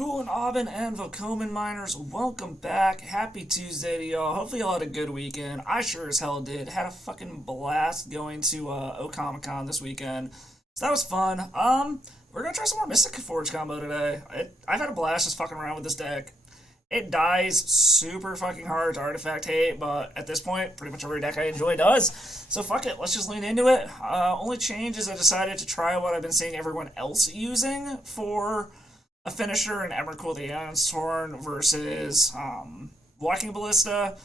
Guten Abend and Willkommen Miners. Welcome back. Happy Tuesday to y'all. Hopefully y'all had a good weekend. I sure as hell did. Had a fucking blast going to Okamicon this weekend. So that was fun. We're gonna try some more Mystic Forge combo today. I've had a blast just fucking around with this deck. It dies super fucking hard to artifact hate, but at this point, pretty much every deck I enjoy does. So fuck it, let's just lean into it. Only change is I decided to try what I've been seeing everyone else using for a finisher in Emrakul the Aeon's Torn versus Walking Ballista.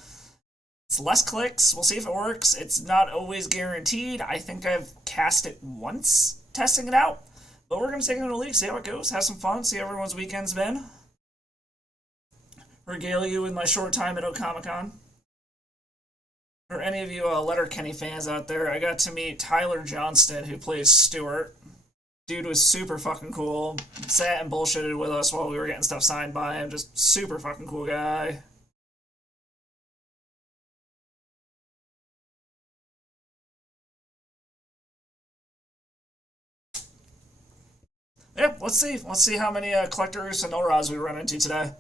It's less clicks. We'll see if it works. It's not always guaranteed. I think I've cast it once testing it out. But we're going to take it in a league, see how it goes, have some fun, see how everyone's weekend's been. Regale you with my short time at Okamicon. For any of you Letterkenny fans out there, I got to meet Tyler Johnston, who plays Stuart. Dude was super fucking cool. Sat and bullshitted with us while we were getting stuff signed by him. Just super fucking cool guy. Yep, let's see. Let's see how many collectors and Oras we run into today.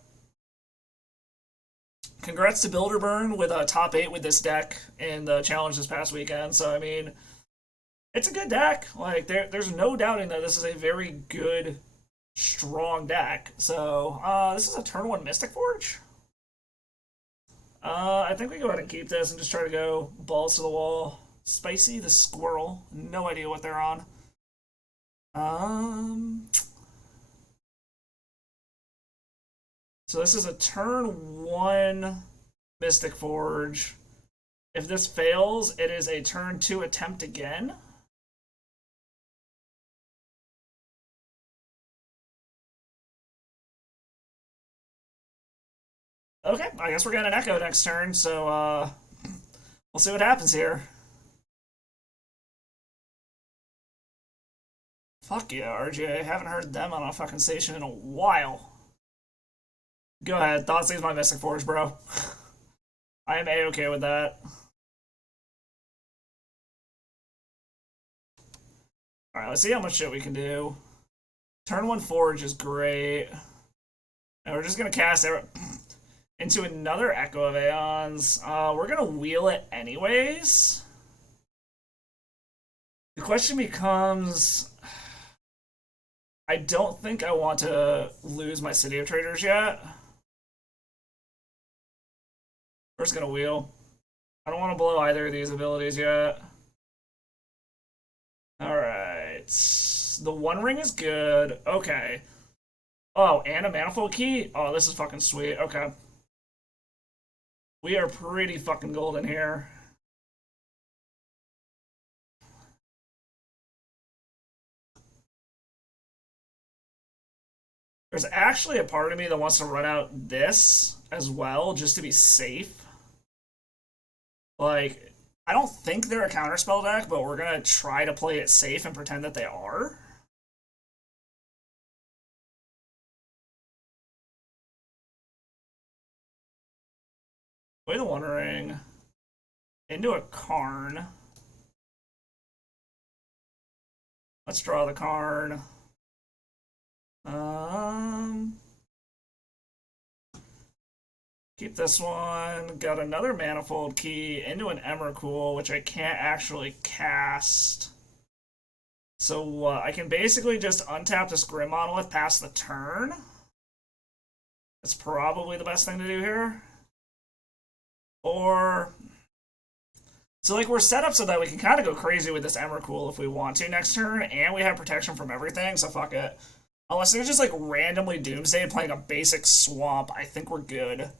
Congrats to Builderburn with a top 8 with this deck in the challenge this past weekend. So, I mean, it's a good deck. Like, there's no doubting that this is a very good, strong deck. So, this is a turn 1 Mystic Forge. I think we go ahead and keep this and just try to go balls to the wall. Spicy the Squirrel. No idea what they're on. So this is a turn 1 Mystic Forge. If this fails, it is a turn 2 attempt again. Okay, I guess we're getting an Echo next turn, so we'll see what happens here. Fuck yeah, RJ. Haven't heard them on a fucking station in a while. Go ahead, Thoughtseize my Mystic Forge, bro. I am A-okay with that. Alright, let's see how much shit we can do. Turn 1 Forge is great. And we're just gonna cast it into another Echo of Aeons. We're gonna wheel it anyways. The question becomes, I don't think I want to lose my City of Traders yet. We're just gonna wheel. I don't want to blow either of these abilities yet. Alright. The One Ring is good. Okay. Oh, and a Manifold Key? Oh, this is fucking sweet. Okay. We are pretty fucking golden here. There's actually a part of me that wants to run out this as well, just to be safe. Like, I don't think they're a counterspell deck, but we're gonna try to play it safe and pretend that they are. Play the One Ring into a Karn. Let's draw the Karn. Keep this one. Got another Manifold Key into an Emrakul, which I can't actually cast. So I can basically just untap this Grim Monolith past the turn. That's probably the best thing to do here. Or, so like we're set up so that we can kind of go crazy with this Emrakul if we want to next turn, and we have protection from everything, so fuck it. Unless they're just like randomly Doomsday playing a basic swamp, I think we're good.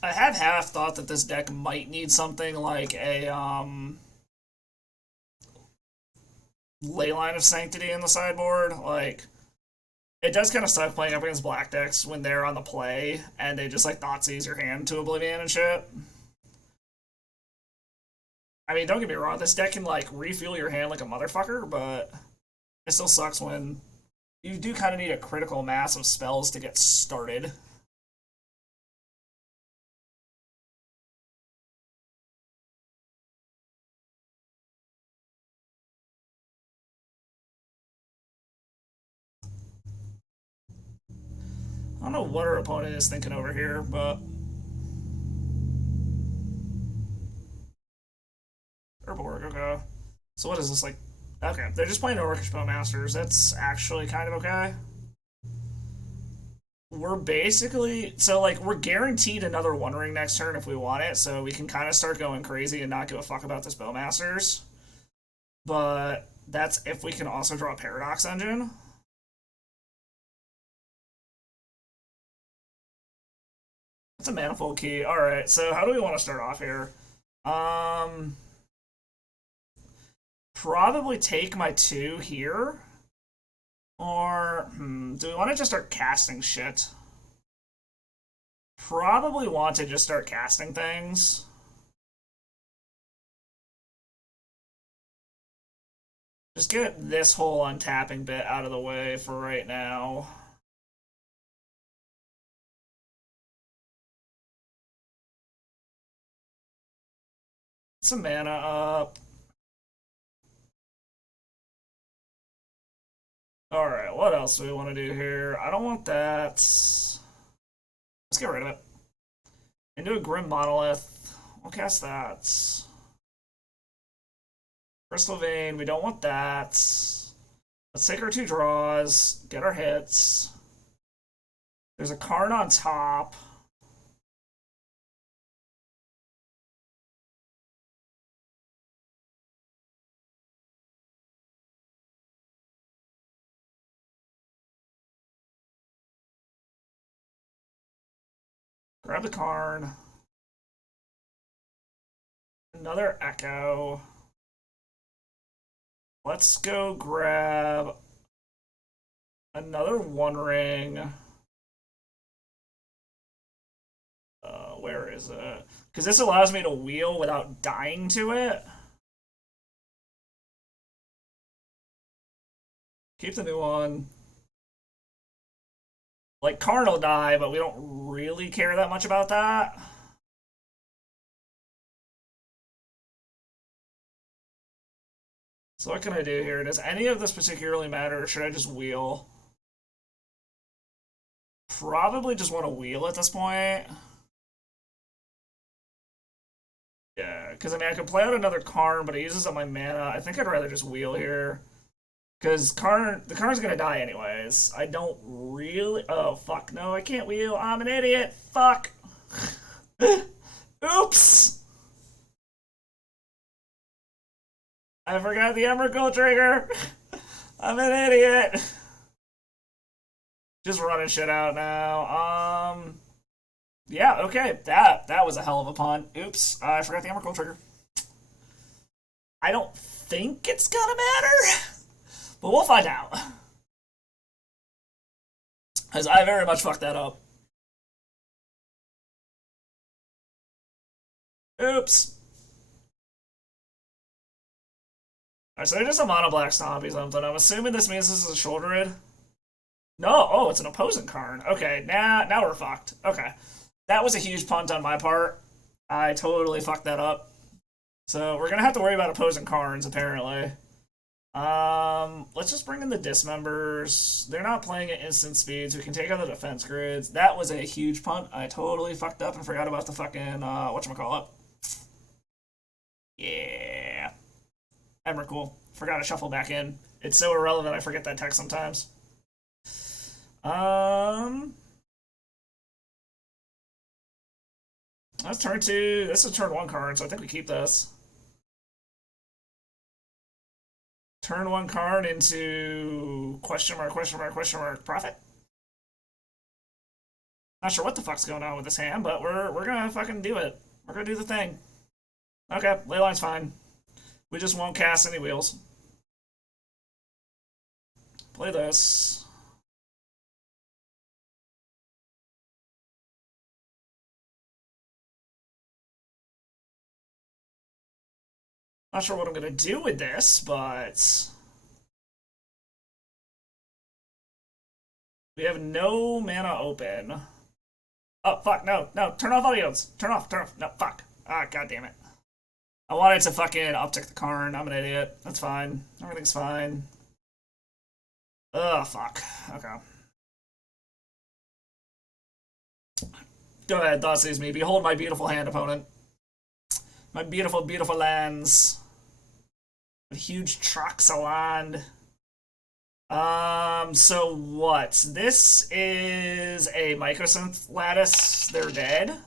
I have half thought that this deck might need something like a Leyline of Sanctity in the sideboard. Like, it does kind of suck playing up against black decks when they're on the play and they just like Thoughtseize your hand to oblivion and shit. I mean, don't get me wrong, this deck can like refuel your hand like a motherfucker, but it still sucks when you do kind of need a critical mass of spells to get started. don't know what our opponent is thinking over here, but Herborg, okay. So what is this like? Okay, they're just playing Orcish Bowmasters. That's actually kind of okay. We're basically so like we're guaranteed another One Ring next turn if we want it, so we can kind of start going crazy and not give a fuck about this Bowmasters. But that's if we can also draw a Paradox Engine. That's a Manifold Key. All right, so how do we want to start off here? Um, Probably take my 2 here. Or, do we want to just start casting shit? Probably want to just start casting things. Just get this whole untapping bit out of the way for right now. Some mana up. Alright, what else do we want to do here? I don't want that. Let's get rid of it. Into a Grim Monolith. We'll cast that. Crystal Vein, we don't want that. Let's take our 2 draws, get our hits. There's a Karn on top. Grab the Karn. Another Echo. Let's go grab another One Ring. Where is it? Because this allows me to wheel without dying to it. Keep the new one. Like, Karn will die, but we don't really care that much about that. So what can I do here? Does any of this particularly matter, or should I just wheel? Probably just want to wheel at this point. Yeah, because I mean, I could play out another Karn, but it uses up my mana. I think I'd rather just wheel here. Because the Karn's gonna die anyways. I don't really... Oh, fuck. No, I can't wheel. I'm an idiot. Fuck. Oops. I forgot the Emrakul trigger. I'm an idiot. Just running shit out now. Yeah, okay. That was a hell of a punt. Oops. I forgot the Emrakul trigger. I don't think it's gonna matter. But we'll find out. Because I very much fucked that up. Oops. Alright, so they're just a mono black Stompy something. I'm assuming this means this is a shoulder id. No, oh, it's an opposing Karn. Okay, now we're fucked. Okay. That was a huge punt on my part. I totally fucked that up. So we're gonna have to worry about opposing Karns, apparently. Let's just bring in the dismembers. They're not playing at instant speed, so we can take out the defense grids. That was a huge punt. I totally fucked up and forgot about the fucking, whatchamacallit. Yeah. Emrakul. Forgot to shuffle back in. It's so irrelevant, I forget that text sometimes. That's turn 2. This is turn 1 card, so I think we keep this. Turn 1 card into question mark, question mark, question mark, profit. Not sure what the fuck's going on with this hand, but we're gonna fucking do it. We're gonna do the thing. Okay, Leyline's fine. We just won't cast any wheels. Play this. Not sure what I'm gonna do with this, but we have no mana open. Oh, fuck, no, turn off audios. Turn off, no, fuck. Ah, god damn it. I wanted to fucking uptick the Karn. I'm an idiot. That's fine. Everything's fine. Ugh, fuck. Okay. Go ahead, thought sees me. Behold my beautiful hand, opponent. My beautiful, beautiful lands. A huge tracts of land. So what? This is a microsynth lattice. They're dead.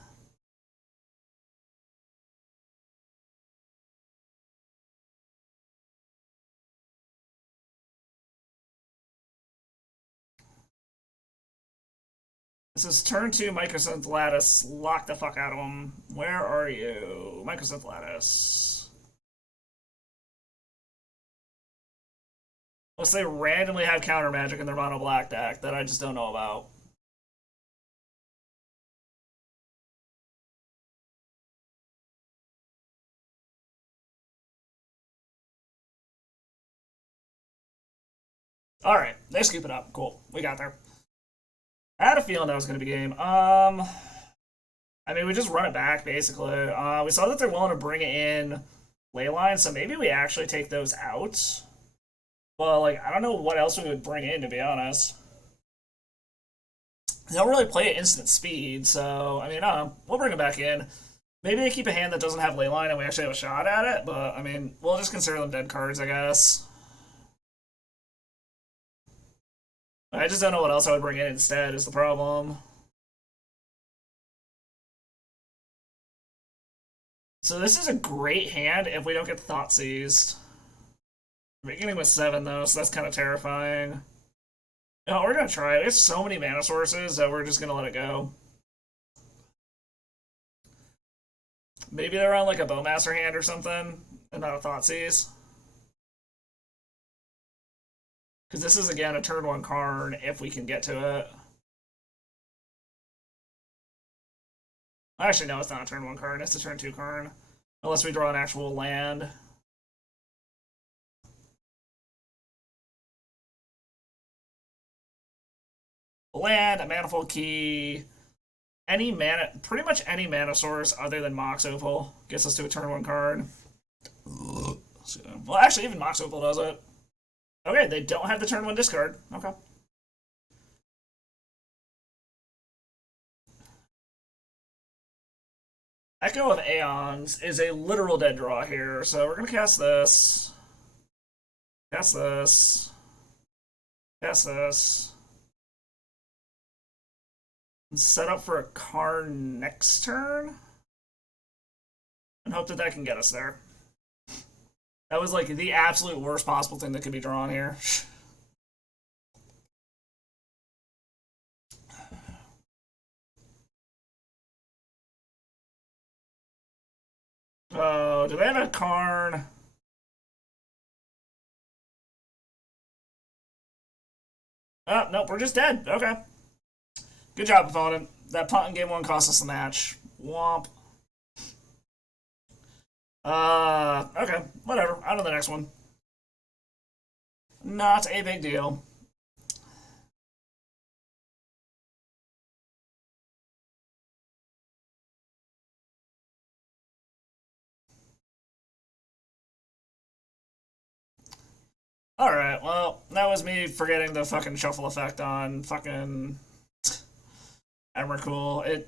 This is turn 2 Microsynth Lattice. Lock the fuck out of him. Where are you? Microsynth Lattice. Unless they randomly have counter magic in their mono black deck that I just don't know about. Alright, they scoop it up. Cool. We got there. I had a feeling that was going to be game. I mean, we just run it back, basically. We saw that they're willing to bring in Leyline, so maybe we actually take those out. Well, like, I don't know what else we would bring in, to be honest. They don't really play at instant speed, so, I mean, I don't know. We'll bring it back in. Maybe they keep a hand that doesn't have Leyline and we actually have a shot at it, but, I mean, we'll just consider them dead cards, I guess. I just don't know what else I would bring in instead, is the problem. So this is a great hand if we don't get Thought Seized. We're beginning with 7, though, so that's kind of terrifying. No, we're going to try it. We have so many mana sources that we're just going to let it go. Maybe they're on, like, a Bowmaster hand or something, and not a Thought Seize. Because this is, again, a turn 1 card, if we can get to it. Actually, no, it's not a turn 1 card. It's a turn 2 card. Unless we draw an actual land. Land, a Manifold Key, any mana, pretty much any mana source other than Mox Opal gets us to a turn 1 card. Well, actually, even Mox Opal does it. Okay, they don't have the turn 1 discard. Okay. Echo of Aeons is a literal dead draw here, so we're going to cast this. Cast this. Cast this. And set up for a Karn next turn. And hope that that can get us there. That was like the absolute worst possible thing that could be drawn here. Oh, do they have a Karn? Oh, nope, we're just dead. Okay. Good job, opponent. That punt in game 1 cost us the match. Womp. Okay, whatever. On to the next one. Not a big deal. Alright, well, that was me forgetting the fucking shuffle effect on fucking Emrakul. It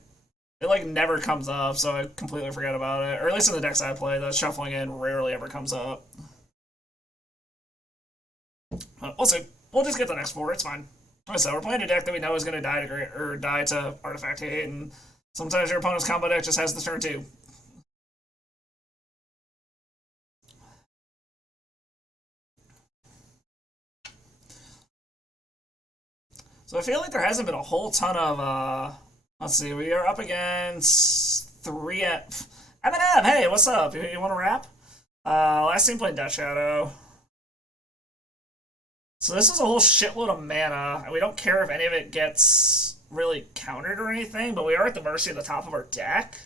like never comes up, so I completely forget about it. Or at least in the decks I play, the shuffling in rarely ever comes up. We'll see. We'll just get the next 4. It's fine. Like I said, we're playing a deck that we know is going to die to Artifact Hate, and sometimes your opponent's combo deck just has the turn 2. So I feel like there hasn't been a whole ton of, let's see, we are up against 3 Eminem, hey, what's up? You want to rap? Last team played Death Shadow. So this is a whole shitload of mana, and we don't care if any of it gets really countered or anything, but we are at the mercy of the top of our deck.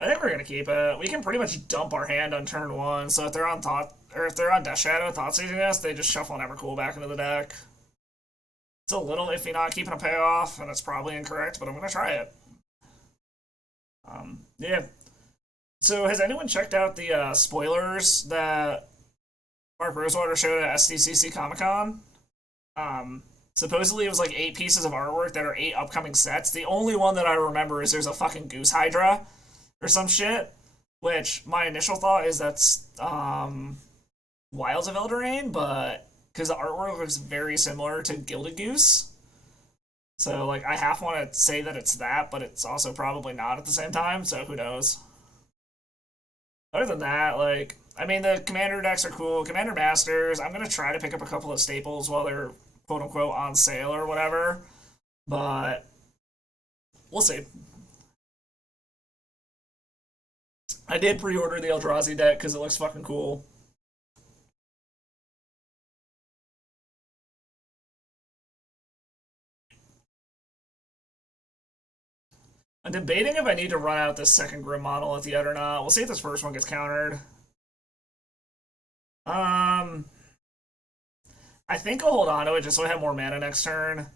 I think we're gonna keep it. We can pretty much dump our hand on turn 1, so if they're on Death Shadow, Thought Seizing us, they just shuffle an Evercool back into the deck. It's a little iffy not keeping a payoff, and it's probably incorrect, but I'm gonna try it. Yeah. So has anyone checked out the spoilers that Mark Rosewater showed at SDCC Comic Con? Supposedly it was like 8 pieces of artwork that are 8 upcoming sets. The only one that I remember is there's a fucking Goose Hydra or some shit, which my initial thought is that's Wilds of Eldraine, but because the artwork looks very similar to Gilded Goose. So, like, I half want to say that it's that, but it's also probably not at the same time, so who knows. Other than that, like, I mean, the Commander decks are cool. Commander Masters, I'm going to try to pick up a couple of staples while they're quote unquote on sale or whatever, but we'll see. I did pre order the Eldrazi deck because it looks fucking cool. I'm debating if I need to run out this second Grim Monolith yet or not. We'll see if this first one gets countered. Um, I think I'll hold on to it just so I have more mana next turn.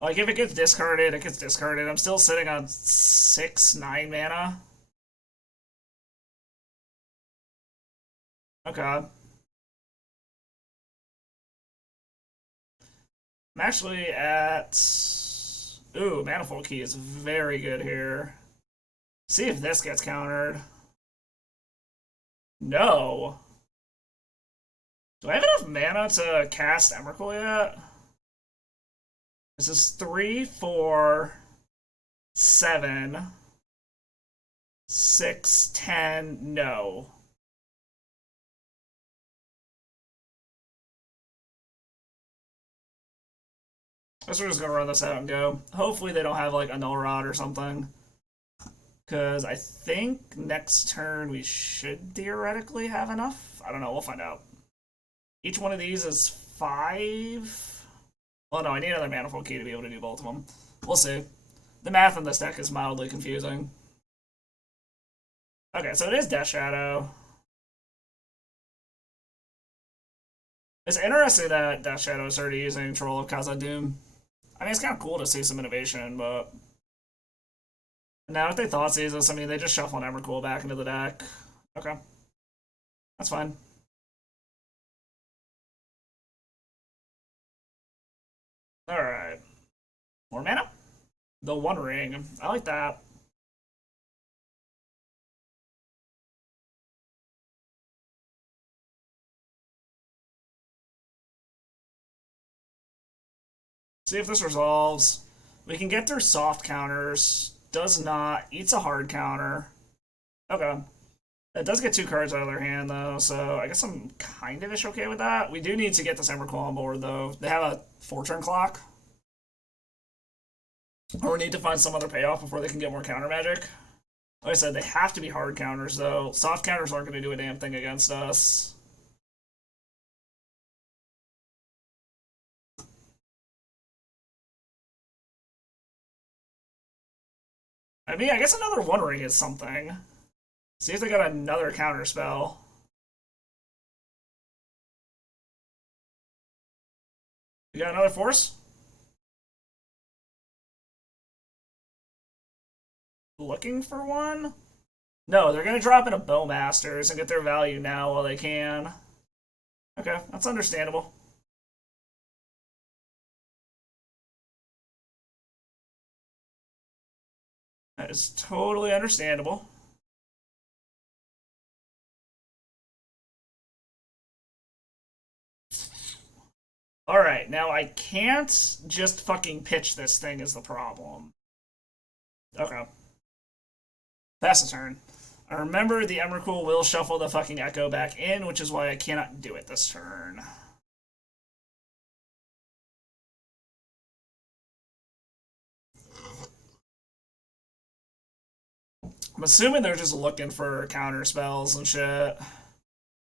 Like, if it gets discarded, it gets discarded. I'm still sitting on 6, 9 mana. Okay. I'm actually at... Ooh, Manifold Key is very good here. See if this gets countered. No. Do I have enough mana to cast Emrakul yet? This is 3, 4, 7, 6, 10. No. I guess we're just gonna run this out and go. Hopefully they don't have like a Null Rod or something. Because I think next turn we should theoretically have enough. I don't know, we'll find out. Each one of these is 5. Well, no, I need another Manifold Key to be able to do both of them. We'll see. The math in this deck is mildly confusing. Okay, so it is Death Shadow. It's interesting that Death Shadow started using Troll of Khazad-dûm. I mean, it's kind of cool to see some innovation, but... Now, if they thought this, I mean, they just shuffle an Emrakul back into the deck. Okay. That's fine. Alright. More mana? The One Ring. I like that. See if this resolves. We can get through soft counters. Does not. Eats a hard counter. Okay. It does get 2 cards out of their hand, though, so I guess I'm kind of ish okay with that. We do need to get this Emrakul on board, though. They have a 4-turn clock. Or we need to find some other payoff before they can get more counter magic. Like I said, they have to be hard counters, though. Soft counters aren't going to do a damn thing against us. I mean, I guess another One Ring is something. See if they got another counter spell. You got another force? Looking for one? No, they're going to drop in a Bowmasters and get their value now while they can. Okay, that's understandable. That is totally understandable. Alright, now I can't just fucking pitch this thing is the problem. Okay. Pass the turn. I remember the Emrakul will shuffle the fucking Echo back in, which is why I cannot do it this turn. I'm assuming they're just looking for counter spells and shit.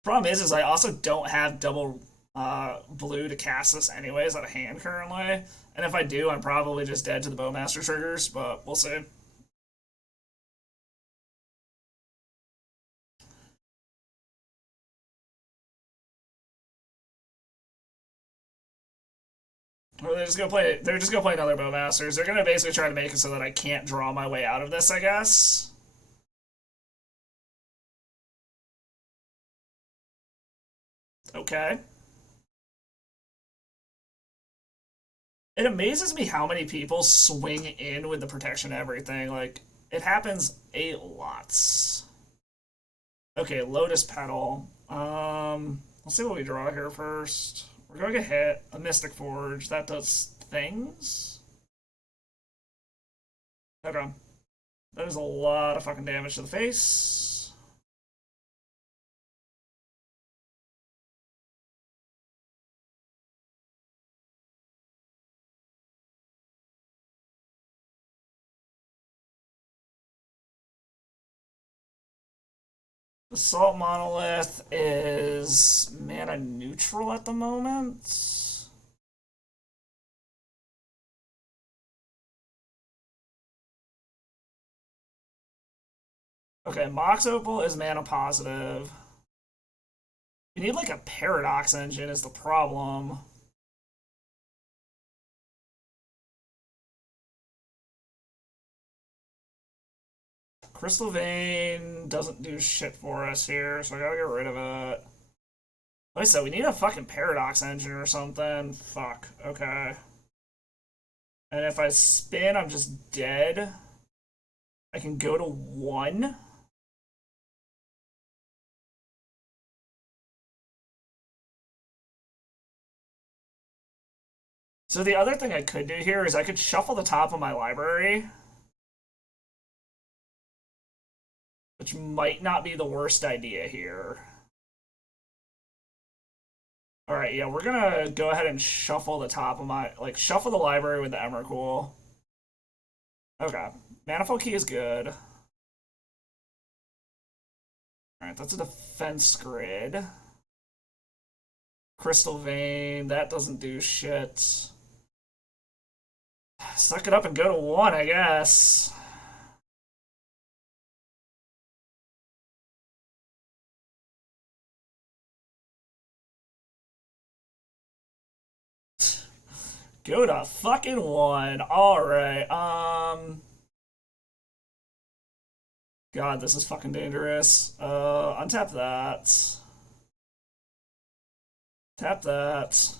Problem is I also don't have double blue to cast this anyways out of hand currently. And if I do, I'm probably just dead to the Bowmaster triggers, but we'll see. Or they're just gonna play another Bowmasters. They're gonna basically try to make it so that I can't draw my way out of this, I guess. Okay. It amazes me how many people swing in with the protection and everything. Like, it happens a lot. Okay, Lotus Petal. Let's see what we draw here first. We're going to get hit. A Mystic Forge. That does things. Okay. That is a lot of fucking damage to the face. The Salt Monolith is mana neutral at the moment. Okay, Mox Opal is mana positive. You need like a Paradox engine is the problem. Crystal Vein doesn't do shit for us here, so I gotta get rid of it. Like I said, we need a fucking Paradox engine or something. Fuck. Okay. And if I spin, I'm just dead. I can go to 1. So the other thing I could do here is I could shuffle the top of my library, which might not be the worst idea here. Alright, yeah, we're gonna go ahead and shuffle the top of my, like, shuffle the library with the Emrakul. Okay. Manifold Key is good. Alright, that's a defense grid. Crystal Vein, that doesn't do shit. Suck it up and go to 1, I guess. Go to fucking 1. Alright, God, this is fucking dangerous. Untap that. Tap that.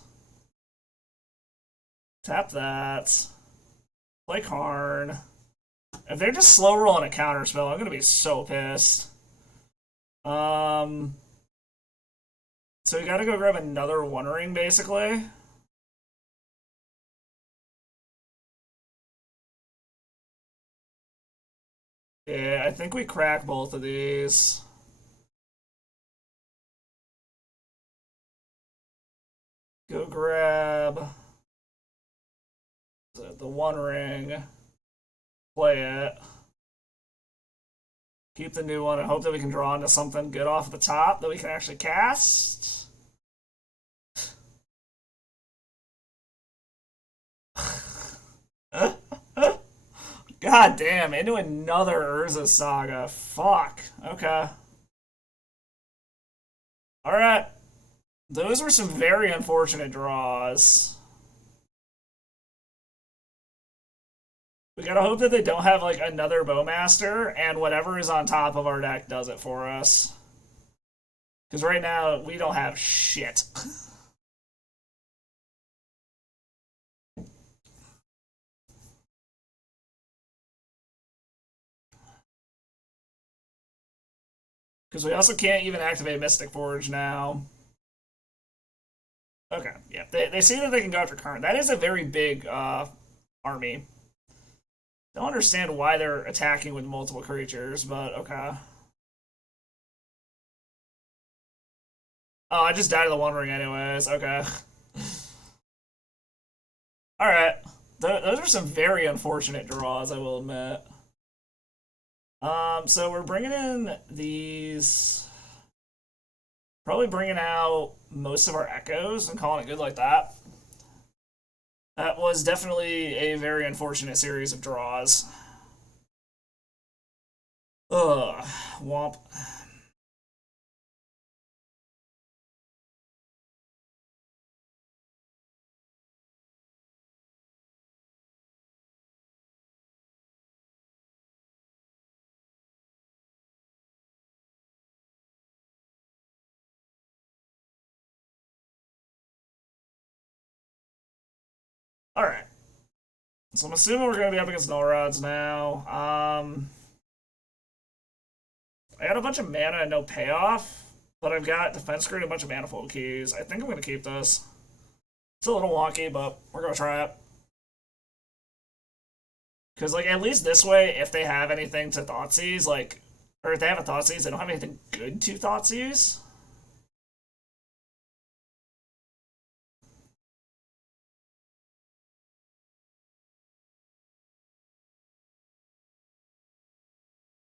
Tap that. Play Karn. If they're just slow rolling a counter spell, I'm gonna be so pissed. So we gotta go grab another One Ring, basically. Yeah, I think we crack both of these. Go grab the One Ring. Play it. Keep the new one and hope that we can draw into something good off the top that we can actually cast. God damn, into another Urza Saga. Fuck. Okay. Alright. Those were some very unfortunate draws. We gotta hope that they don't have, like, another Bowmaster, and whatever is on top of our deck does it for us. Because right now, we don't have shit. Because we also can't even activate Mystic Forge now. Okay, yeah. They say that they can go after Karn. That is a very big army. Don't understand why they're attacking with multiple creatures, but okay. Oh, I just died of the One Ring anyways. Okay. Alright. Those are some very unfortunate draws, I will admit. So we're bringing in these... Probably bringing out most of our Echoes and calling it good like that. That was definitely a very unfortunate series of draws. Ugh. Womp. Alright. So I'm assuming we're going to be up against null rods now. I got a bunch of mana and no payoff, but I've got defense grid and a bunch of manifold keys. I think I'm going to keep this. It's a little wonky, but we're going to try it. Because, like, at least this way, if they have anything to Thoughtseize, like, or if they have a Thoughtseize, they don't have anything good to Thoughtseize.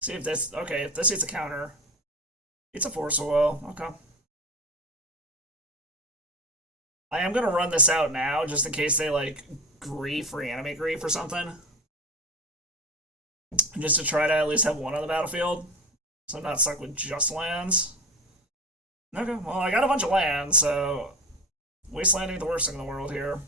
See if this, okay, if this hits a counter, it's a Force of Will. Okay. I am going to run this out now, just in case they, like, grief, reanimate grief or something. Just to try to at least have one on the battlefield, so I'm not stuck with just lands. Okay, well, I got a bunch of lands, so Wasteland ain't the worst thing in the world here.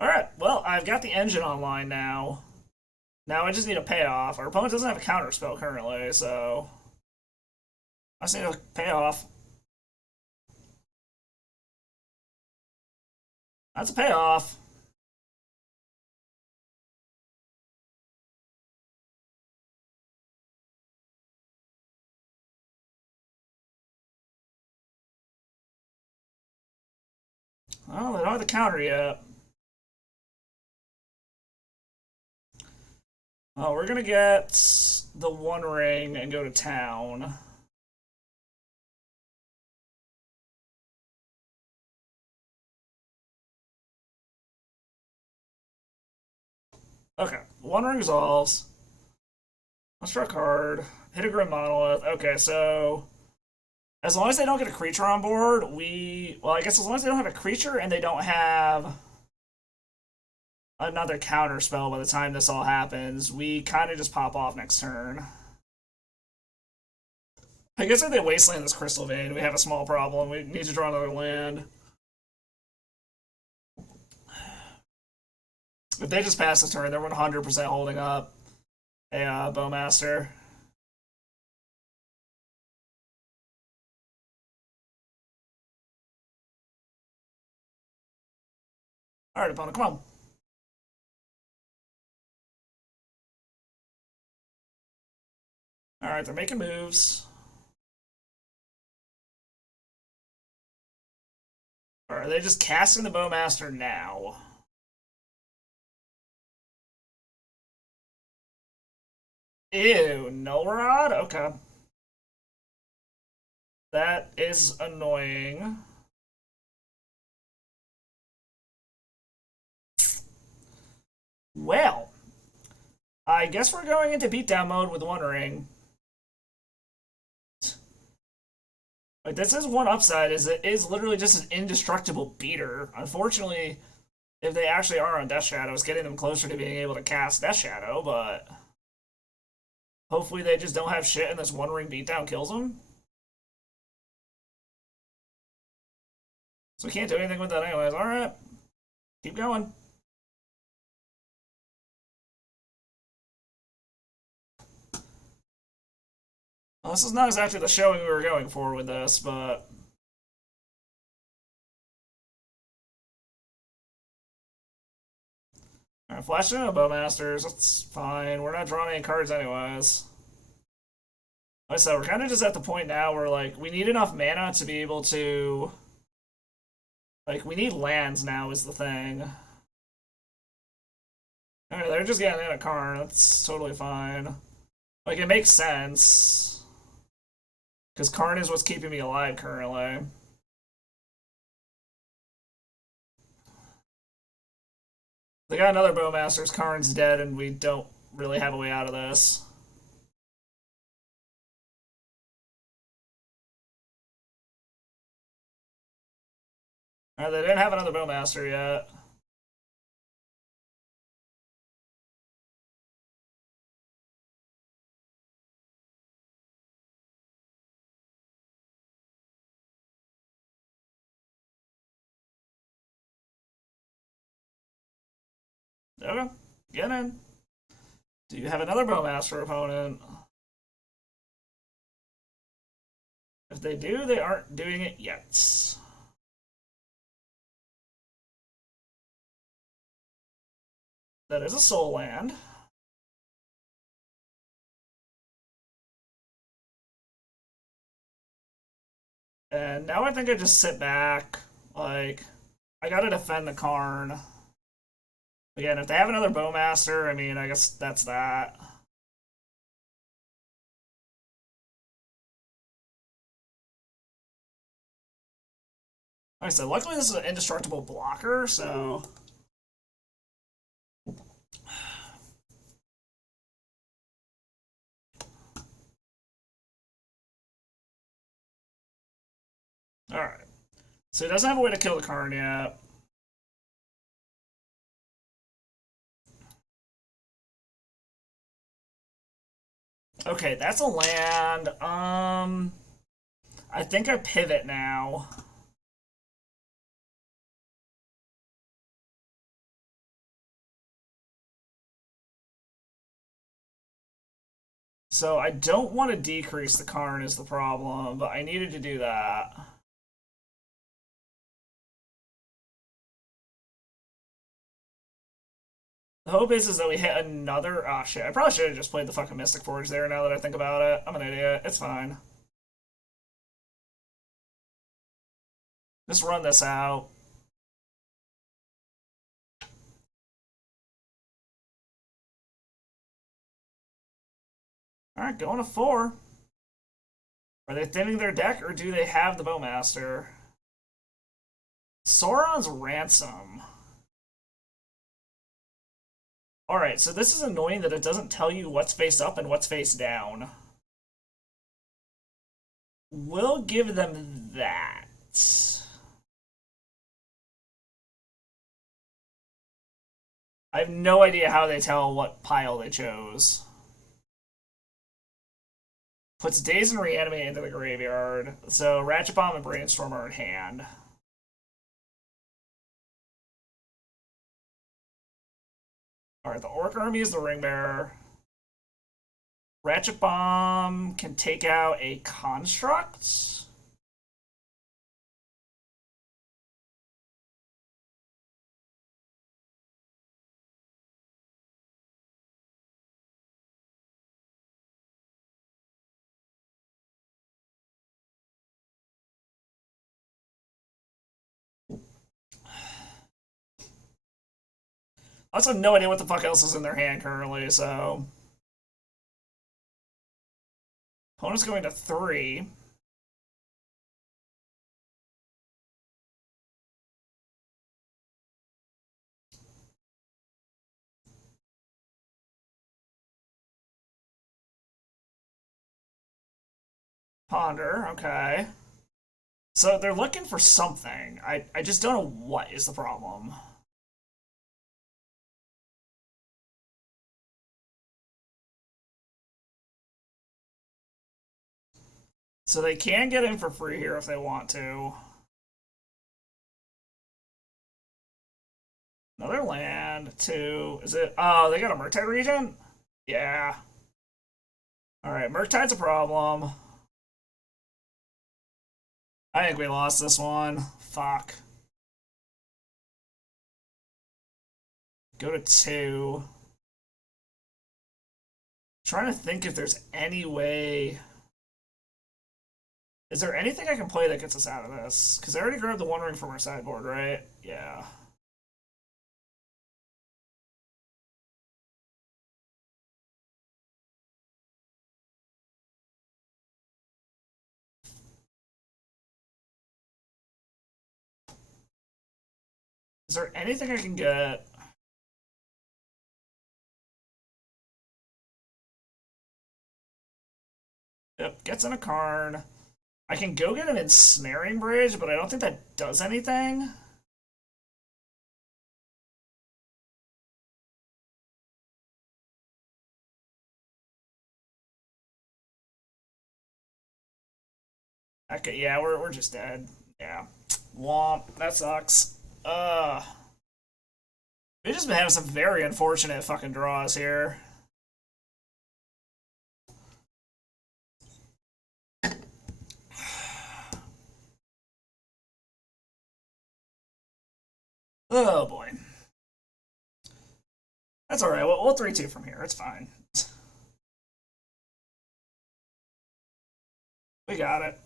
Alright, well, I've got the engine online now. Now I just need a payoff. Our opponent doesn't have a counter spell currently, so I just need a payoff. That's a payoff. Oh, they don't have the counter yet. Oh, we're gonna get the One Ring and go to town. Okay, One Ring resolves. Let's draw a card. Hit a Grim Monolith. Okay, so as long as they don't get a creature on board, well, I guess as long as they don't have a creature and they don't have another counter spell by the time this all happens, we kind of just pop off next turn. I guess if they wasteland this Crystal Vein, we have a small problem. We need to draw another land. If they just pass this turn, they're 100% holding up a Bowmaster. Alright, opponent, come on. Alright, they're making moves. Or are they just casting the Bowmaster now? Ew, Null Rod? Okay. That is annoying. Well, I guess we're going into beatdown mode with One Ring. Like, this is one upside, is it is literally just an indestructible beater. Unfortunately, if they actually are on Death Shadow, it's getting them closer to being able to cast Death Shadow, but hopefully they just don't have shit and this One Ring beatdown kills them. So we can't do anything with that anyways. Alright. Keep going. Well, this is not exactly the showing we were going for with this, but alright, flashing into Bowmasters, that's fine. We're not drawing any cards anyways. Like I said, we're kind of just at the point now where, like, we need enough mana to be able to... Like, we need lands now is the thing. Alright, they're just getting in a card. That's totally fine. Like, it makes sense. Because Karn is what's keeping me alive currently. They got another Bowmasters, Karn's dead, and we don't really have a way out of this. Alright, they didn't have another Bowmaster yet. Okay, get in. Do you have another Bowmaster opponent? If they do, they aren't doing it yet. That is a soul land. And now I think I just sit back. Like, I gotta defend the Karn. Again, if they have another Bowmaster, I mean, I guess that's that. Like I said, luckily this is an indestructible blocker, so... Alright. So he doesn't have a way to kill the Karn yet. Okay, that's a land. I think I pivot now. So I don't want to decrease the Karn is the problem, but I needed to do that. The hope is that we hit another... Oh, shit. I probably should have just played the fucking Mystic Forge there now that I think about it. I'm an idiot. It's fine. Just run this out. Alright, going to 4. Are they thinning their deck, or do they have the Bowmaster? Sauron's Ransom. Alright, so this is annoying that it doesn't tell you what's face up and what's face down. We'll give them that. I have no idea how they tell what pile they chose. Puts Daze and Reanimate into the graveyard. So Ratchet Bomb and Brainstorm are in hand. Alright, the Orc Army is the Ring Bearer. Ratchet Bomb can take out a Construct. I also have no idea what the fuck else is in their hand currently, so... Opponent's going to 3. Ponder, okay. So they're looking for something. I just don't know what is the problem. So they can get in for free here if they want to. Another land, 2. Is it? Oh, they got a Murktide Regent? Yeah. Alright, Murktide's a problem. I think we lost this one. Fuck. Go to 2. Trying to think if there's any way... Is there anything I can play that gets us out of this? Because I already grabbed the One Ring from our sideboard, right? Yeah. Is there anything I can get? Yep, gets in a Karn. I can go get an Ensnaring Bridge, but I don't think that does anything. Okay, yeah, we're just dead. Yeah. Womp. That sucks. We've just been having some very unfortunate fucking draws here. Oh boy. That's alright. We'll 3-2 from here. It's fine. We got it.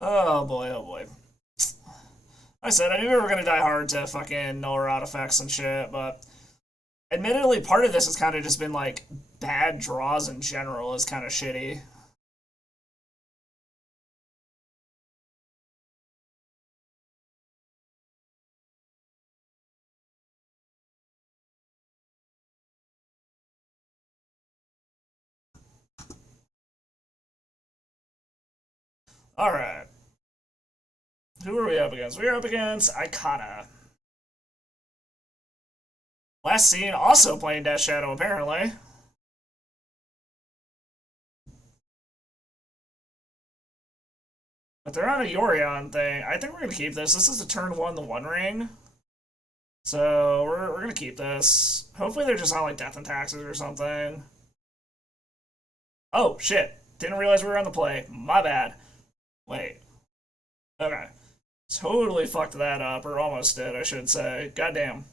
Oh boy, oh boy. Like I said, I knew we were gonna die hard to fucking null artifacts and shit, but admittedly, part of this has kind of just been like bad draws in general is kind of shitty. Alright. Who are we up against? We are up against Icona. Last scene also playing Death Shadow, apparently. But they're on a Yorion thing. I think we're going to keep this. This is the turn one, the One Ring. So we're going to keep this. Hopefully they're just on like Death and Taxes or something. Oh, shit. Didn't realize we were on the play. My bad. Wait. Okay. Totally fucked that up, or almost did, I should say. Goddamn.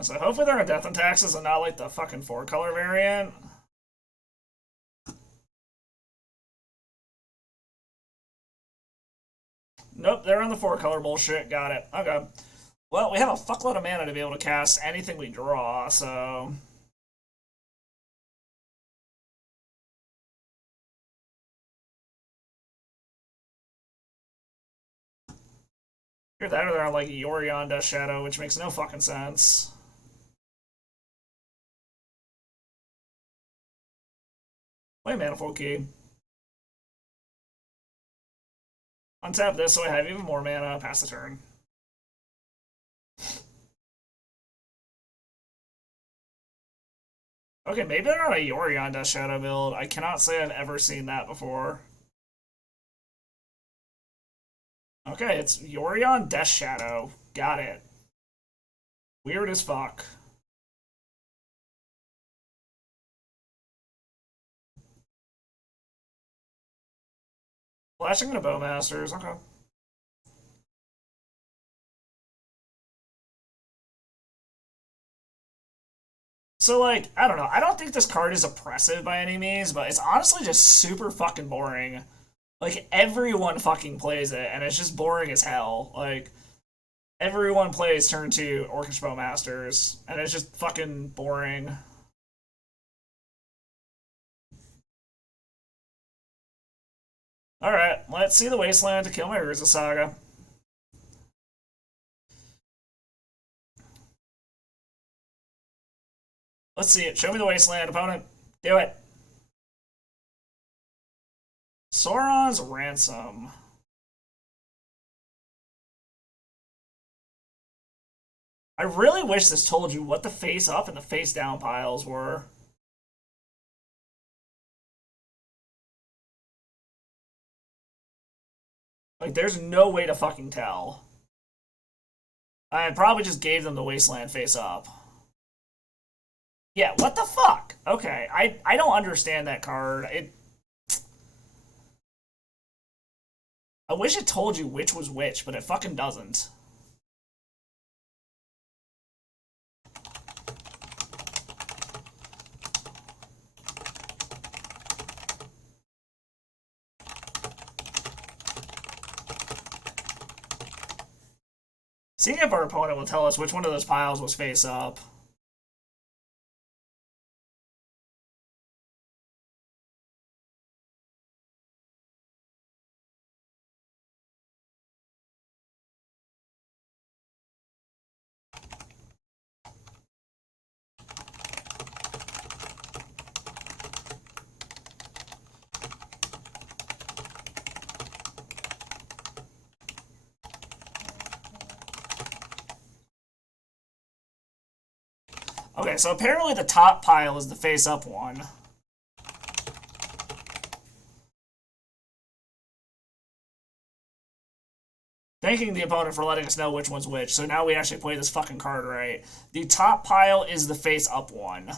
So hopefully they're on Death and Taxes and not like the fucking 4-color variant. Nope, they're on the 4-color bullshit. Got it. Okay. Well, we have a fuckload of mana to be able to cast anything we draw, so... Either that or they're on like Yorion Death Shadow, which makes no fucking sense. Play Manifold Key. Untap this so I have even more mana. Pass the turn. Okay, maybe they're on a Yorion Death Shadow build. I cannot say I've ever seen that before. Okay, it's Yorion Death Shadow. Got it. Weird as fuck. Flashing into Bowmasters, okay. So, like, I don't know. I don't think this card is oppressive by any means, but it's honestly just super fucking boring. Like, everyone fucking plays it, and it's just boring as hell. Like, everyone plays turn 2 Orcish Bowmasters, and it's just fucking boring. Alright, let's see the Wasteland to kill my Urza Saga. Let's see it. Show me the Wasteland, opponent. Do it. Sauron's Ransom. I really wish this told you what the face up and the face down piles were. Like, there's no way to fucking tell. I probably just gave them the Wasteland face up. Yeah, what the fuck? Okay, I don't understand that card. I wish it told you which was which, but it fucking doesn't. Seeing if our opponent will tell us which one of those piles was face up. Okay, so apparently the top pile is the face-up one. Thanking the opponent for letting us know which one's which, so now we actually play this fucking card right. The top pile is the face-up one.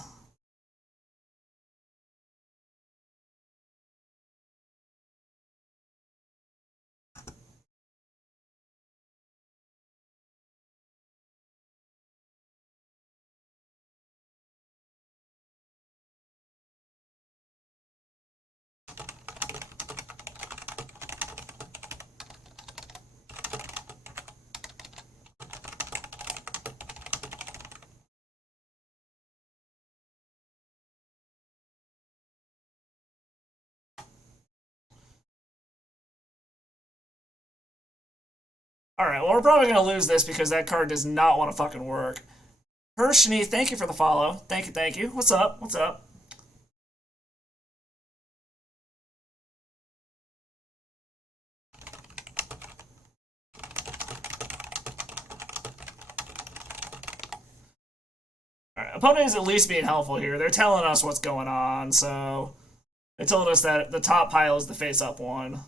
Alright, well, we're probably going to lose this because that card does not want to fucking work. Hershey, thank you for the follow. Thank you, thank you. What's up? What's up? Alright, opponent is at least being helpful here. They're telling us what's going on, so they told us that the top pile is the face-up one.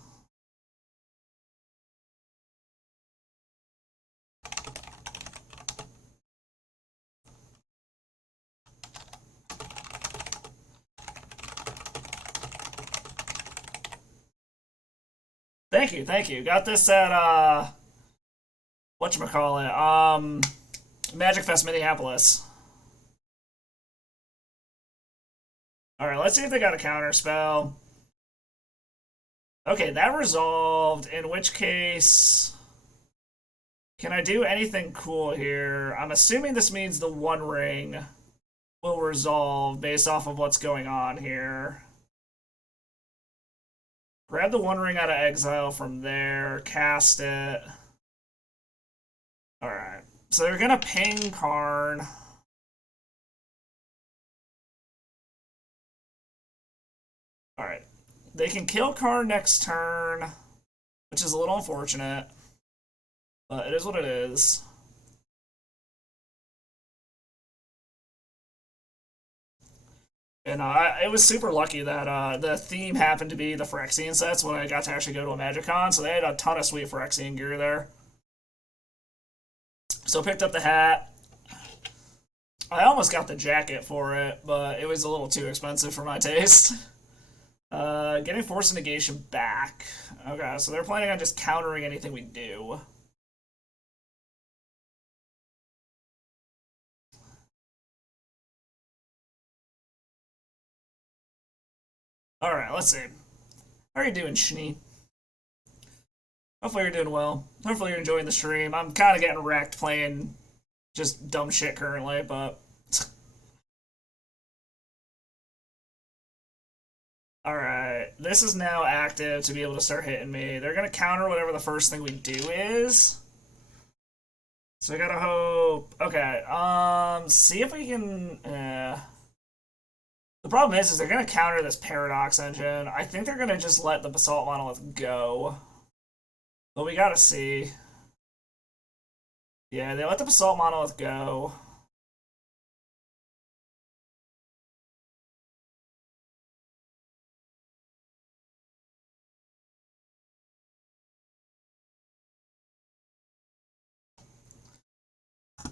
Thank you, thank you. Got this at whatchamacallit? Magic Fest Minneapolis. Alright, let's see if they got a counter spell. Okay, that resolved, in which case can I do anything cool here? I'm assuming this means the One Ring will resolve based off of what's going on here. Grab the One Ring out of exile from there, cast it. Alright, so they're gonna ping Karn. Alright, they can kill Karn next turn, which is a little unfortunate, but it is what it is. And it was super lucky that the theme happened to be the Phyrexian sets when I got to actually go to a MagicCon, so they had a ton of sweet Phyrexian gear there. So picked up the hat. I almost got the jacket for it, but it was a little too expensive for my taste. Getting Force Negation back. Okay, so they're planning on just countering anything we do. Alright, let's see. How are you doing, Schnee? Hopefully you're doing well. Hopefully you're enjoying the stream. I'm kind of getting wrecked playing just dumb shit currently, but... Alright, this is now active to be able to start hitting me. They're going to counter whatever the first thing we do is. So I gotta hope... Okay, see if we can... The problem is they're going to counter this Paradox Engine. I think they're going to just let the Basalt Monolith go. But we gotta see. Yeah, they let the Basalt Monolith go.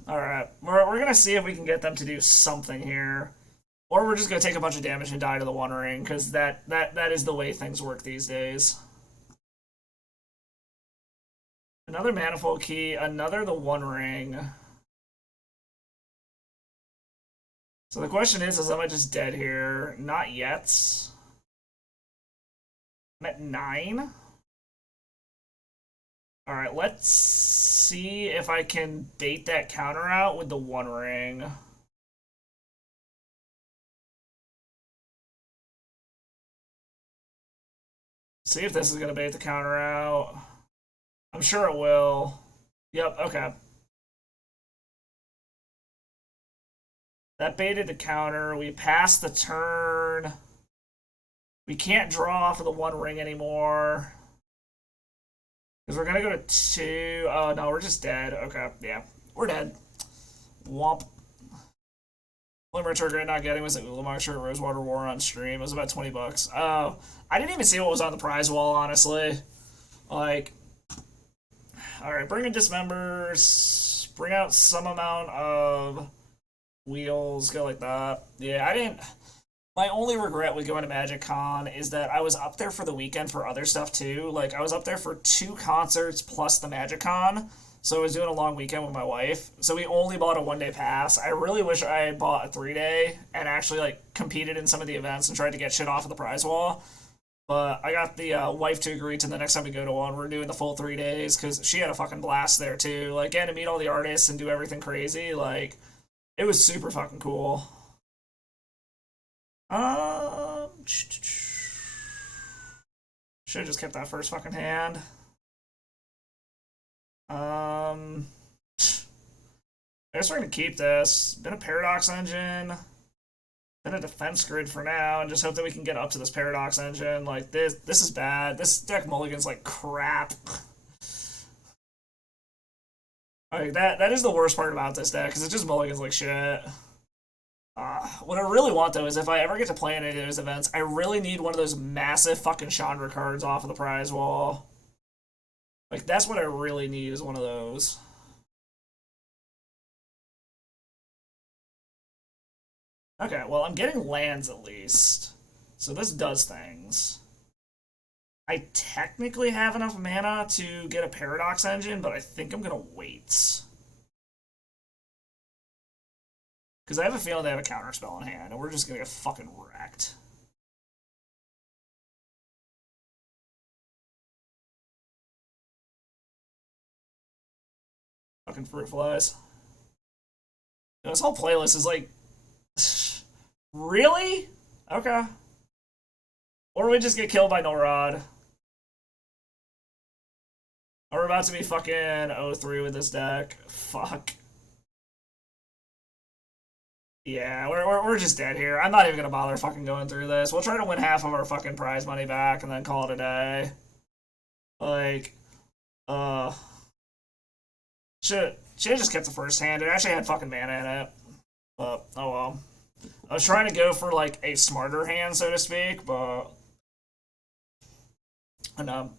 Alright, we're gonna see if we can get them to do something here. Or we're just gonna take a bunch of damage and die to the One Ring, because that is the way things work these days. Another Manifold Key, another the One Ring. So the question is am I just dead here? Not yet. I'm at 9. Alright, let's see if I can bait that counter out with the One Ring. See if this is going to bait the counter out. I'm sure it will. Yep, okay. That baited the counter. We passed the turn. We can't draw off of the One Ring anymore. Because we're going to go to 2. Oh, no, we're just dead. Okay, yeah. We're dead. Womp. Limerick Trigger not getting was at Ulamog shirt Rosewater War on stream. It was about $20. Oh, I didn't even see what was on the prize wall, honestly. Like, alright, bring in Dismembers. Bring out some amount of wheels. Go like that. Yeah, I didn't... My only regret with going to MagicCon is that I was up there for the weekend for other stuff, too. Like, I was up there for 2 concerts plus the MagicCon. So I was doing a long weekend with my wife. So we only bought a 1-day pass. I really wish I had bought a 3-day and actually, like, competed in some of the events and tried to get shit off of the prize wall. But I got the wife to agree to the next time we go to one, we're doing the full 3 days, because she had a fucking blast there, too. Like, getting to meet all the artists and do everything crazy, like, it was super fucking cool. Should've just kept that first fucking hand. Um, I guess we're gonna keep this. Been a Paradox Engine, been a Defense Grid for now, and just hope that we can get up to this Paradox Engine. Like, this is bad. This deck mulligan's like crap. Like, that is the worst part about this deck, because it just mulligans like shit. What I really want, though, is if I ever get to play in any of those events, I really need one of those massive fucking Chandra cards off of the prize wall. Like, that's what I really need, is one of those. Okay, well, I'm getting lands at least. So this does things. I technically have enough mana to get a Paradox Engine, but I think I'm going to wait. Because I have a feeling they have a counterspell in hand, and we're just going to get fucking wrecked. Fucking fruit flies. This whole playlist is like... Really? Okay. Or we just get killed by Norod. Or we're about to be fucking 0-3 with this deck. Fuck. Yeah, we're just dead here. I'm not even gonna bother fucking going through this. We'll try to win half of our fucking prize money back and then call it a day. Like, uh... Should have just kept the first hand. It actually had fucking mana in it. But, oh well. I was trying to go for, like, a smarter hand, so to speak, but... And,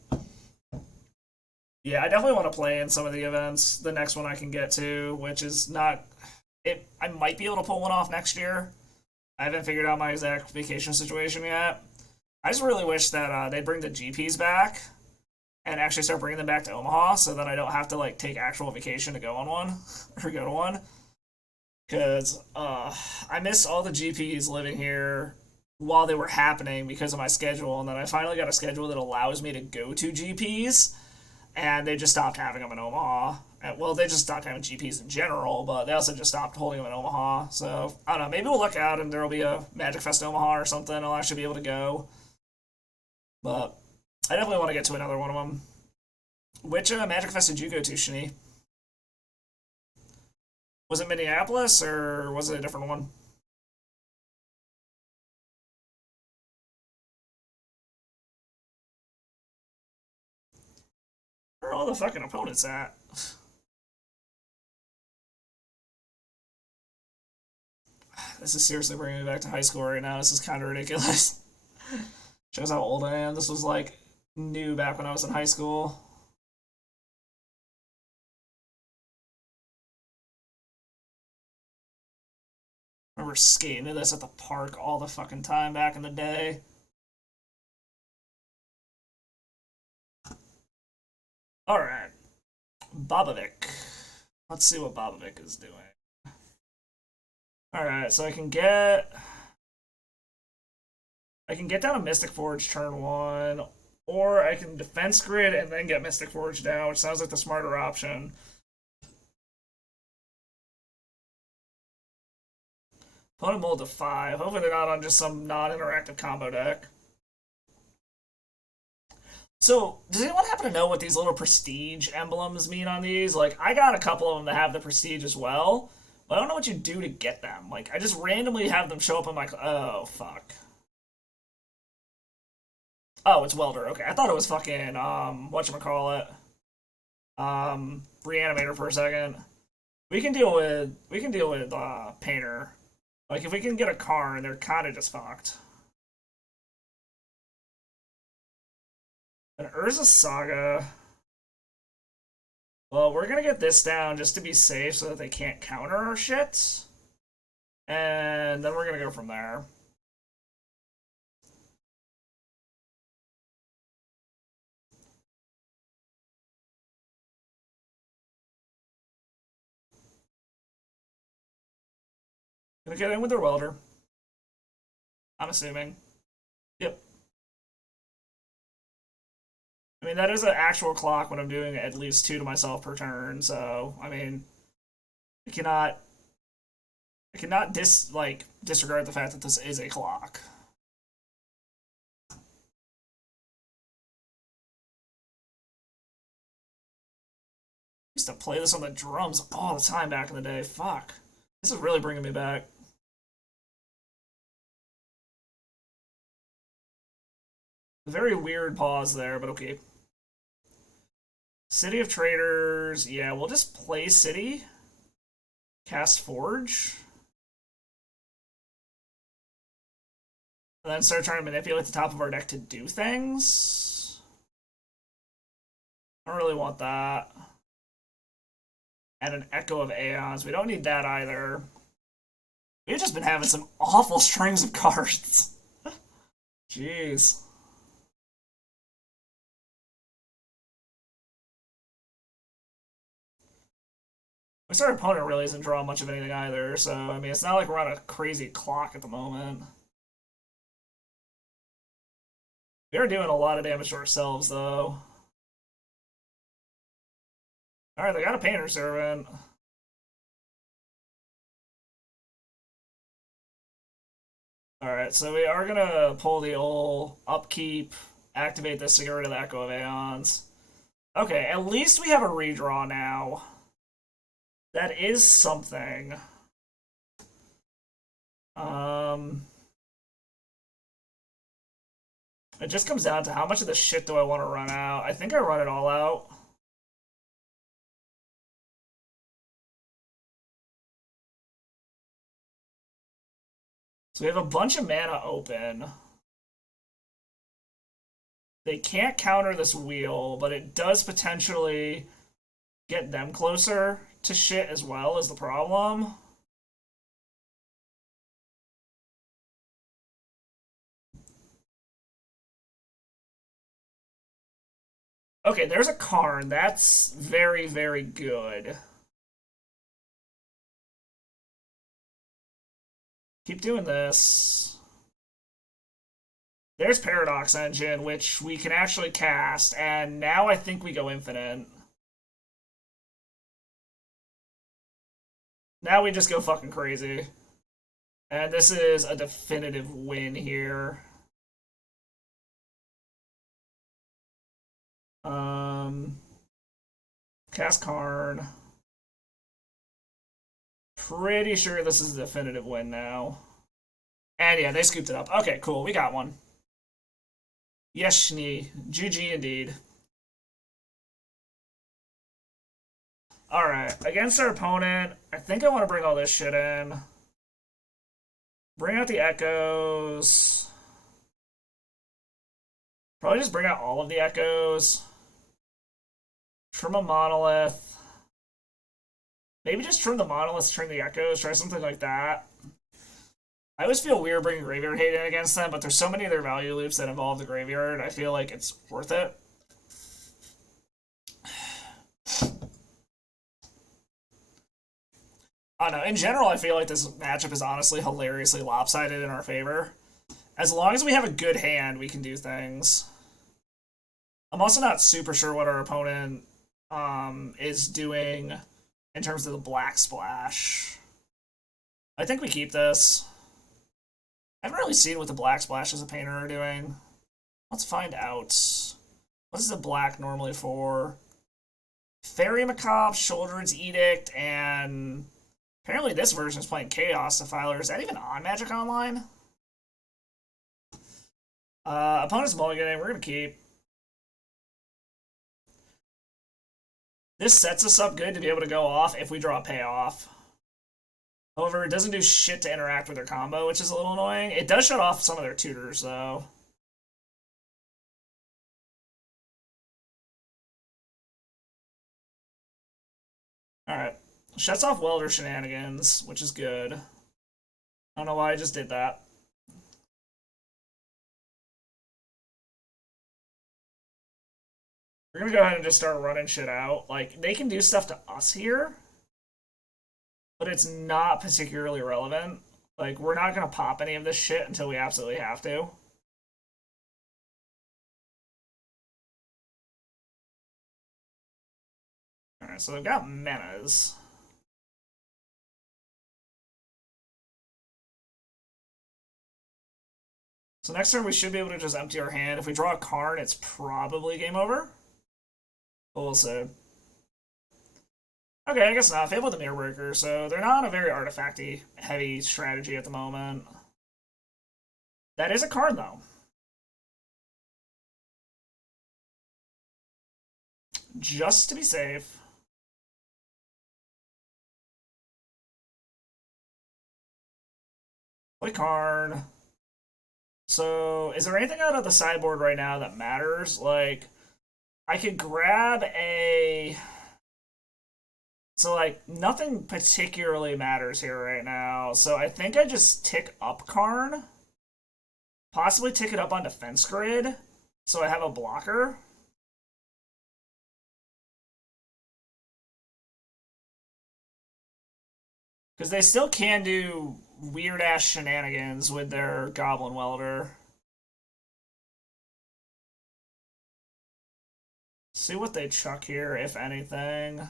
yeah, I definitely want to play in some of the events. The next one I can get to, which is not... I might be able to pull one off next year. I haven't figured out my exact vacation situation yet. I just really wish that they'd bring the GPs back and actually start bringing them back to Omaha so that I don't have to, like, take actual vacation to go on one or go to one. Because I missed all the GPs living here while they were happening because of my schedule, and then I finally got a schedule that allows me to go to GPs, and they just stopped having them in Omaha. Well, they just stopped having GPs in general, but they also just stopped holding them in Omaha. So, I don't know, maybe we'll look out and there'll be a Magic Fest Omaha or something. I'll actually be able to go. But I definitely want to get to another one of them. Which Magic Fest did you go to, Shani? Was it Minneapolis, or was it a different one? Where are all the fucking opponents at? This is seriously bringing me back to high school right now. This is kind of ridiculous. Shows how old I am. This was like new back when I was in high school. I remember skating to this at the park all the fucking time back in the day. Alright. Bobovic. Let's see what Bobovic is doing. Alright, so I can get down a Mystic Forge turn one, or I can Defense Grid and then get Mystic Forge down, which sounds like the smarter option. Opponent mold to 5. Hopefully they're not on just some non-interactive combo deck. So, does anyone happen to know what these little prestige emblems mean on these? Like, I got a couple of them that have the prestige as well, but I don't know what you do to get them. Like, I just randomly have them show up in my... Oh, fuck. Oh, it's Welder. Okay, I thought it was fucking, whatchamacallit. Reanimator for a second. We can deal with Painter. Like, if we can get a Karn, they're kind of just fucked. An Urza Saga. Well, we're gonna get this down just to be safe so that they can't counter our shit. And then we're gonna go from there. Gonna get in with their welder. I'm assuming. Yep. I mean, that is an actual clock when I'm doing at least 2 to myself per turn, so, I mean, I cannot... disregard the fact that this is a clock. used to play this on the drums all the time back in the day. Fuck. This is really bringing me back. Very weird pause there, but okay. City of Traders. Yeah, we'll just play City. Cast Forge. And then start trying to manipulate the top of our deck to do things. I don't really want that. And an Echo of Aeons. We don't need that either. We've just been having some awful strings of cards. Jeez. Our opponent really isn't drawing much of anything either, so, I mean, it's not like we're on a crazy clock at the moment. We are doing a lot of damage to ourselves, though. Alright, they got a Painter Servant. Alright, so we are gonna pull the old upkeep, activate this to get rid of the Echo of Aeons. Okay, at least we have a redraw now. That is something. It just comes down to how much of the shit do I want to run out. I think I run it all out. So we have a bunch of mana open. They can't counter this wheel, but it does potentially get them closer to shit as well is the problem. Okay, there's a Karn. That's very, very good. Keep doing this. There's Paradox Engine, which we can actually cast, and now I think we go infinite. Now we just go fucking crazy. And this is a definitive win here. Cast Karn. Pretty sure this is a definitive win now. And yeah, they scooped it up. Okay, cool. We got one. Yes, Schnee. GG indeed. Alright, against our opponent, I think I want to bring all this shit in. Bring out the Echoes. Probably just bring out all of the Echoes. Trim a Monolith. Maybe just trim the Monoliths, trim the Echoes, try something like that. I always feel weird bringing Graveyard Hate in against them, but there's so many of their value loops that involve the Graveyard, I feel like it's worth it. I don't know, in general, I feel like this matchup is honestly hilariously lopsided in our favor. As long as we have a good hand, we can do things. I'm also not super sure what our opponent is doing in terms of the Black Splash. I think we keep this. I haven't really seen what the Black Splash as a painter are doing. Let's find out. What is the black normally for? Fairy Macabre, Shoulder's Edict, and apparently this version is playing Chaos Defiler. Is that even on Magic Online? Opponent's mulliganing. We're going to keep. This sets us up good to be able to go off if we draw a payoff. However, it doesn't do shit to interact with their combo, which is a little annoying. It does shut off some of their tutors, though. Alright. Shuts off Welder Shenanigans, which is good. I don't know why I just did that. We're gonna go ahead and just start running shit out. Like, they can do stuff to us here, but it's not particularly relevant. Like, we're not gonna pop any of this shit until we absolutely have to. Alright, so they've got menas. So next turn we should be able to just empty our hand. If we draw a Karn, it's probably game over. But we'll see. Okay, I guess not. Fable the Mirror Breaker, so they're not on a very artifacty heavy strategy at the moment. That is a card, though. Just to be safe. Play Karn. So, is there anything out of the sideboard right now that matters? Like, I could grab a... So, like, nothing particularly matters here right now. So, I think I just tick up Karn. Possibly tick it up on defense grid. So I have a blocker. Because they still can do weird-ass shenanigans with their Goblin Welder. See what they chuck here, if anything.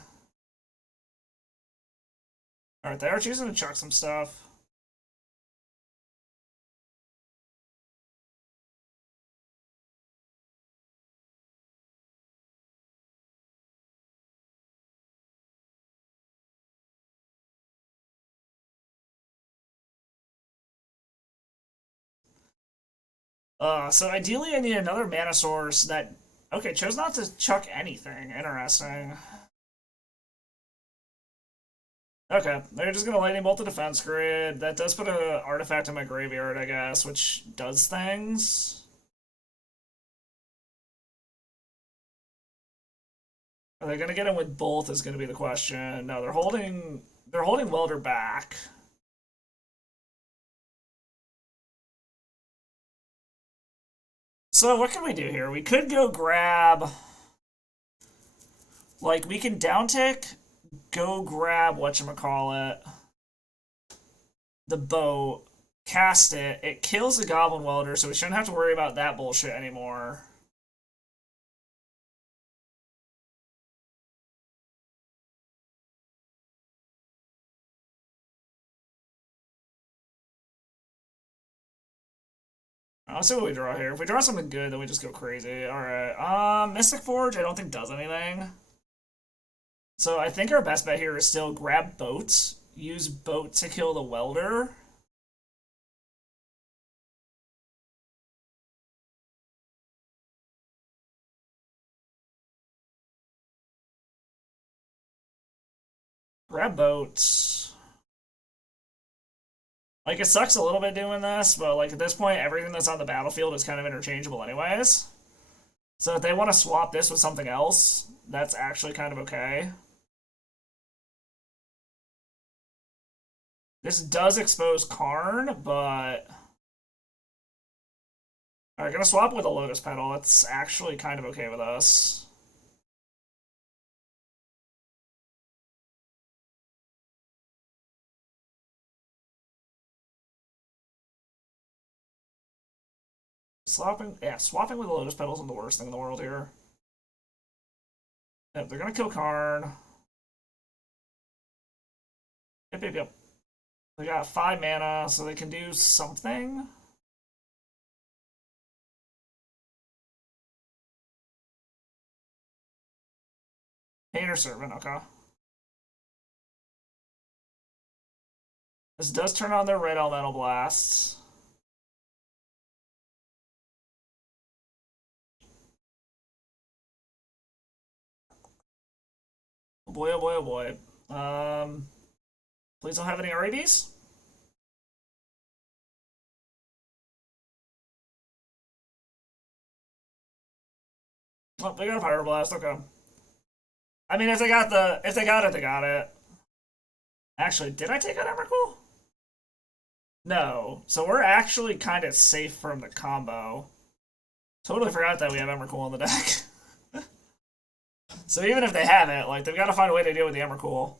Alright, they are choosing to chuck some stuff. So ideally I need another mana source that... Okay, chose not to chuck anything. Interesting. Okay, they're just gonna lightning bolt the defense grid. That does put an artifact in my graveyard, I guess, which does things. Are they gonna get in with both is gonna be the question. No, they're holding Welder back. So what can we do here? We could go grab... Like, we can downtick, go grab whatchamacallit, the boat, cast it, it kills the Goblin Welder, so we shouldn't have to worry about that bullshit anymore. Let's see what we draw here. If we draw something good, then we just go crazy. Alright, Mystic Forge I don't think does anything. So I think our best bet here is still grab boats, use boat to kill the welder. Grab boats. Like, it sucks a little bit doing this, but like at this point, everything that's on the battlefield is kind of interchangeable anyways. So if they want to swap this with something else, that's actually kind of okay. This does expose Karn, but... Alright, gonna swap with a Lotus Petal. That's actually kind of okay with us. Swapping with the Lotus Petal isn't the worst thing in the world here. Yep, they're gonna kill Karn. Yep. They got 5 mana, so they can do something. Painter Servant, okay. This does turn on their red elemental blasts. Oh boy, oh boy, oh boy. Please don't have any RABs. Oh, they got a Pyroblast, okay. I mean, if they got it, they got it. Actually, did I take out Emrakul? No. So we're actually kind of safe from the combo. Totally forgot that we have Emrakul in the deck. So even if they have it, like, they've got to find a way to deal with the Emrakul.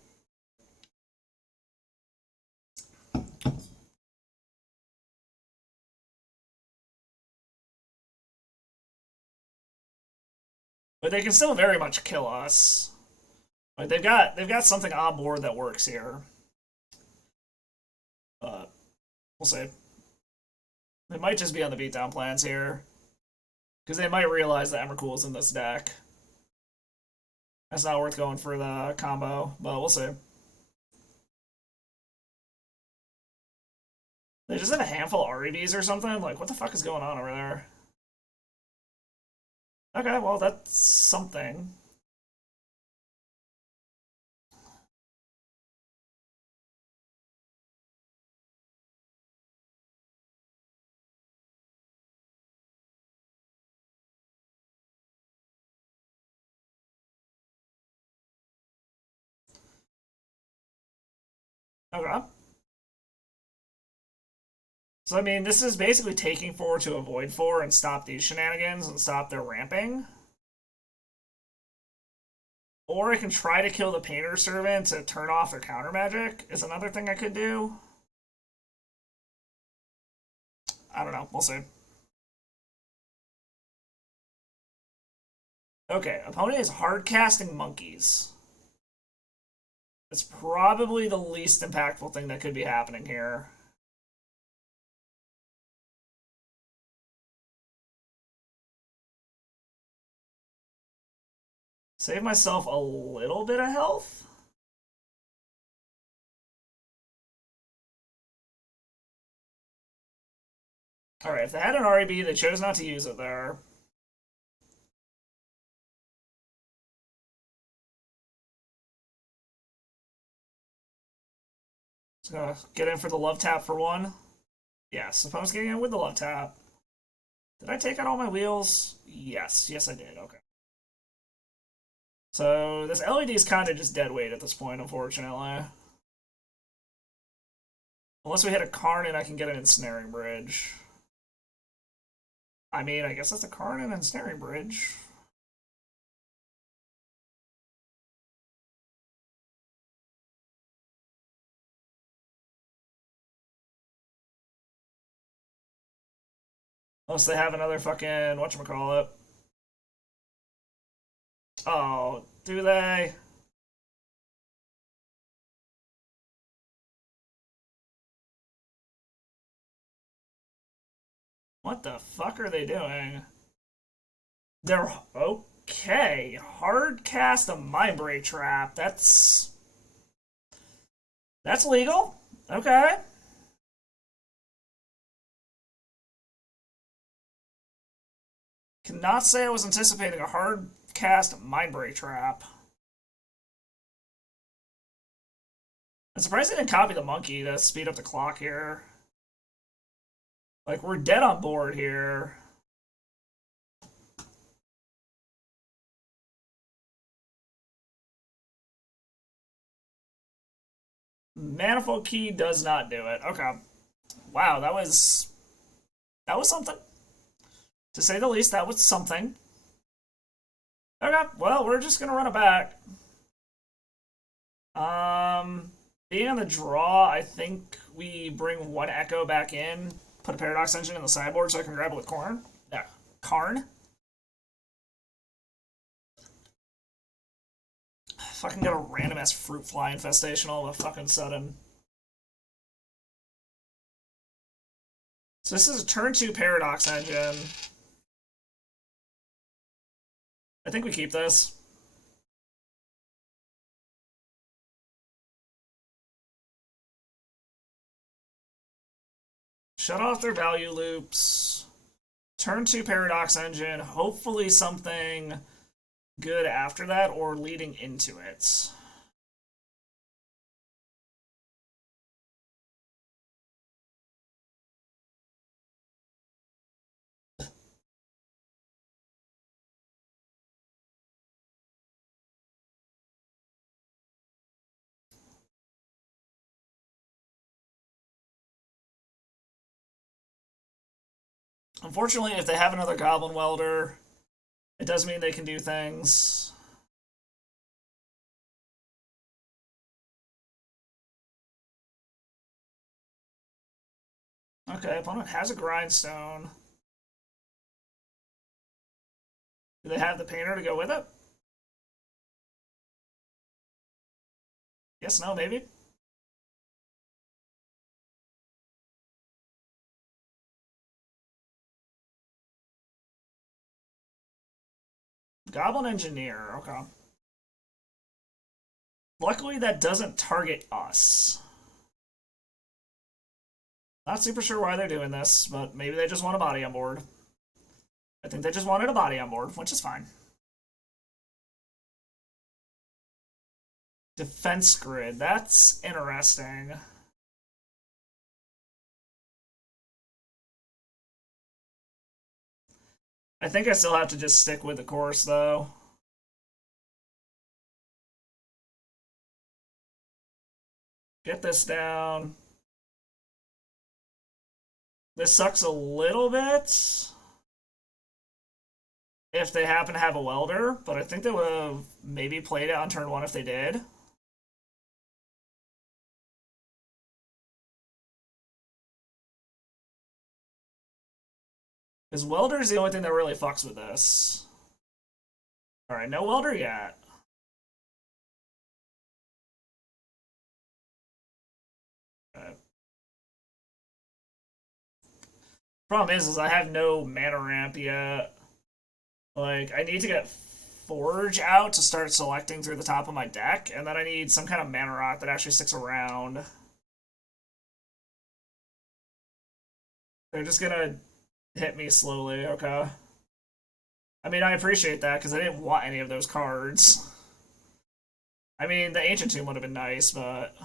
But they can still very much kill us. Like, they've got something on board that works here. But we'll see. They might just be on the beatdown plans here. Because they might realize that Emrakul is in this deck. That's not worth going for the combo, but we'll see. They just have a handful of REBs or something? Like, what the fuck is going on over there? Okay, well, that's something. Okay. So, I mean, this is basically taking 4 to avoid 4 and stop these shenanigans and stop their ramping. Or I can try to kill the Painter Servant to turn off their counter magic, is another thing I could do. I don't know. We'll see. Okay, opponent is hard casting monkeys. It's probably the least impactful thing that could be happening here. Save myself a little bit of health. Alright, if they had an REB, they chose not to use it there. Just gonna get in for the love tap for one. Yes, opponent's getting in with the love tap. Did I take out all my wheels? Yes, yes I did, okay. So this LED is kind of just dead weight at this point, unfortunately. Unless we hit a Karn and I can get an ensnaring bridge. I mean, I guess that's a Karn and ensnaring bridge. Unless they have another fucking whatchamacallit. Oh, do they? What the fuck are they doing? They're okay. Hard cast a Mindbreak Trap. That's legal. Okay. Cannot say I was anticipating a hard cast Mindbreak Trap. I'm surprised they didn't copy the monkey to speed up the clock here. Like, we're dead on board here. Manifold Key does not do it. Okay. Wow, that was something. To say the least, that was something. Okay, well, we're just gonna run it back. Being on the draw, I think we bring one Echo back in, put a Paradox Engine in the sideboard so I can grab it with Karn. Yeah, Karn. Fucking got a random ass fruit fly infestation all of a fucking sudden. So this is a turn 2 Paradox Engine. I think we keep this. Shut off their value loops. Turn 2 Paradox Engine. Hopefully something good after that or leading into it. Unfortunately, if they have another Goblin Welder, it does mean they can do things. Okay, opponent has a Grindstone. Do they have the Painter to go with it? Yes, no, maybe. Goblin Engineer, okay. Luckily, that doesn't target us. Not super sure why they're doing this, but maybe they just want a body on board. I think they just wanted a body on board, which is fine. Defense grid, that's interesting. I think I still have to just stick with the course, though. Get this down. This sucks a little bit if they happen to have a welder, but I think they would have maybe played it on turn one if they did. Because welder is the only thing that really fucks with this. Alright, no welder yet. Okay. Problem is I have no mana ramp yet. Like, I need to get Forge out to start selecting through the top of my deck, and then I need some kind of mana rock that actually sticks around. They're just gonna hit me slowly, okay. I mean, I appreciate that, because I didn't want any of those cards. I mean, the Ancient Tomb would have been nice, but...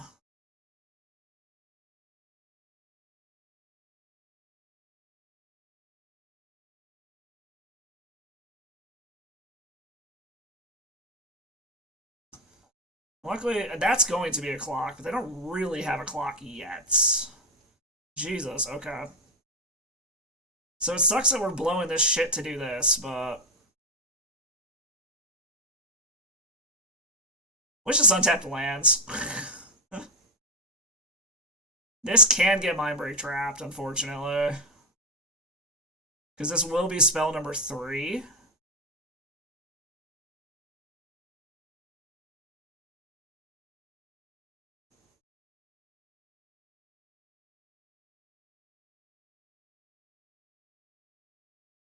Luckily, that's going to be a clock, but they don't really have a clock yet. Jesus, okay. So it sucks that we're blowing this shit to do this, but... Wish just untapped lands. This can get Mindbreak trapped, unfortunately. Because this will be spell number 3.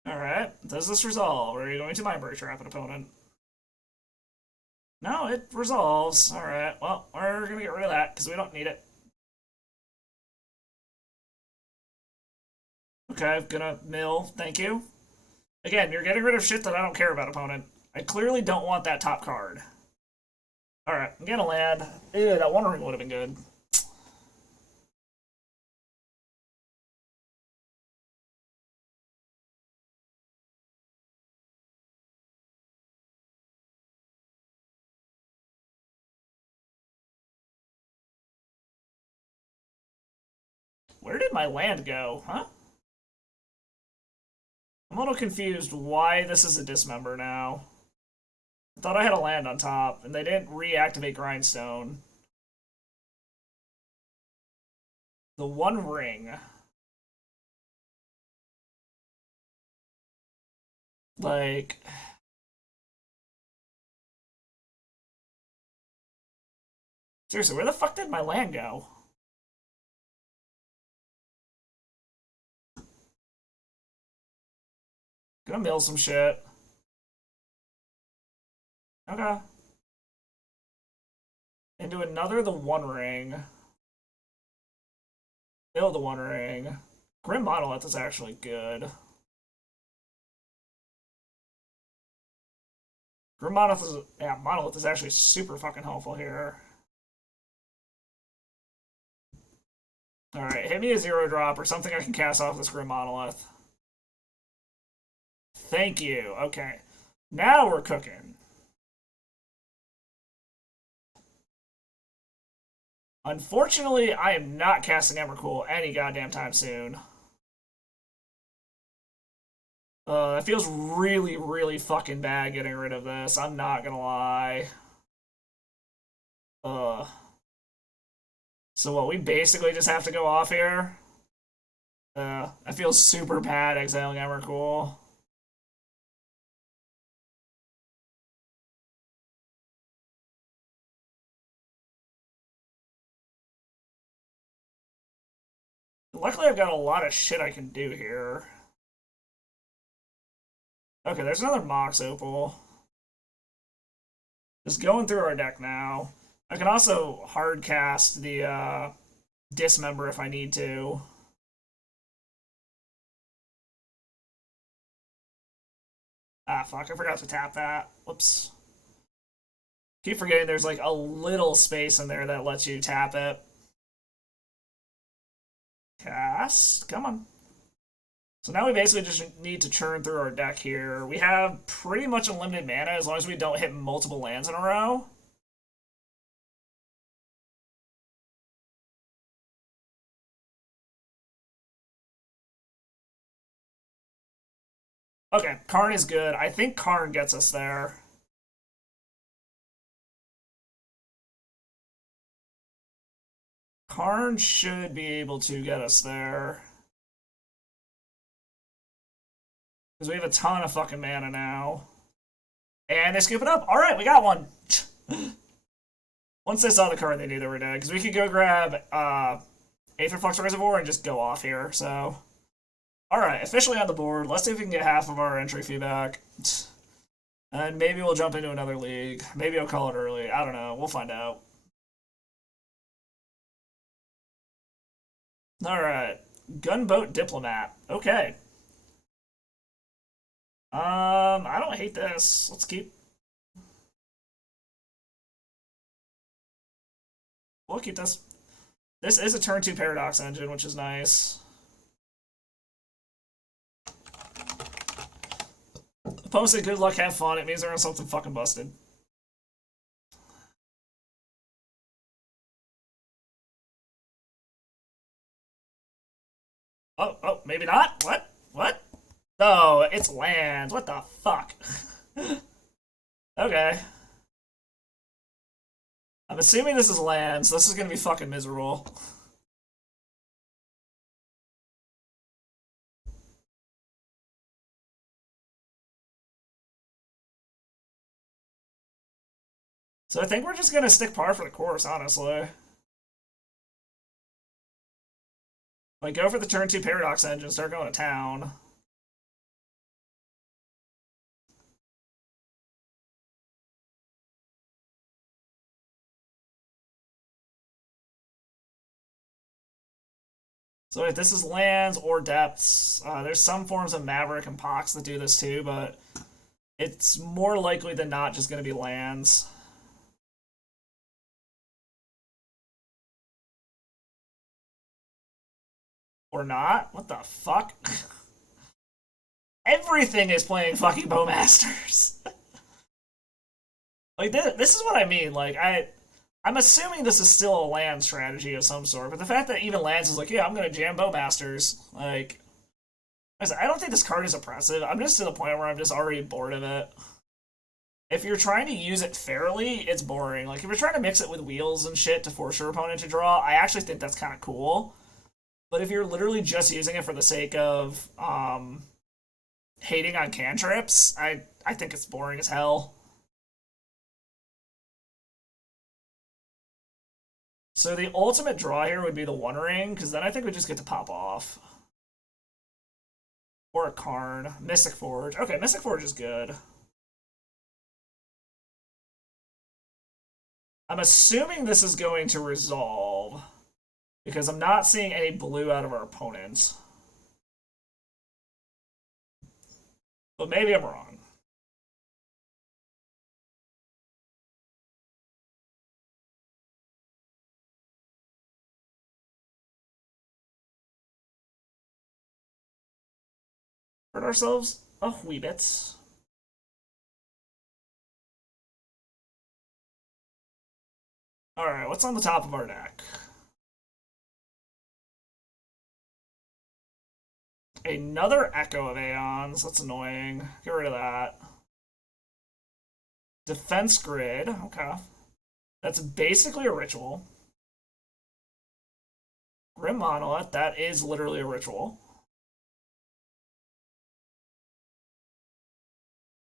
Alright, does this resolve? Or are you going to Mindbreak trap an opponent? No, it resolves. Alright, well, we're gonna get rid of that, because we don't need it. Okay, gonna mill, thank you. Again, you're getting rid of shit that I don't care about, opponent. I clearly don't want that top card. Alright, I'm gonna land. Ew, that One Ring would have been good. Where did my land go, huh? I'm a little confused why this is a dismember now. I thought I had a land on top, and they didn't reactivate Grindstone. The One Ring. Like... Seriously, where the fuck did my land go? Gonna mill some shit. Okay. Into another the One Ring. Mill the One Ring. Grim Monolith is actually good. Grim Monolith is, yeah, Monolith is actually super fucking helpful here. Alright, hit me a 0-drop or something I can cast off this Grim Monolith. Thank you. Okay. Now we're cooking. Unfortunately, I am not casting Emrakul any goddamn time soon. It feels really, really fucking bad getting rid of this. I'm not gonna lie. So what, we basically just have to go off here? I feel super bad exiling Emrakul. Luckily, I've got a lot of shit I can do here. Okay, there's another Mox Opal. Just going through our deck now. I can also hard cast the Dismember if I need to. Ah, fuck, I forgot to tap that. Whoops. Keep forgetting there's like a little space in there that lets you tap it. Cast. Come on. So now we basically just need to churn through our deck here. We have pretty much unlimited mana as long as we don't hit multiple lands in a row. Okay, Karn is good. I think Karn gets us there. Karn should be able to get us there. Because we have a ton of fucking mana now. And they scoop it up. Alright, we got one. Once they saw the card, they knew they were dead. Because we could go grab Aether Flux Reservoir and just go off here. So, alright, officially on the board. Let's see if we can get half of our entry fee back. And maybe we'll jump into another league. Maybe I'll call it early. I don't know. We'll find out. Alright. Gunboat Diplomat. Okay. I don't hate this. Let's keep... We'll keep this. This is a turn 2 Paradox engine, which is nice. Opponents say good luck, have fun. It means they're on something fucking busted. Oh, maybe not? What? What? Oh, it's land. What the fuck? Okay. I'm assuming this is land, so this is gonna be fucking miserable. So I think we're just gonna stick par for the course, honestly. Like, go for the turn 2 Paradox engine, start going to town. So if this is lands or depths, there's some forms of Maverick and Pox that do this too, but it's more likely than not just going to be lands. Or not? What the fuck? Everything is playing fucking Bowmasters. Like, this is what I mean. Like, I'm assuming this is still a land strategy of some sort, but the fact that even lands is like, yeah, I'm gonna jam Bowmasters. Like, I don't think this card is oppressive. I'm just to the point where I'm just already bored of it. If you're trying to use it fairly, it's boring. Like, if you're trying to mix it with wheels and shit to force your opponent to draw, I actually think that's kind of cool. But if you're literally just using it for the sake of hating on cantrips, I think it's boring as hell. So the ultimate draw here would be the One Ring, because then I think we just get to pop off. Or a Karn. Mystic Forge. Okay, Mystic Forge is good. I'm assuming this is going to resolve, because I'm not seeing any blue out of our opponents. But maybe I'm wrong. Hurt ourselves a wee bit. Alright, what's on the top of our deck? Another Echo of Aeons. That's annoying. Get rid of that. Defense Grid. Okay. That's basically a ritual. Grim Monolith. That is literally a ritual.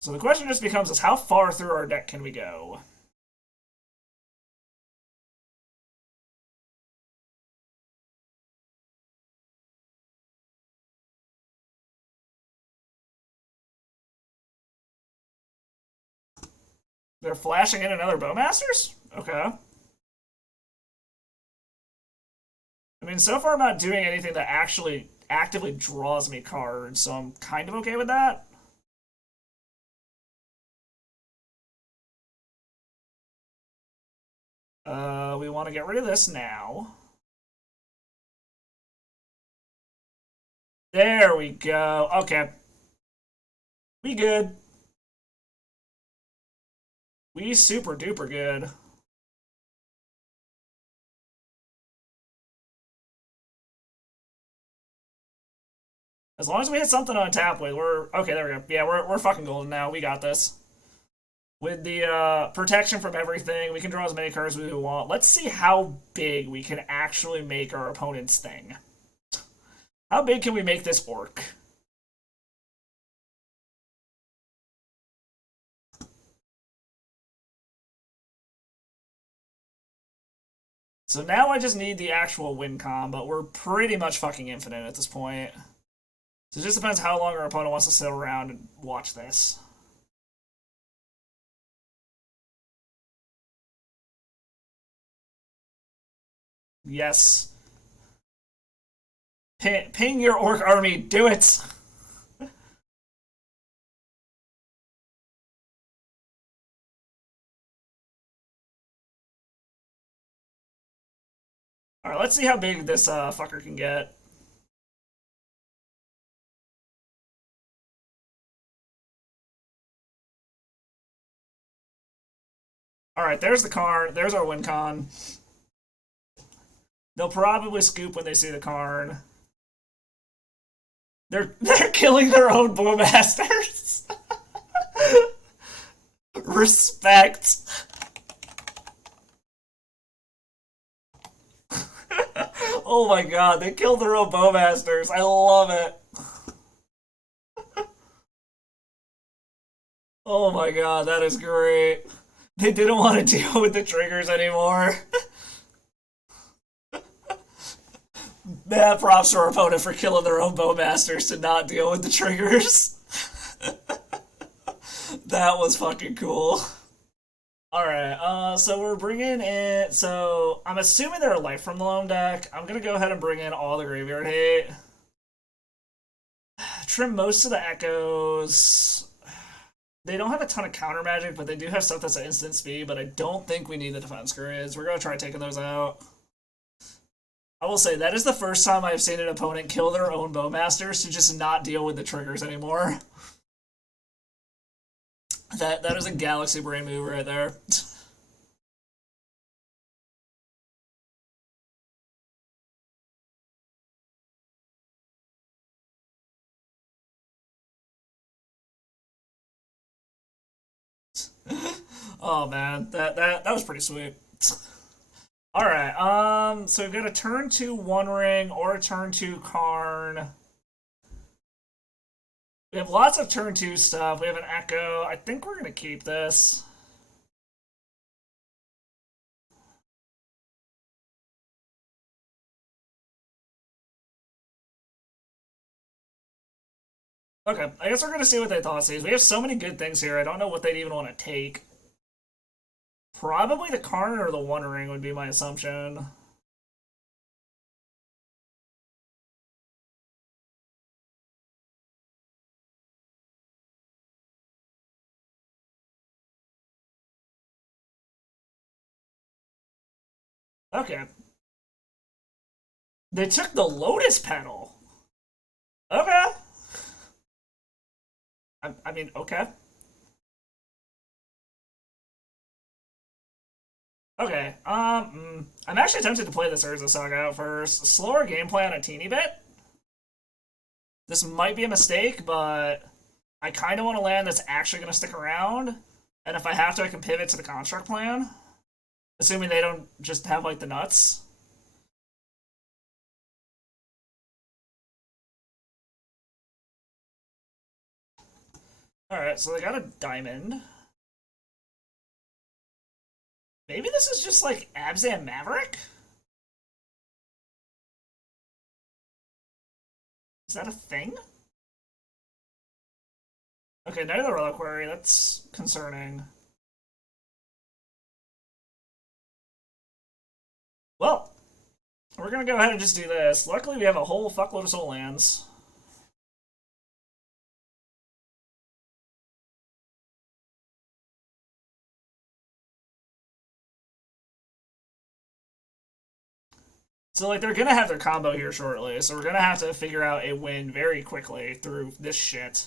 So the question just becomes is how far through our deck can we go? They're flashing in another Bowmasters? Okay. I mean, so far I'm not doing anything that actually actively draws me cards, so I'm kind of okay with that. We want to get rid of this now. There we go. Okay. We good. We super duper good. As long as we hit something on tap with, we're okay. There we go. Yeah, we're fucking golden now. We got this. With the protection from everything, we can draw as many cards as we want. Let's see how big we can actually make our opponent's thing. How big can we make this orc? So now I just need the actual win con, but we're pretty much fucking infinite at this point. So it just depends how long our opponent wants to sit around and watch this. Yes. Ping your orc army. Do it. Alright, let's see how big this fucker can get. Alright, there's the card. There's our win con. They'll probably scoop when they see the card. They're killing their own bowmasters. Respect. Oh my god, they killed their own bowmasters. I love it. Oh my god, that is great. They didn't want to deal with the triggers anymore. Mad props to our opponent for killing their own bowmasters to not deal with the triggers. That was fucking cool. Alright, so we're bringing in... So, I'm assuming they're a Life from the Loam deck. I'm gonna go ahead and bring in all the Graveyard Hate. Trim most of the Echoes. They don't have a ton of counter magic, but they do have stuff that's at instant speed, but I don't think we need the defense grids. We're gonna try taking those out. I will say, that is the first time I've seen an opponent kill their own bowmasters to just not deal with the triggers anymore. That is a galaxy brain move right there. Oh man, that was pretty sweet. Alright, so we've got a turn 2 One Ring or a turn 2 Karn. We have lots of turn 2 stuff. We have an Echo. I think we're gonna keep this. Okay, I guess we're gonna see what they thought sees. We have so many good things here, I don't know what they'd even want to take. Probably the Karn or the One Ring would be my assumption. Okay. They took the Lotus Petal. Okay. I mean, okay. Okay, I'm actually tempted to play this Urza Saga out first. Slower gameplay on a teeny bit. This might be a mistake, but I kind of want to land that's actually going to stick around. And if I have to, I can pivot to the construct plan. Assuming they don't just have, like, the nuts. Alright, so they got a diamond. Maybe this is just, like, Abzan Maverick? Is that a thing? Okay, Knight of the Reliquary, that's concerning. Well, We're gonna go ahead and just do this. Luckily, we have a whole fuckload of soul lands. So, like, they're gonna have their combo here shortly, so we're gonna have to figure out a win very quickly through this shit.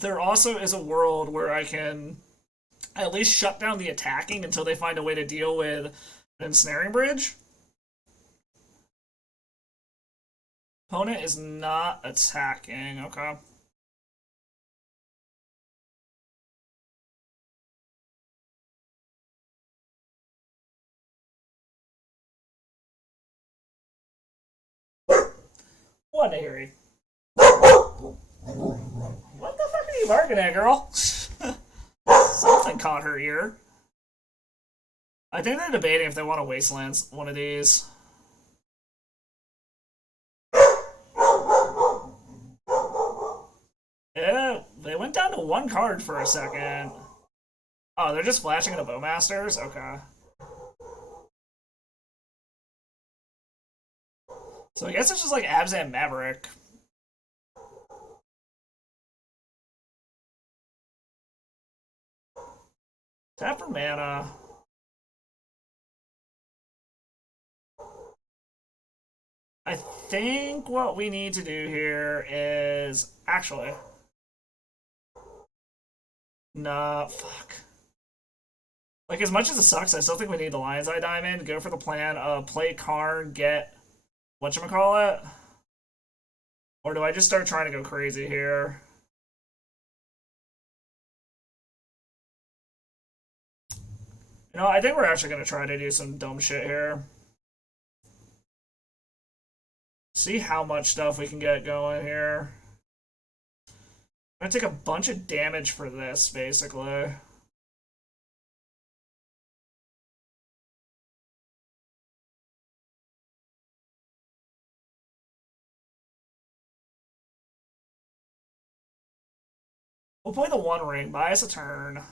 There also is a world where I can at least shut down the attacking until they find a way to deal with an ensnaring bridge. Opponent is not attacking, okay. What a Harry. What the fuck are you barking at, girl? Something caught her ear. I think they're debating if they want to wasteland one of these. Yeah, they went down to one card for a second. Oh, they're just flashing into Bowmasters? Okay. So I guess it's just like Abs and Maverick. Tap for mana. I think what we need to do here is actually. Nah, fuck. Like, as much as it sucks, I still think we need the Lion's Eye Diamond. Go for the plan of play Karn, get whatchamacallit? Or do I just start trying to go crazy here? You know, I think we're actually going to try to do some dumb shit here. See how much stuff we can get going here. I'm going to take a bunch of damage for this, basically. We'll play the One Ring, buy us a turn.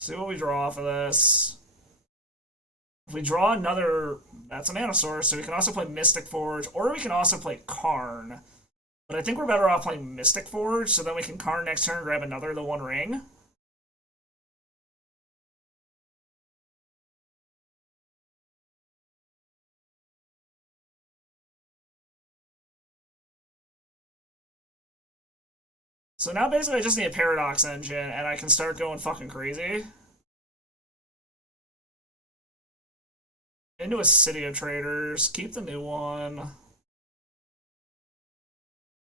See what we draw off of this. If we draw another, that's a mana source, so we can also play Mystic Forge, or we can also play Karn. But I think we're better off playing Mystic Forge, so then we can Karn next turn, grab another the One Ring. So now basically I just need a Paradox Engine, and I can start going fucking crazy. Into a City of Traders. Keep the new one.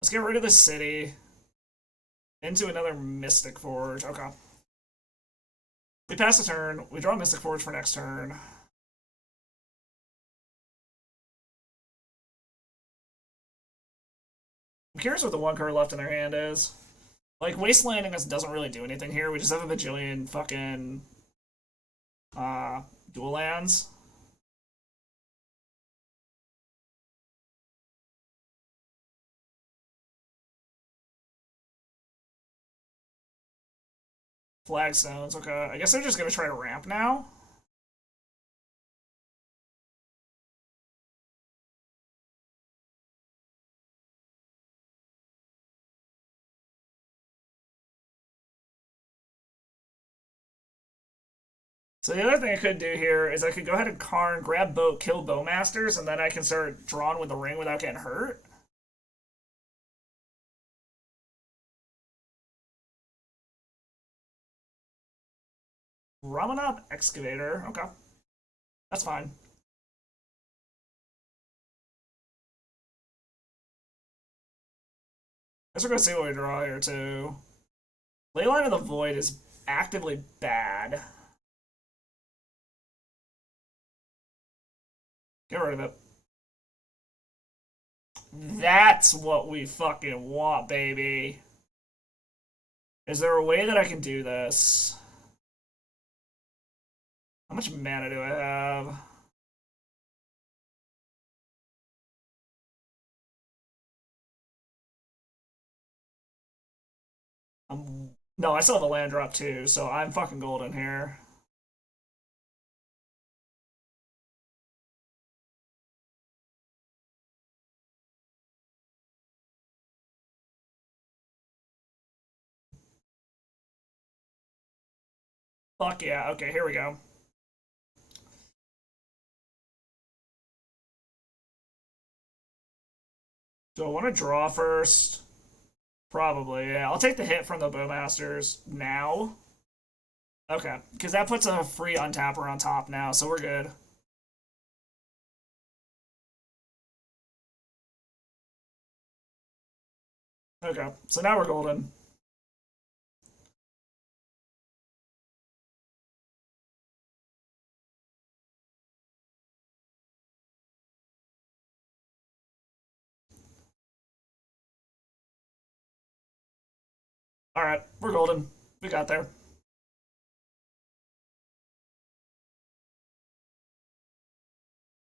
Let's get rid of the city. Into another Mystic Forge. Okay. We pass the turn. We draw Mystic Forge for next turn. I'm curious what the one card left in their hand is. Like, Wastelanding us doesn't really do anything here. We just have a bajillion fucking dual lands. Flagstones, okay. I guess they're just gonna try to ramp now. So the other thing I could do here is I could go ahead and Karn, grab boat, kill Bowmasters, and then I can start drawing with the ring without getting hurt. Ramanov Excavator, okay. That's fine. Guess we're gonna see what we draw here too. Leyline of the Void is actively bad. Get rid of it. That's what we fucking want, baby. Is there a way that I can do this? How much mana do I have? No, I still have a land drop too, so I'm fucking golden here. Fuck yeah. Okay, here we go. Do I want to draw first? Probably, yeah. I'll take the hit from the Bowmasters now. Okay, because that puts a free untapper on top now, so we're good. Okay, so now we're golden. Alright, we're golden. We got there.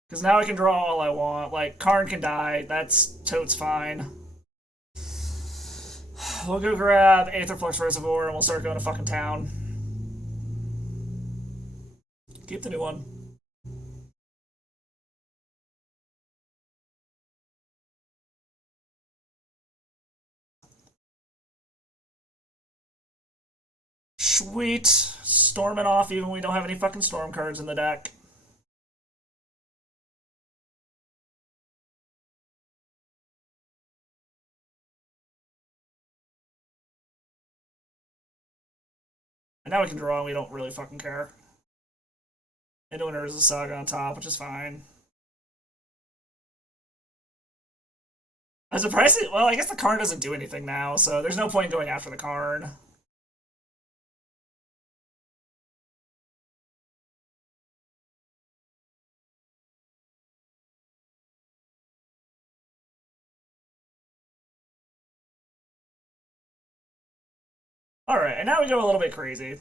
Because now I can draw all I want. Like, Karn can die. That's totes fine. We'll go grab Aetherflux Reservoir and we'll start going to fucking town. Keep the new one. Sweet. Storming off even when we don't have any fucking storm cards in the deck. And now we can draw and we don't really fucking care. And winner is a Saga on top, which is fine. I'm surprised well, I guess the Karn doesn't do anything now, so there's no point in going after the Karn. Alright, and now we go a little bit crazy.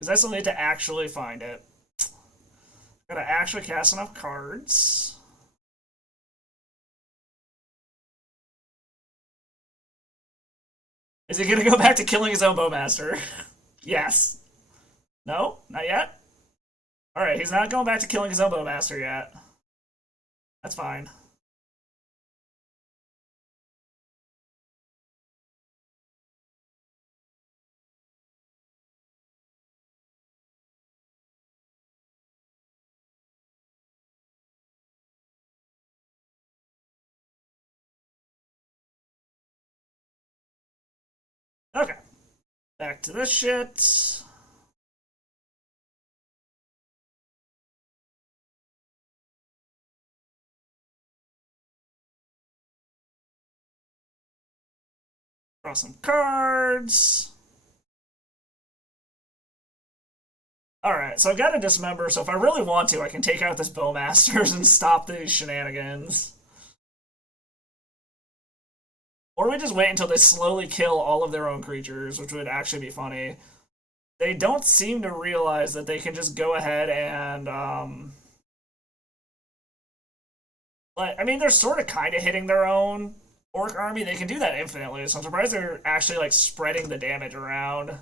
Because I still need to actually find it. Gotta actually cast enough cards. Is he gonna go back to killing his own Bowmaster? Yes. No? Not yet? Alright, he's not going back to killing his own Bowmaster yet. That's fine. Okay. Back to this shit. Draw some cards. Alright, so I've got to dismember, so if I really want to, I can take out this Bowmasters and stop these shenanigans. Or we just wait until they slowly kill all of their own creatures, which would actually be funny. They don't seem to realize that they can just go ahead and, like, I mean, they're sort of kind of hitting their own Orc army. They can do that infinitely, so I'm surprised they're actually, like, spreading the damage around.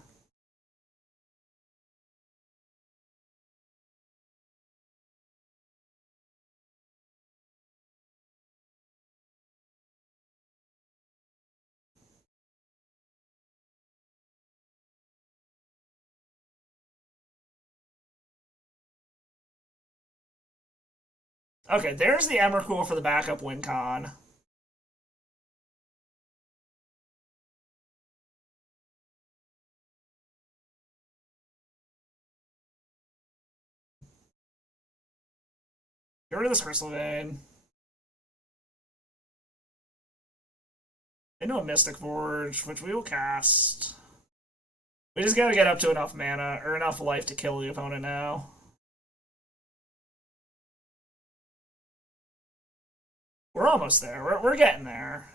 Okay, there's the Emrakul for the backup win con. Get rid of this Crystal Vein. Into a Mystic Forge, which we will cast. We just gotta get up to enough mana, or enough life to kill the opponent now. We're almost there. We're getting there.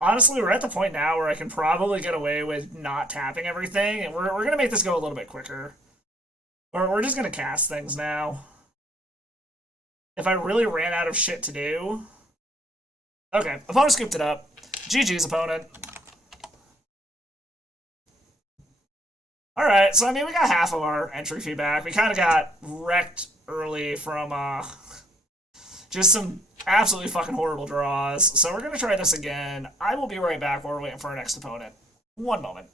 Honestly, we're at the point now where I can probably get away with not tapping everything, and we're going to make this go a little bit quicker. Or we're just going to cast things now. If I really ran out of shit to do, Okay, opponent scooped it up. GG's, opponent. Alright, so I mean, we got half of our entry fee back. We kind of got wrecked early from just some absolutely fucking horrible draws. So we're going to try this again. I will be right back while we're waiting for our next opponent. One moment.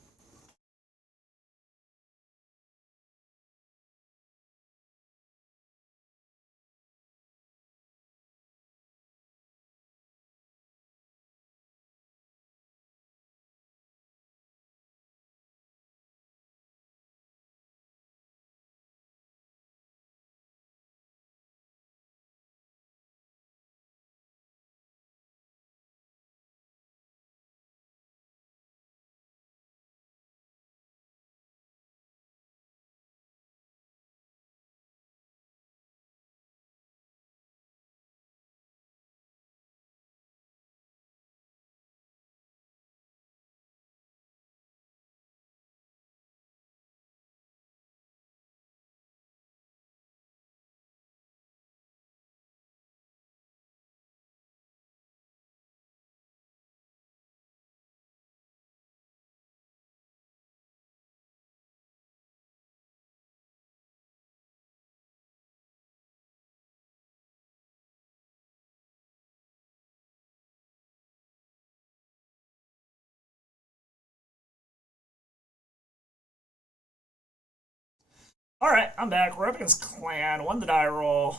Alright, I'm back. We're up against Clan. Won the die roll.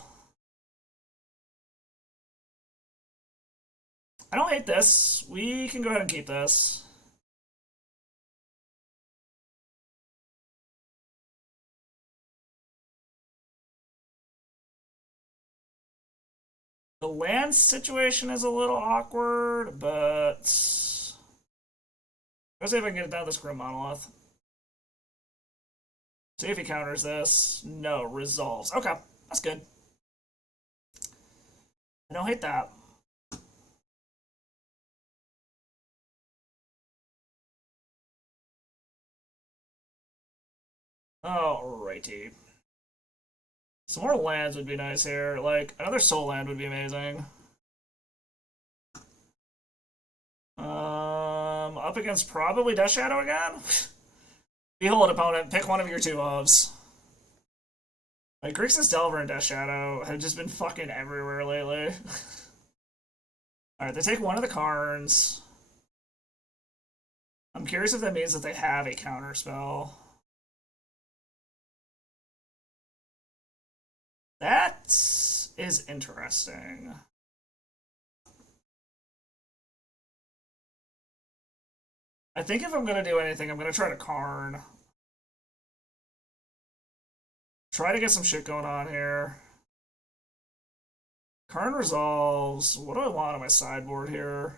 I don't hate this. We can go ahead and keep this. The land situation is a little awkward, but let's see if I can get it down to this Grim Monolith. See if he counters this. No, resolves. Okay, that's good. I don't hate that. Alrighty. Some more lands would be nice here. Like, another soul land would be amazing. Up against probably Death Shadow again? Behold, opponent, pick one of your two ofs. Like, Grixis Delver and Death Shadow have just been fucking everywhere lately. Alright, they take one of the Karns. I'm curious if that means that they have a counter spell. That is interesting. I think if I'm going to do anything, I'm going to try to Karn. Try to get some shit going on here. Karn resolves. What do I want on my sideboard here?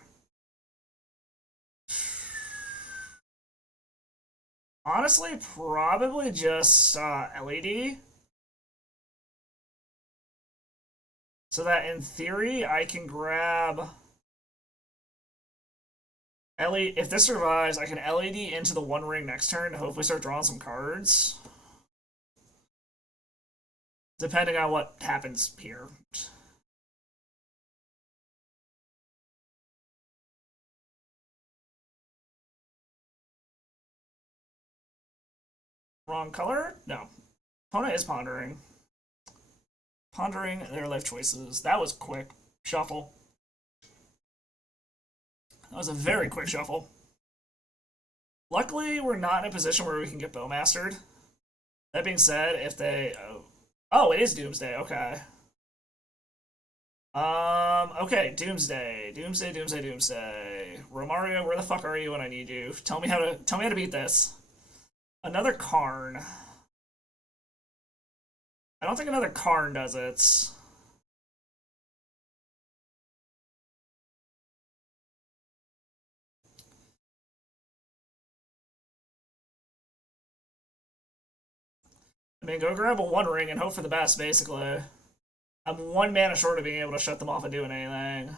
Honestly, probably just LED. So that in theory, I can grab LED. If this survives, I can LED into the One Ring next turn to hopefully start drawing some cards. Depending on what happens here. Wrong color? No. Opponent is pondering. Pondering their life choices. That was quick. Shuffle. That was a very quick shuffle. Luckily, we're not in a position where we can get Bowmastered. That being said, if they... Oh, it is Doomsday. Okay. Okay, Doomsday. Doomsday. Romario, where the fuck are you when I need you? Tell me how to beat this. Another Karn. I don't think another Karn does it. I mean, go grab a One Ring and hope for the best, basically. I'm one mana short of being able to shut them off and doing anything.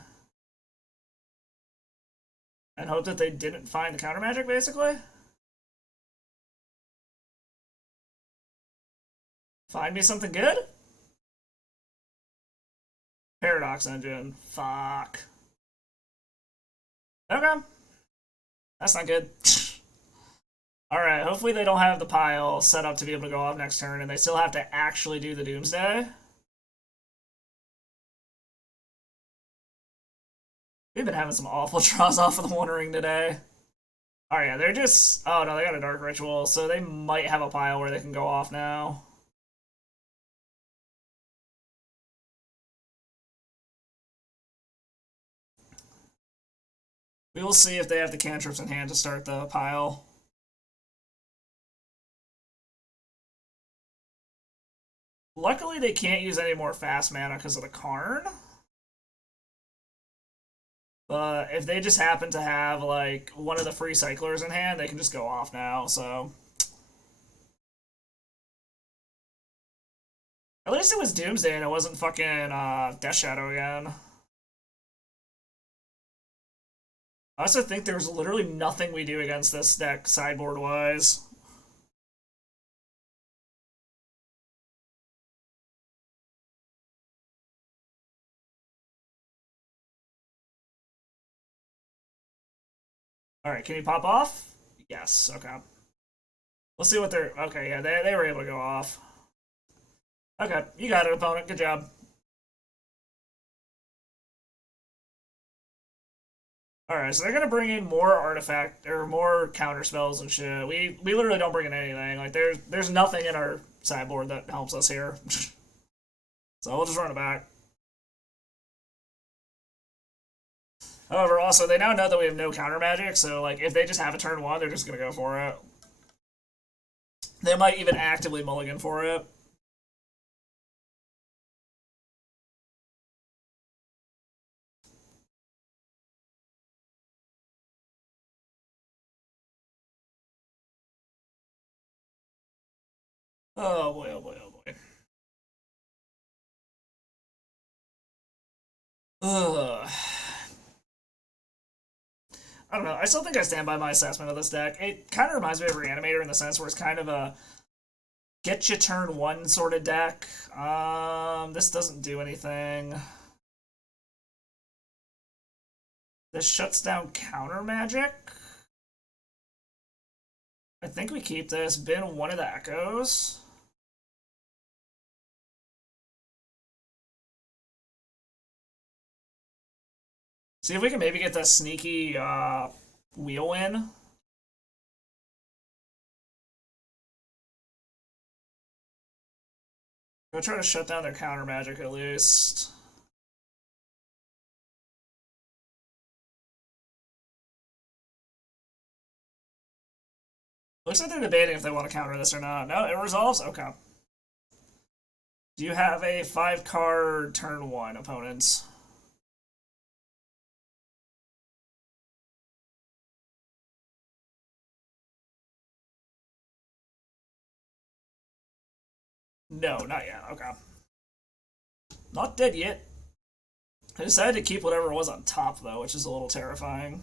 And hope that they didn't find the counter magic, basically. Find me something good? Paradox Engine. Fuck. Okay, that's not good. Alright, hopefully they don't have the pile set up to be able to go off next turn, and they still have to actually do the Doomsday. We've been having some awful draws off of the One Ring today. Alright, yeah, they're just... Oh, no, they got a Dark Ritual, so they might have a pile where they can go off now. We will see if they have the cantrips in hand to start the pile. Luckily, they can't use any more fast mana because of the Karn. But if they just happen to have, like, one of the free cyclers in hand, they can just go off now, so... At least it was Doomsday and it wasn't fucking Death Shadow again. I also think there's literally nothing we do against this deck sideboard-wise. Alright, can you pop off? Yes, okay. We'll see what they're... Okay, yeah, they were able to go off. Okay, you got it, opponent. Good job. Alright, so they're gonna bring in more artifact or more counter spells and shit. We literally don't bring in anything. Like there's nothing in our sideboard that helps us here. So we'll just run it back. However, also they now know that we have no counter magic, so like if they just have a turn one, they're just gonna go for it. They might even actively mulligan for it. Oh boy, oh boy, oh boy. Ugh. I don't know. I still think I stand by my assessment of this deck. It kind of reminds me of Reanimator in the sense where it's kind of a get you turn one sort of deck. This doesn't do anything. This shuts down counter magic. I think we keep this. Bin one of the echoes. See if we can maybe get the sneaky wheel in. Go try to shut down their counter magic at least. Looks like they're debating if they want to counter this or not. No, it resolves? Okay. Do you have a 5-card turn 1 opponents? No, not yet. Okay. Not dead yet. I decided to keep whatever was on top, though, which is a little terrifying.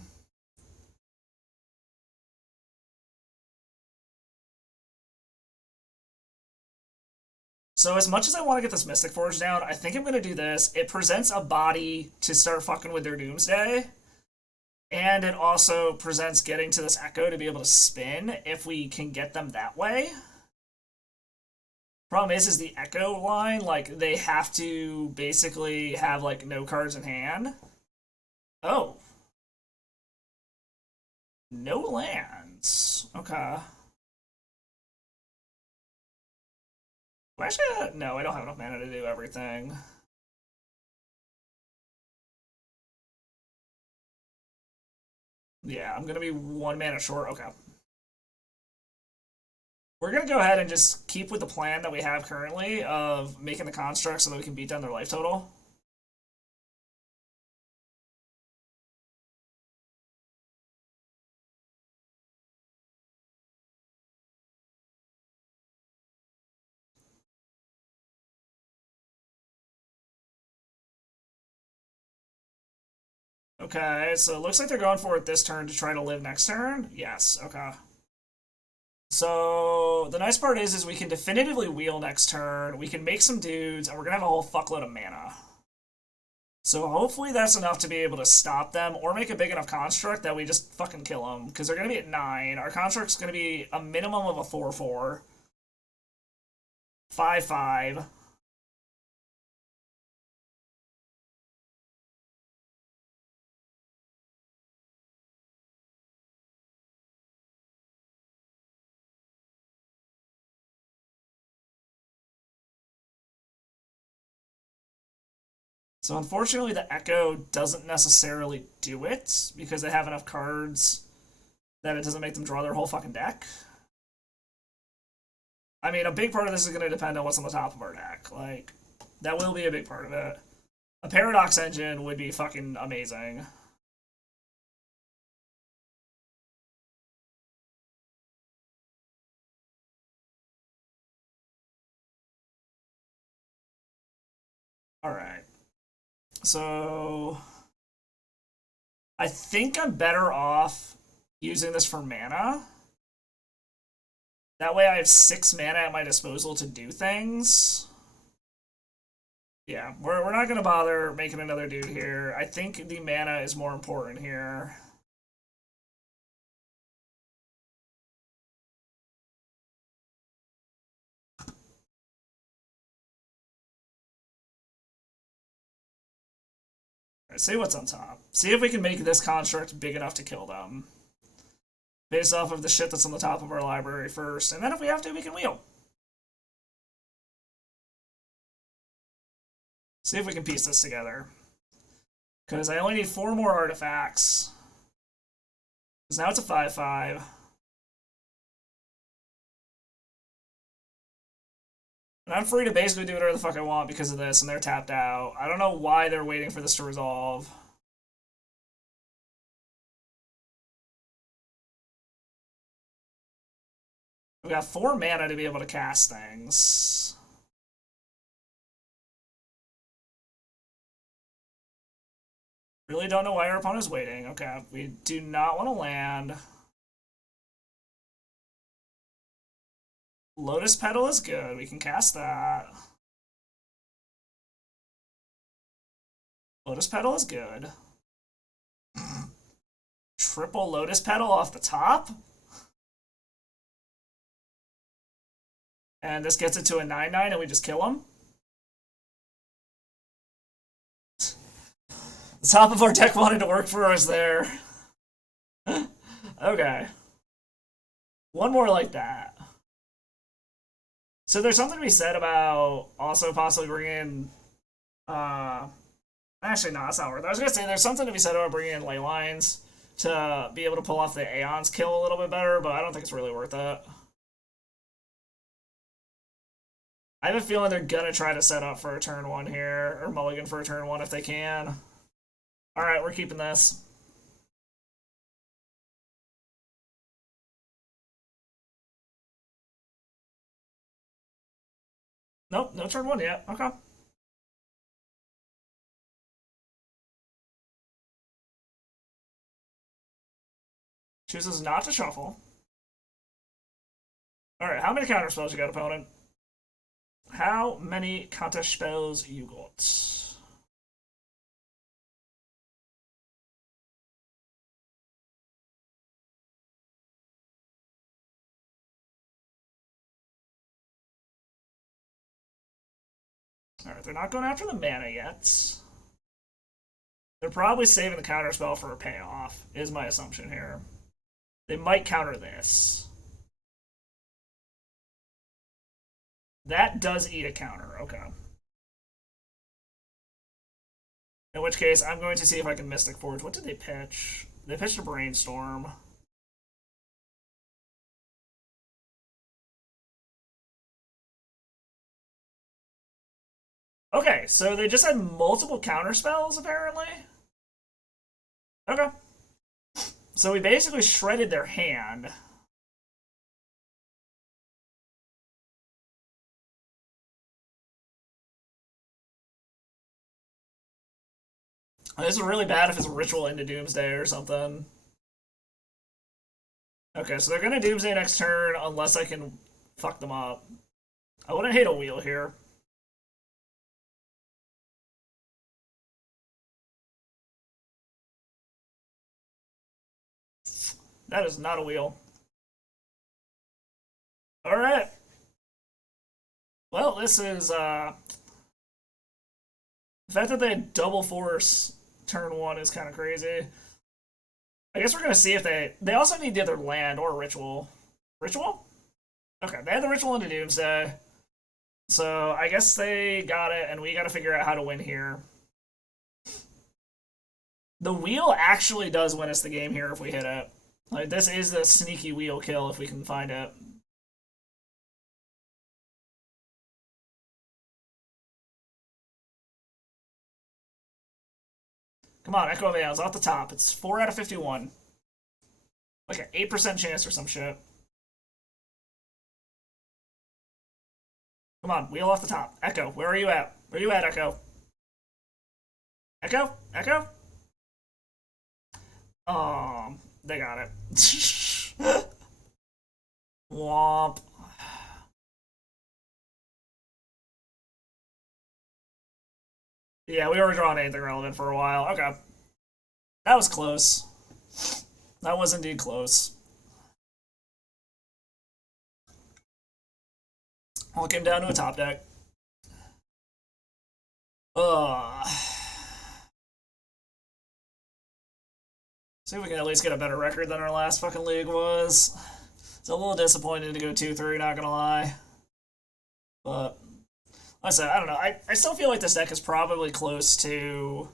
So as much as I want to get this Mystic Forge down, I think I'm going to do this. It presents a body to start fucking with their Doomsday. And it also presents getting to this Echo to be able to spin if we can get them that way. Problem is the Echo line, like, they have to basically have, like, no cards in hand. Oh. No lands. Okay. Well, actually, no, I don't have enough mana to do everything. Yeah, I'm gonna be 1 mana short. Okay. We're gonna go ahead and just keep with the plan that we have currently of making the construct so that we can beat down their life total. Okay, so it looks like they're going for it this turn to try to live next turn. Yes, okay. So the nice part is we can definitively wheel next turn. We can make some dudes, and we're gonna have a whole fuckload of mana. So hopefully that's enough to be able to stop them or make a big enough construct that we just fucking kill them. Because they're going to be at 9. Our construct's going to be a minimum of a 4-4. 5-5. So unfortunately the Echo doesn't necessarily do it because they have enough cards that it doesn't make them draw their whole fucking deck. I mean, a big part of this is going to depend on what's on the top of our deck. Like, that will be a big part of it. A Paradox Engine would be fucking amazing. Alright. So... I think I'm better off using this for mana. That way I have 6 mana at my disposal to do things. Yeah, we're not going to bother making another dude here. I think the mana is more important here. Alright, see what's on top. See if we can make this construct big enough to kill them. Based off of the shit that's on the top of our library first. And then if we have to, we can wheel. See if we can piece this together. Because I only need 4 more artifacts. Because now it's a 5-5. And I'm free to basically do whatever the fuck I want because of this, and they're tapped out. I don't know why they're waiting for this to resolve. We got 4 mana to be able to cast things. Really don't know why our opponent's waiting. Okay, we do not want to land. Lotus Petal is good. We can cast that. Lotus Petal is good. Triple Lotus Petal off the top? And this gets it to a 9-9 and we just kill him? The top of our deck wanted to work for us there. Okay. One more like that. So there's something to be said about also possibly bringing... Actually, no, that's not worth it. I was going to say there's something to be said about bringing in ley lines to be able to pull off the Aeon's kill a little bit better, but I don't think it's really worth it. I have a feeling they're going to try to set up for a turn 1 here, or mulligan for a turn 1 if they can. Alright, we're keeping this. Nope, no turn 1 yet. Okay. Chooses not to shuffle. Alright, how many counter spells you got, opponent? How many counter spells you got? Alright, they're not going after the mana yet. They're probably saving the counterspell for a payoff, is my assumption here. They might counter this. That does eat a counter, okay. In which case, I'm going to see if I can Mystic Forge. What did they pitch? They pitched a Brainstorm. Okay, so they just had multiple counter spells, apparently? Okay. So we basically shredded their hand. This is really bad if it's a ritual into Doomsday or something. Okay, so they're gonna Doomsday next turn unless I can fuck them up. I wouldn't hate a wheel here. That is not a wheel. Alright. Well, this is, the fact that they had double force turn one is kind of crazy. I guess we're gonna see if they also need the other land or ritual. Ritual? Okay, they had the ritual into Doomsday. So I guess they got it, and we gotta figure out how to win here. The wheel actually does win us the game here if we hit it. Like, this is the sneaky wheel kill if we can find it. Come on, Echo of Aeons off the top. It's 4 out of 51. Like an 8% chance or some shit. Come on, wheel off the top. Echo, where are you at? Where are you at, Echo? Echo? Echo? They got it. Womp. Yeah, we were drawing anything relevant for a while. Okay. That was close. That was indeed close. Well, it came down to a top deck. Ugh. See if we can at least get a better record than our last fucking league was. It's a little disappointing to go 2-3, not gonna lie. But, like I said, I don't know. I still feel like this deck is probably close to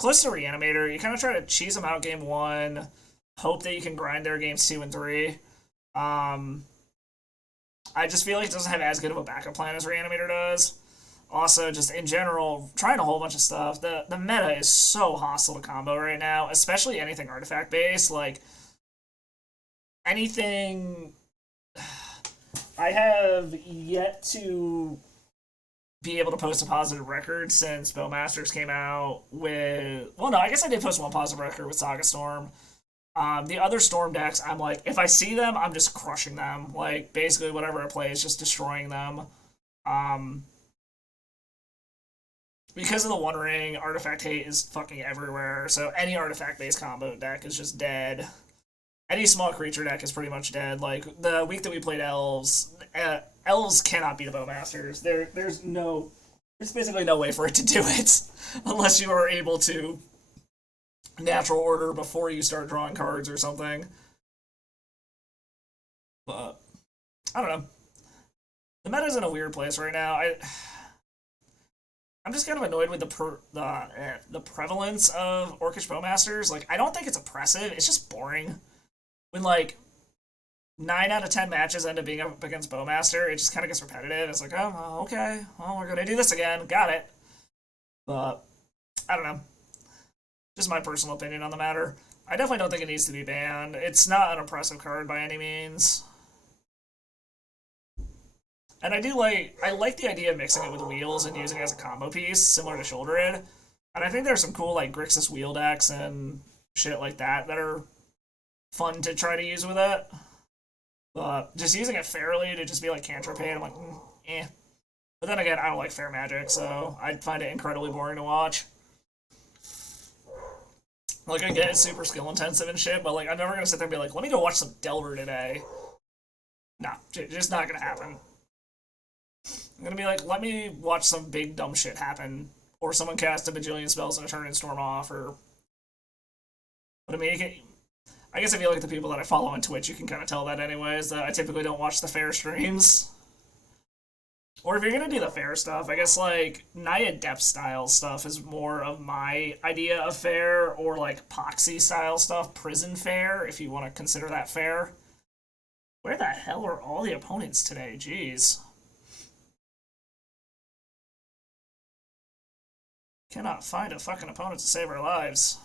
Reanimator. You kind of try to cheese them out game one, hope that you can grind their games 2 and 3. I just feel like it doesn't have as good of a backup plan as Reanimator does. Also, just in general, trying a whole bunch of stuff. The meta is so hostile to combo right now, especially anything artifact based. Like anything, I have yet to be able to post a positive record since Bowmasters came out with. Well, no, I guess I did post one positive record with Saga Storm. The other Storm decks, I'm like, if I see them, I'm just crushing them. Like, basically, whatever I play is just destroying them. Because of the One Ring, artifact hate is fucking everywhere. So any artifact-based combo deck is just dead. Any small creature deck is pretty much dead. Like, the week that we played Elves, Elves cannot beat the Bowmasters. There's basically no way for it to do it. Unless you are able to natural order before you start drawing cards or something. But I don't know. The meta's in a weird place right now. I'm just kind of annoyed with the prevalence of Orcish Bowmasters. Like, I don't think it's oppressive. It's just boring. When like 9 out of 10 matches end up being up against Bowmaster, it just kind of gets repetitive. It's like, oh, okay, well, we're gonna do this again. Got it. But I don't know. Just my personal opinion on the matter. I definitely don't think it needs to be banned. It's not an oppressive card by any means. And I like the idea of mixing it with wheels and using it as a combo piece, similar to Shouldered. And I think there's some cool like Grixis wheel decks and shit like that are fun to try to use with it. But just using it fairly to just be like cantrip hate, I'm like, eh. But then again, I don't like fair magic, so I'd find it incredibly boring to watch. Like, I get it's super skill intensive and shit, but like, I'm never gonna sit there and be like, let me go watch some Delver today. Nah, just not gonna happen. I'm gonna be like, let me watch some big dumb shit happen, or someone cast a bajillion spells in a turn and storm off, or. But I mean, I guess if you look at the people that I follow on Twitch, you can kind of tell that anyways, that I typically don't watch the fair streams. Or if you're gonna do the fair stuff, I guess like Naya Depth style stuff is more of my idea of fair, or like Poxy style stuff, prison fair, if you want to consider that fair. Where the hell are all the opponents today? Jeez. Cannot find a fucking opponent to save our lives.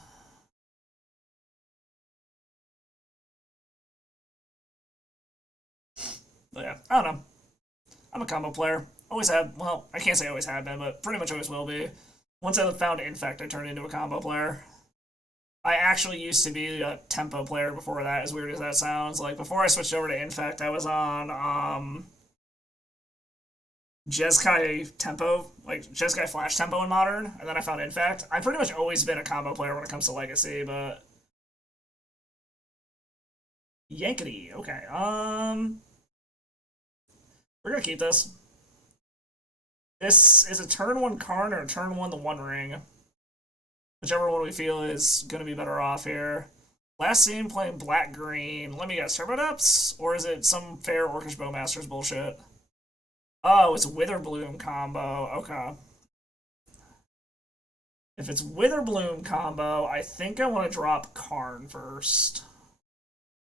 But yeah, I don't know. I'm a combo player. Always have, well, I can't say always have been, but pretty much always will be. Once I found Infect, I turned into a combo player. I actually used to be a tempo player before that, as weird as that sounds. Like, before I switched over to Infect, I was on, Jeskai Tempo, like Jeskai Flash Tempo in Modern, and then I found Infect. I've pretty much always been a combo player when it comes to Legacy, but Yankety. Okay. We're gonna keep this. This is a turn one Karn or a turn one the One Ring. Whichever one we feel is gonna be better off here. Last seen playing black green. Let me guess, Turbo Depths? Or is it some fair Orcish Bowmasters bullshit? Oh, it's Witherbloom combo. Okay. If it's Witherbloom combo, I think I want to drop Karn first.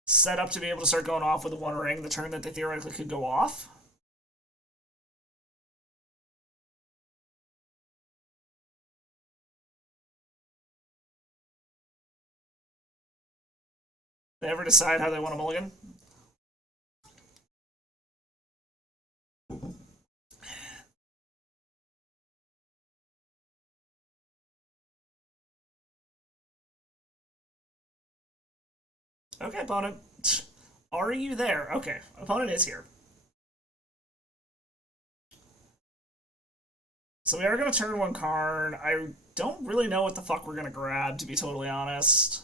Set up to be able to start going off with the One Ring the turn that they theoretically could go off. They ever decide how they want to mulligan? Okay, opponent. Are you there? Okay, opponent is here. So we are going to turn one Karn. I don't really know what the fuck we're going to grab, to be totally honest.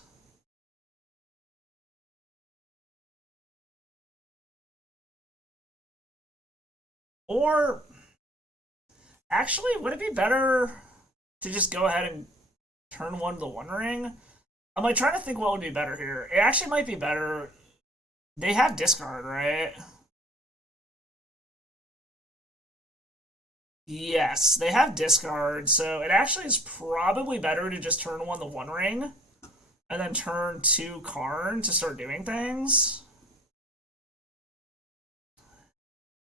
Or, actually, would it be better to just go ahead and turn one the One Ring? I'm like trying to think what would be better here. It actually might be better. They have discard, right? Yes, they have discard, so it actually is probably better to just turn one the One Ring and then turn two Karn to start doing things.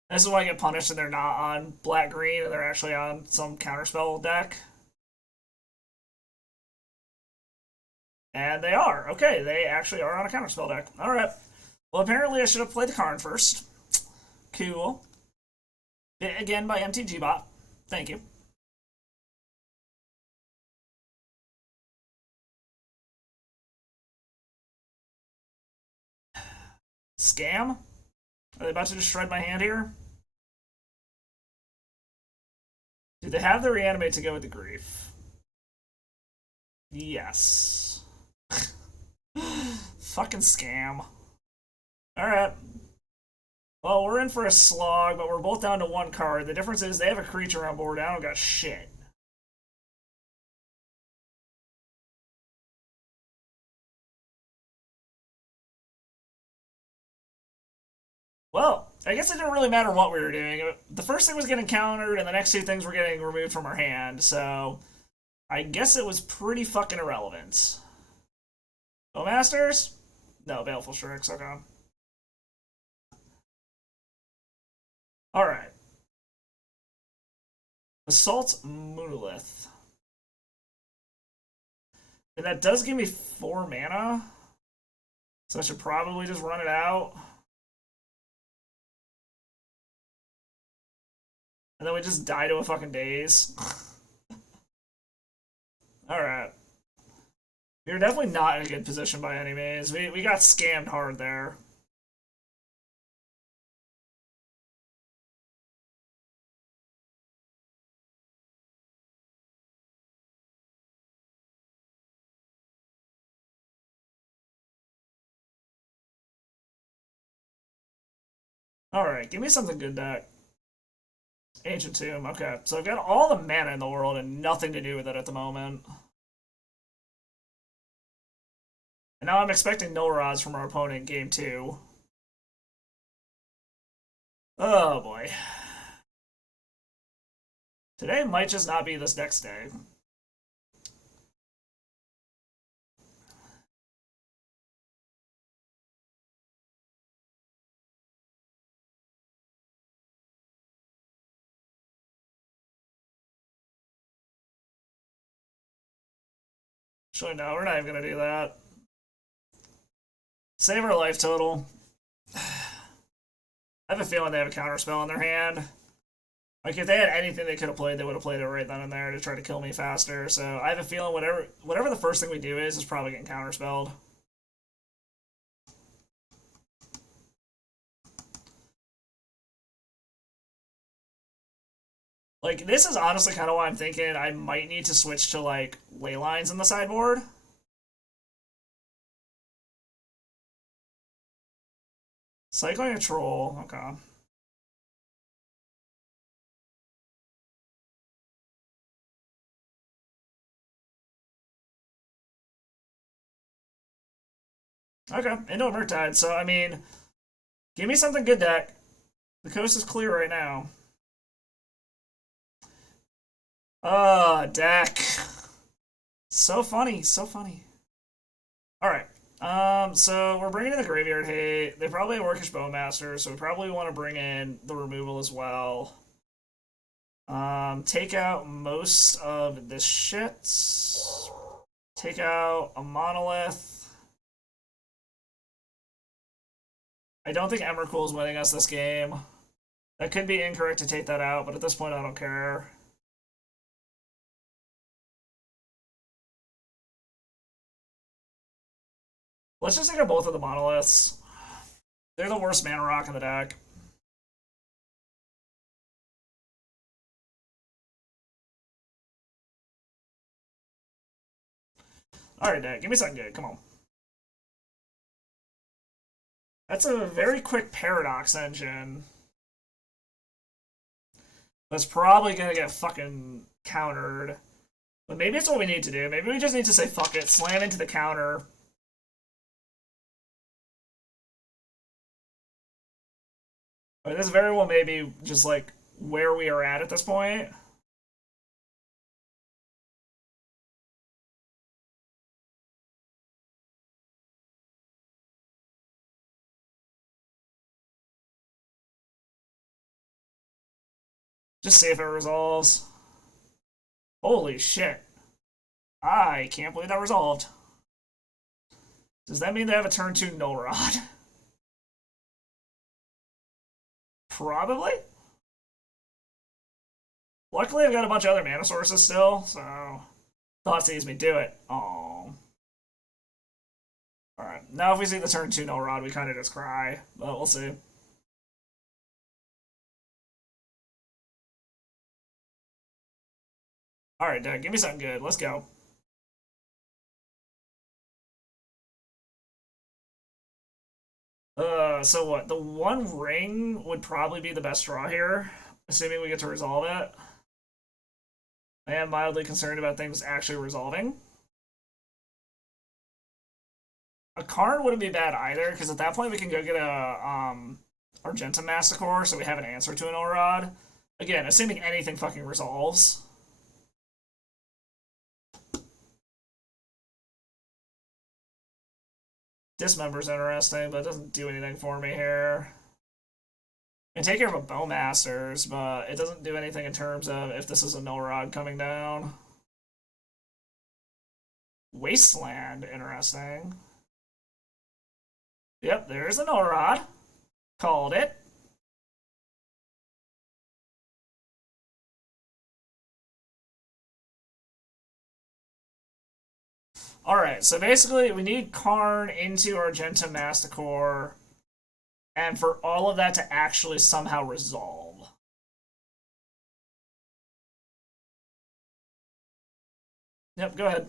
This is why I get punished and they're not on black green and they're actually on some counterspell deck. And they are. Okay, they actually are on a counterspell deck. Alright. Well, apparently I should have played the Karn first. Cool. Bit again by MTGBot. Thank you. Scam? Are they about to just shred my hand here? Do they have the Reanimate to go with the Grief? Yes. Fucking scam. Alright. Well, we're in for a slog, but we're both down to one card. The difference is they have a creature on board. I don't got shit. Well, I guess it didn't really matter what we were doing. The first thing was getting countered, and the next two things were getting removed from our hand, so I guess it was pretty fucking irrelevant. Bowmasters? No, Baleful Strix, okay. Alright. Assault Monolith. And that does give me 4 mana, so I should probably just run it out. And then we just die to a fucking daze. Alright. We are definitely not in a good position by any means. We got scammed hard there. Alright, give me something good, deck. Ancient Tomb, okay. So I've got all the mana in the world and nothing to do with it at the moment. And now I'm expecting no rods from our opponent game 2. Oh boy. Today might just not be this next day. Actually, no, we're not even gonna do that. Save our life total. I have a feeling they have a counterspell in their hand. Like, if they had anything they could have played, they would have played it right then and there to try to kill me faster. So I have a feeling whatever the first thing we do is probably getting counterspelled. Like, this is honestly kind of why I'm thinking I might need to switch to, like, ley lines in the sideboard. Cycling a troll. Okay. Okay, into a Murktide. So, I mean, give me something good, deck. The coast is clear right now. Deck. So funny, so funny. Alright. So we're bringing in the Graveyard Hate. They probably have Orcish Bowmaster, so we probably want to bring in the removal as well. Take out most of this shit. Take out a Monolith. I don't think Emrakul is winning us this game. That could be incorrect to take that out, but at this point I don't care. Let's just take out both of the Monoliths. They're the worst mana rock in the deck. Alright, deck, give me something good. Come on. That's a very quick Paradox engine. That's probably gonna get fucking countered. But maybe it's what we need to do. Maybe we just need to say fuck it, slam into the counter. But this very well maybe just like where we are at this point. Just see if it resolves. Holy shit. I can't believe that resolved. Does that mean they have a turn 2 Null Rod? Probably. Luckily, I've got a bunch of other mana sources still, so thought sees me do it. Oh. Alright, now if we see the turn 2 Null Rod, we kind of just cry, but we'll see. Alright, Doug, give me something good. Let's go. So what? The one ring would probably be the best draw here, assuming we get to resolve it. I am mildly concerned about things actually resolving. A Karn wouldn't be bad either, because at that point we can go get a Argentum Masticore, so we have an answer to an Orod. Again, assuming anything fucking resolves. Dismember's interesting, but it doesn't do anything for me here. And take care of a Bowmasters, but it doesn't do anything in terms of if this is a Null Rod coming down. Wasteland, interesting. Yep, there's a Null Rod. Called it. Alright, so basically we need Karn into Argentum Masticore, and for all of that to actually somehow resolve. Yep, go ahead.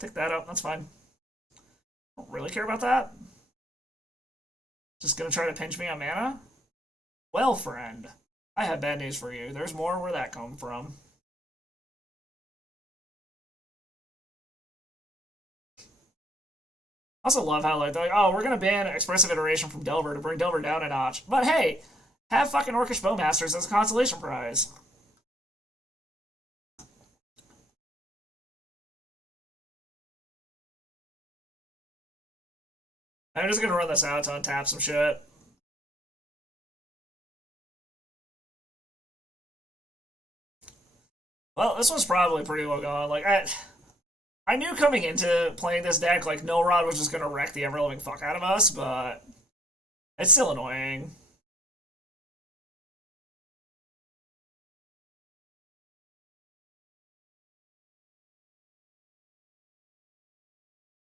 Pick that up, that's fine. Don't really care about that. Just gonna try to pinch me on mana? Well, friend, I have bad news for you. There's more where that come from. I also love how like they're like, oh, we're gonna ban Expressive Iteration from Delver to bring Delver down a notch. But hey, have fucking Orcish Bowmasters as a consolation prize. I'm just gonna run this out to untap some shit. Well, this one's probably pretty well gone. Like I knew coming into playing this deck, like Null Rod was just gonna wreck the ever living fuck out of us, but it's still annoying.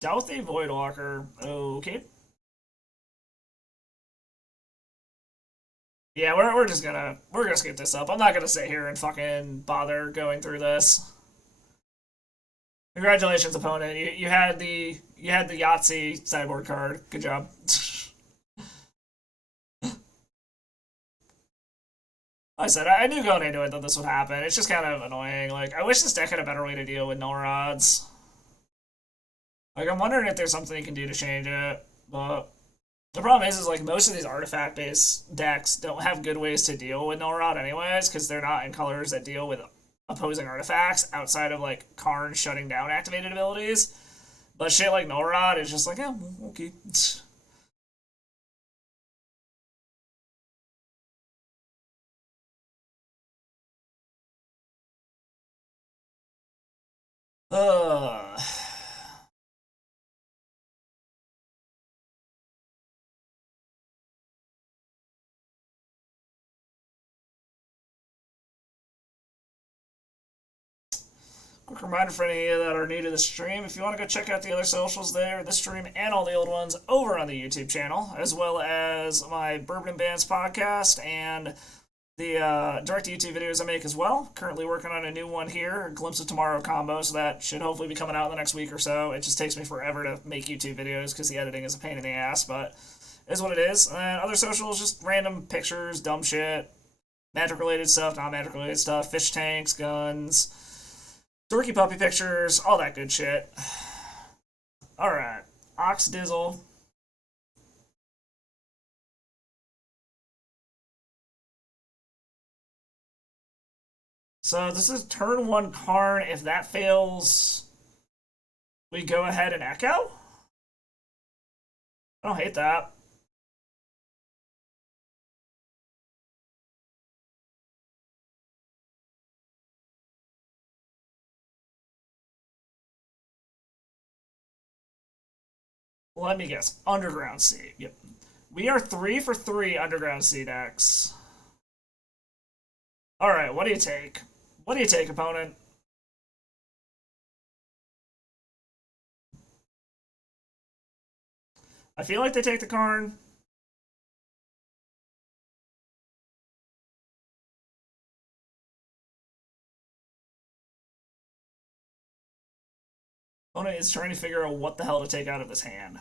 Stealthy Voidwalker. Okay. Yeah, we're just gonna skip this up. I'm not gonna sit here and fucking bother going through this. Congratulations, opponent. You had the Yahtzee sideboard card. Good job. I said I knew going into it that this would happen. It's just kind of annoying. Like, I wish this deck had a better way to deal with null rods. Like, I'm wondering if there's something you can do to change it, but the problem is like most of these artifact-based decks don't have good ways to deal with null rod anyways, because they're not in colors that deal with opposing artifacts outside of like Karn shutting down activated abilities. But shit like null rod is just like, yeah, okay. Uh, Quick reminder for any of you that are new to the stream, if you want to go check out the other socials there, the stream and all the old ones over on the YouTube channel, as well as my Bourbon and Bands podcast and the direct YouTube videos I make as well. Currently working on a new one here, a Glimpse of Tomorrow combo, so that should hopefully be coming out in the next week or so. It just takes me forever to make YouTube videos because the editing is a pain in the ass, but it is what it is. And other socials, just random pictures, dumb shit, magic related stuff, non magic related stuff, fish tanks, guns, dorky puppy pictures, all that good shit. Alright, Ox Dizzle. So this is turn one Karn. If that fails, we go ahead and Echo? I don't hate that. Let me guess. Underground Sea. Yep. We are 3 for 3 Underground Sea decks. Alright, what do you take? What do you take, opponent? I feel like they take the Karn. Opponent is trying to figure out what the hell to take out of this hand.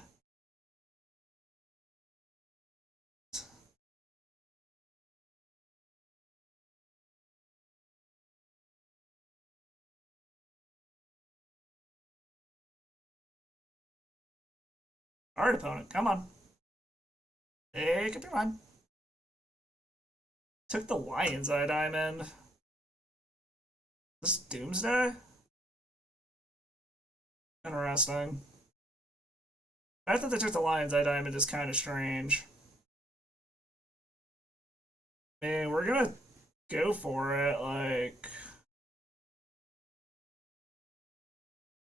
Alright, opponent, come on. Take up your mind. Took the Lion's Eye Diamond. This Doomsday? Interesting. I thought they took the Lion's Eye Diamond is kind of strange. I mean, we're gonna go for it, like...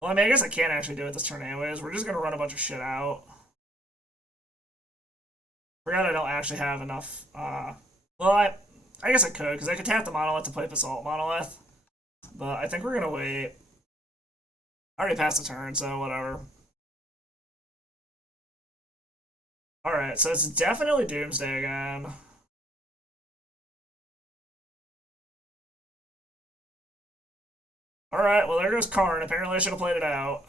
Well, I mean, I guess I can't actually do it this turn anyways. We're just gonna run a bunch of shit out. Forgot I don't actually have enough, well, I guess I could, because I could tap the Monolith to play Basalt Monolith. But I think we're gonna wait. I already passed the turn, so whatever. Alright, so it's definitely Doomsday again. Alright, well there goes Karn. Apparently I should have played it out.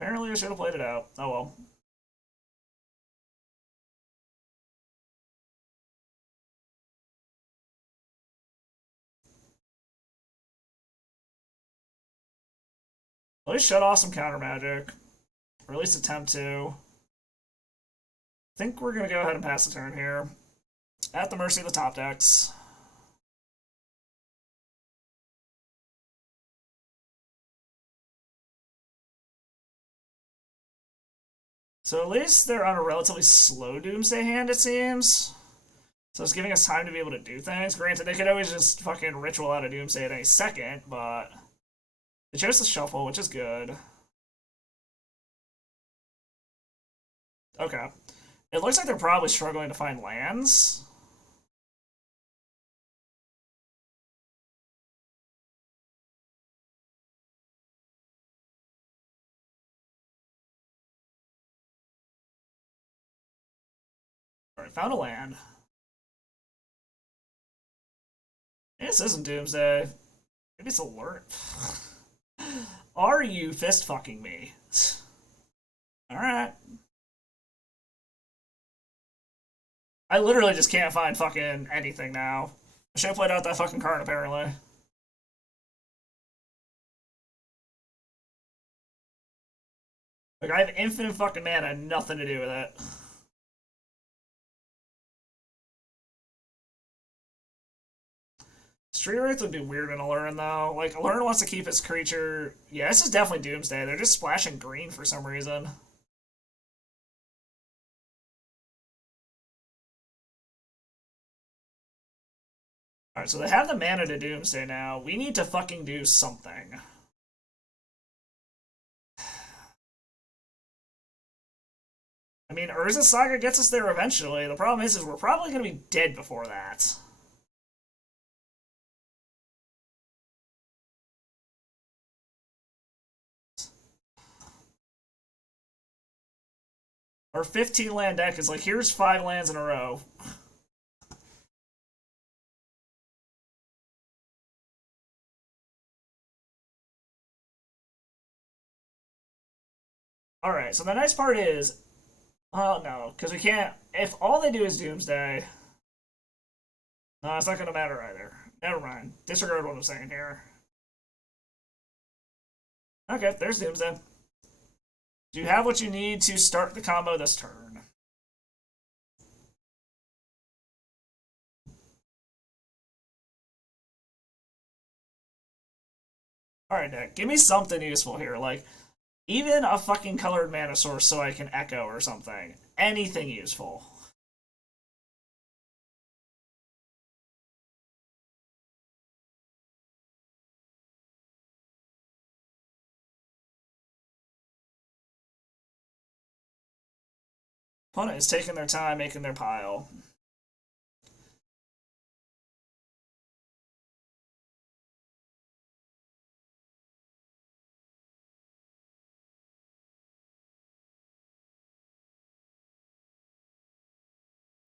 Apparently I should have played it out. Oh well. At least shut off some counter magic. Or at least attempt to. I think we're going to go ahead and pass the turn here. At the mercy of the top decks. So at least they're on a relatively slow Doomsday hand, it seems. So it's giving us time to be able to do things. Granted, they could always just fucking ritual out a Doomsday at any second, but they chose to shuffle, which is good. Okay. It looks like they're probably struggling to find lands. Alright, found a land. Maybe this isn't Doomsday. Maybe it's Alert. Are you fist fucking me? Alright. I literally just can't find fucking anything now. I should have played out that fucking card, apparently. Like, I have infinite fucking mana and nothing to do with it. Street Wraith would be weird in Allurin, though. Like, Allurin wants to keep his creature... Yeah, this is definitely Doomsday. They're just splashing green for some reason. Alright, so they have the mana to Doomsday now. We need to fucking do something. I mean, Urza Saga gets us there eventually. The problem is we're probably going to be dead before that. Our 15 land deck is like, here's 5 lands in a row. Alright, so the nice part is... Oh, no, because we can't... If all they do is Doomsday... No, it's not going to matter either. Never mind. Disregard what I'm saying here. Okay, there's Doomsday. Do you have what you need to start the combo this turn? Alright, Nick, give me something useful here. Like, even a fucking colored mana source so I can echo or something. Anything useful. Opponent is taking their time making their pile.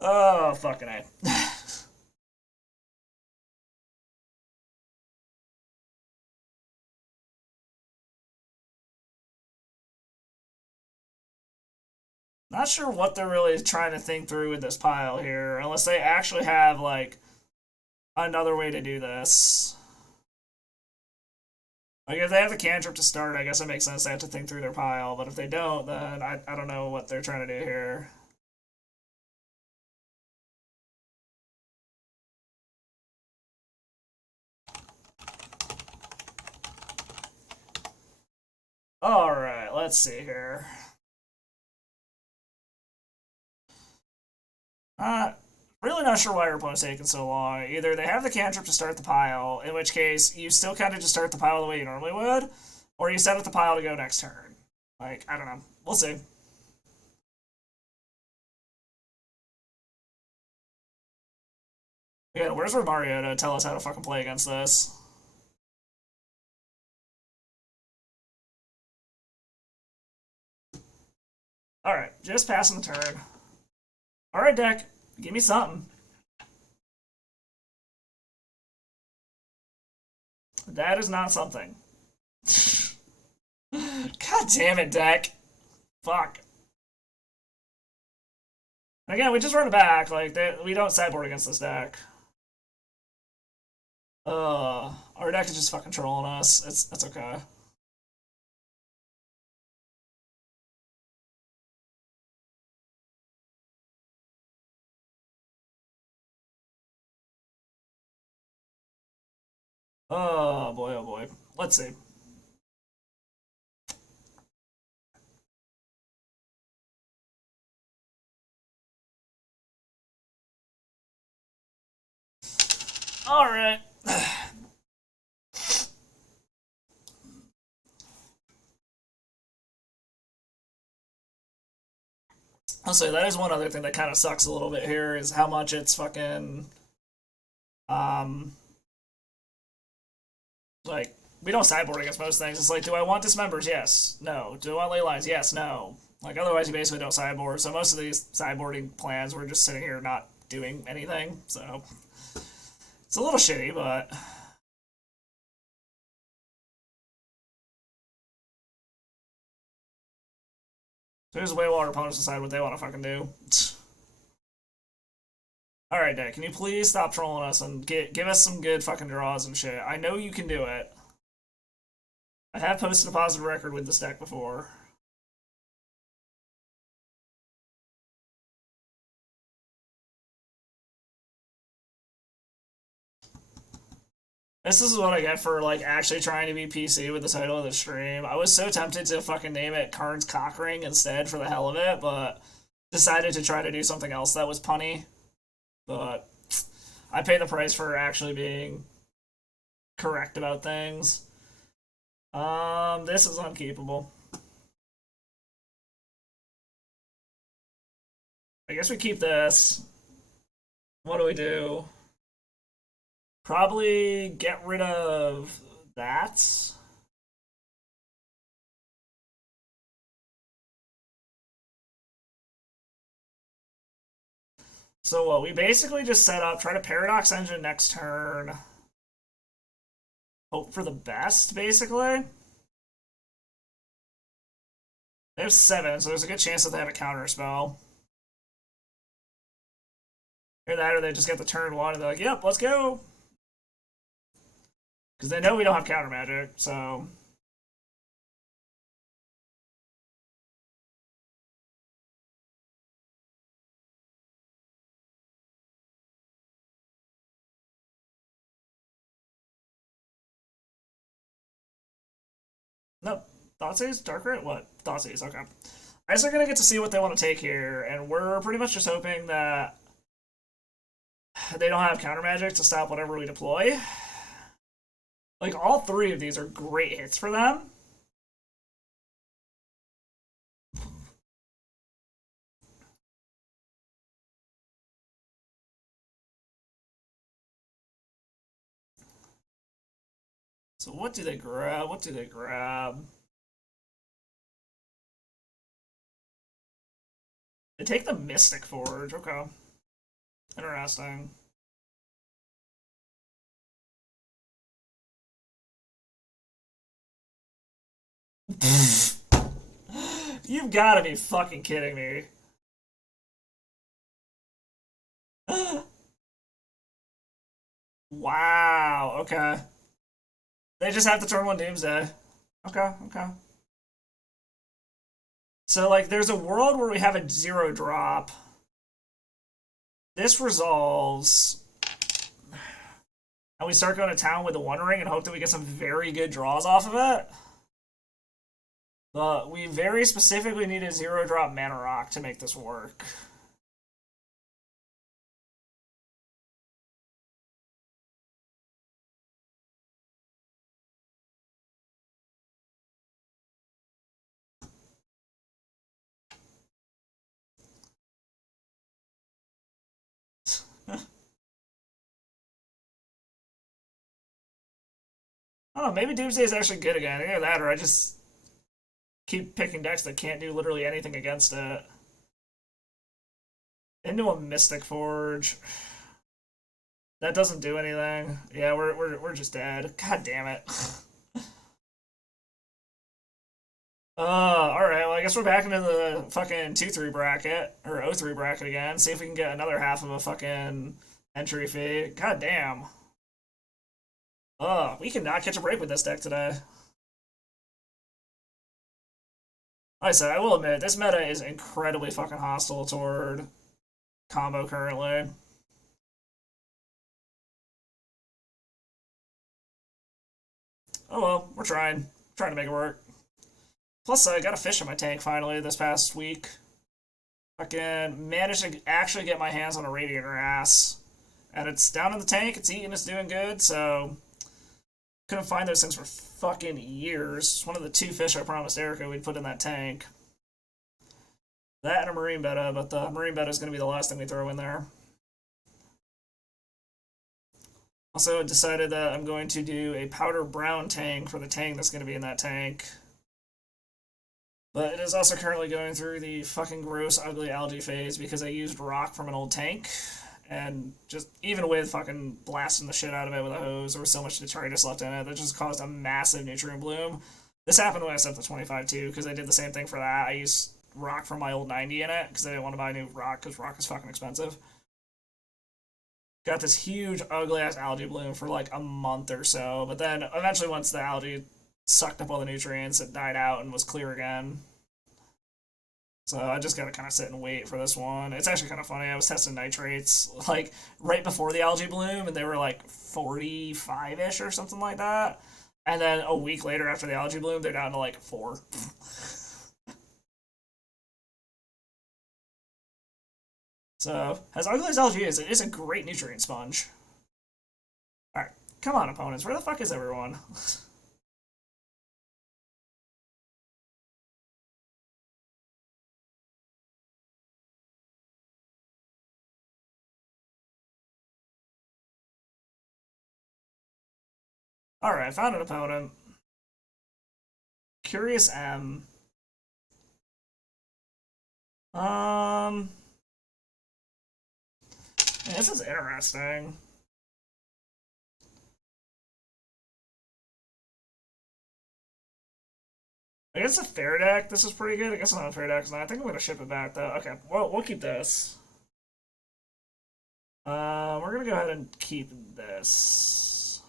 Oh, fucking A. Not sure what they're really trying to think through with this pile here, unless they actually have, like, another way to do this. Like, if they have the cantrip to start, I guess it makes sense they have to think through their pile, but if they don't, then I don't know what they're trying to do here. Alright, let's see here. Really not sure why your opponent's taking so long. Either they have the cantrip to start the pile, in which case you still kind of just start the pile the way you normally would, or you set up the pile to go next turn. Like, I don't know. We'll see. Again, where's Mario to tell us how to fucking play against this? Alright, just passing the turn. Alright, deck. Give me something. That is not something. God damn it, deck. Fuck. Again, we just run it back. Like, we don't sideboard against this deck. Our deck is just fucking trolling us. It's okay. Oh boy, oh boy. Let's see. Alright. I'll say that is one other thing that kind of sucks a little bit here is how much it's fucking like we don't sideboard against most things. It's like, do I want dismembers? Yes. No. Do I want ley lines? Yes. No. Like otherwise you basically don't sideboard. So most of these sideboarding plans we're just sitting here not doing anything. So it's a little shitty, but So just wait while our opponents decide what they want to fucking do. Alright, Dick, can you please stop trolling us and give us some good fucking draws and shit? I know you can do it. I have posted a positive record with this deck before. This is what I get for, like, actually trying to be PC with the title of the stream. I was so tempted to fucking name it Karn's Cockring instead for the hell of it, but decided to try to do something else that was punny. But I pay the price for actually being correct about things. This is unkeepable. I guess we keep this. What do we do? Probably get rid of that. So what, we basically just set up, try to Paradox Engine next turn. Hope for the best, basically. They have 7, so there's a good chance that they have a counter spell. Either that or they just get the turn 1 and they're like, yep, let's go. Because they know we don't have counter magic, so. Nope. Thoughtseize? DasSourKraut? What? Thoughtseize, okay. I guess they're gonna get to see what they want to take here, and we're pretty much just hoping that they don't have counter magic to stop whatever we deploy. Like, all 3 of these are great hits for them. So what do they grab? What do they grab? They take the Mystic Forge, okay. Interesting. You've got to be fucking kidding me. Wow, okay. They just have to turn 1 Doomsday. Okay, okay. So, like, there's a world where we have a 0 drop. This resolves. And we start going to town with the One Ring and hope that we get some very good draws off of it. But we very specifically need a 0 drop mana rock to make this work. I don't know, maybe Doomsday is actually good again. Either that or I just keep picking decks that can't do literally anything against it. Into a Mystic Forge. That doesn't do anything. Yeah, we're just dead. God damn it. Alright, well I guess we're back into the fucking 2-3 bracket, or 0-3 bracket again. See if we can get another half of a fucking entry fee. God damn. We cannot catch a break with this deck today. Like I said, I will admit, this meta is incredibly fucking hostile toward combo currently. Oh well, we're trying. Trying to make it work. Plus, I got a fish in my tank finally this past week. Fucking managed to actually get my hands on a Radiator ass. And it's down in the tank, it's eating, it's doing good, so couldn't find those things for fucking years. It's one of the 2 fish I promised Erica we'd put in that tank. That and a Marine Betta, but the Marine Betta is going to be the last thing we throw in there. Also decided that I'm going to do a powder brown tank for the tank that's going to be in that tank. But it is also currently going through the fucking gross, ugly algae phase because I used rock from an old tank. And just, even with fucking blasting the shit out of it with a hose, there was so much detritus left in it that just caused a massive nutrient bloom. This happened when I set the 25 too, because I did the same thing for that. I used rock from my old 90 in it because I didn't want to buy a new rock because rock is fucking expensive. Got this huge ugly ass algae bloom for like a month or so, but then eventually once the algae sucked up all the nutrients, it died out and was clear again. So I just gotta kind of sit and wait for this one. It's actually kind of funny. I was testing nitrates like right before the algae bloom, and they were like 45-ish or something like that. And then a week later, after the algae bloom, they're down to like 4. So as ugly as algae is, it is a great nutrient sponge. All right, come on, opponents. Where the fuck is everyone? Alright, I found an opponent. Curious M. Um. Yeah, this is interesting. I guess a fair deck. This is pretty good. I guess it's not a fair deck. I think I'm gonna ship it back though. Okay, well we'll keep this. We're gonna go ahead and keep this.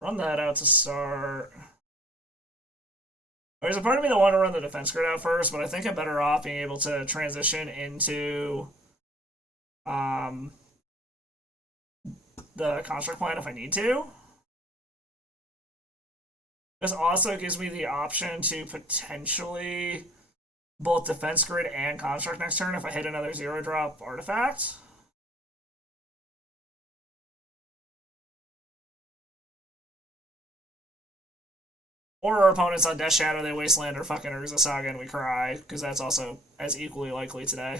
Run that out to start. There's a part of me that want to run the defense grid out first, but I think I'm better off being able to transition into um, the construct plan if I need to. This also gives me the option to potentially both defense grid and construct next turn if I hit another 0-drop artifact. Or our opponents on Death Shadow, they Wasteland or fucking Urza Saga and we cry, because that's also as equally likely today.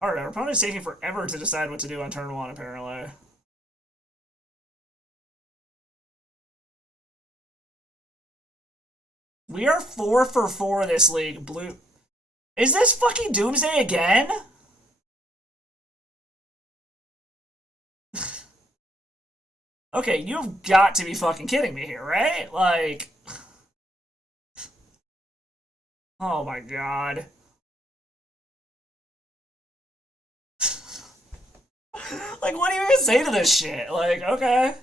Alright, our opponent's taking forever to decide what to do on turn 1, apparently. We are 4 for 4 this league. Blue. Is this fucking Doomsday again? Okay, you've got to be fucking kidding me here, right? Like. Oh my god. Like, what do you even say to this shit? Like, okay.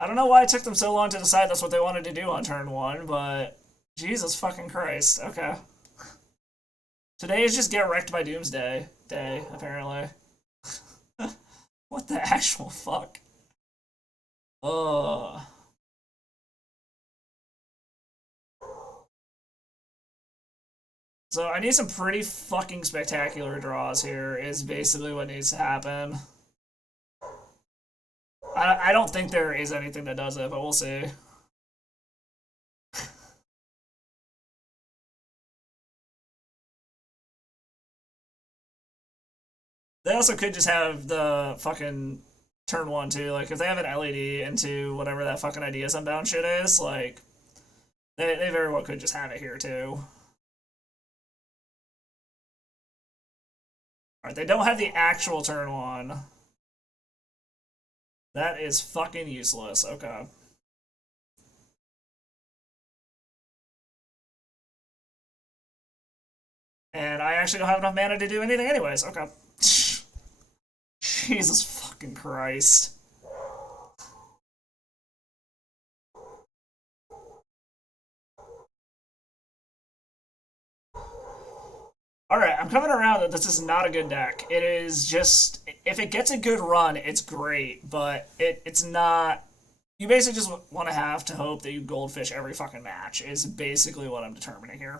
I don't know why it took them so long to decide that's what they wanted to do on turn 1, but Jesus fucking Christ. Okay. Today is just get wrecked by Doomsday day, apparently. What the actual fuck? Ugh. So I need some pretty fucking spectacular draws here, is basically what needs to happen. I don't think there is anything that does it, but we'll see. They also could just have the fucking turn 1 too. Like, if they have an LED into whatever that fucking Ideas Unbound shit is, like, they very well could just have it here too. Alright, they don't have the actual turn 1. That is fucking useless. Okay. And I actually don't have enough mana to do anything anyways. Okay. Jesus fucking Christ. Alright, I'm coming around that this is not a good deck. It is just, if it gets a good run, it's great, but it's not. You basically just want to have to hope that you goldfish every fucking match, is basically what I'm determining here.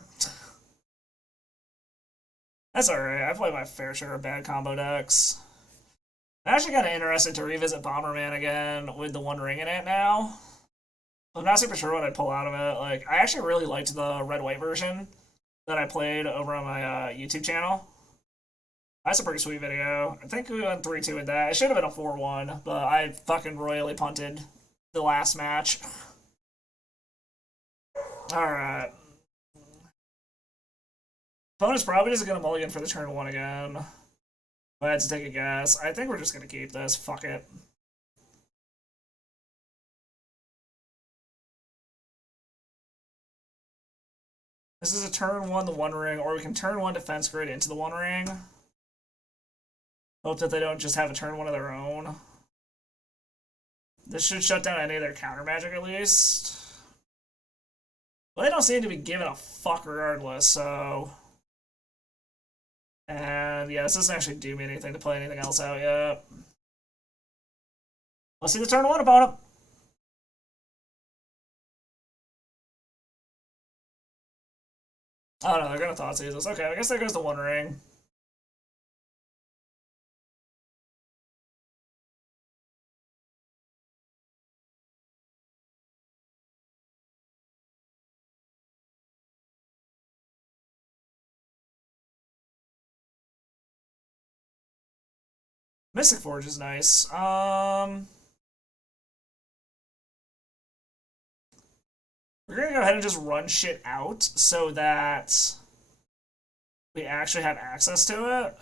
That's alright, I've played my fair share of bad combo decks. I'm actually kind of interested to revisit Bomberman again with the One Ring in it now. I'm not super sure what I'd pull out of it. Like, I actually really liked the red-white version that I played over on my YouTube channel. That's a pretty sweet video. I think we went 3-2 with that. It should have been a 4-1, but I fucking royally punted the last match. Alright. Opponent's probably just going to mulligan for the turn 1 again. I had to take a guess. I think we're just going to keep this. Fuck it. This is a turn 1 the One Ring, or we can turn 1 defense grid into the One Ring. Hope that they don't just have a turn 1 of their own. This should shut down any of their counter magic at least. Well, they don't seem to be giving a fuck regardless, so... And yeah, this doesn't actually do me anything to play anything else out yet. Let's see the turn 1 opponent. Oh no, they're gonna Thoughtseize us. Okay, I guess there goes the One Ring. Mystic Forge is nice. We're gonna go ahead and just run shit out so that we actually have access to it.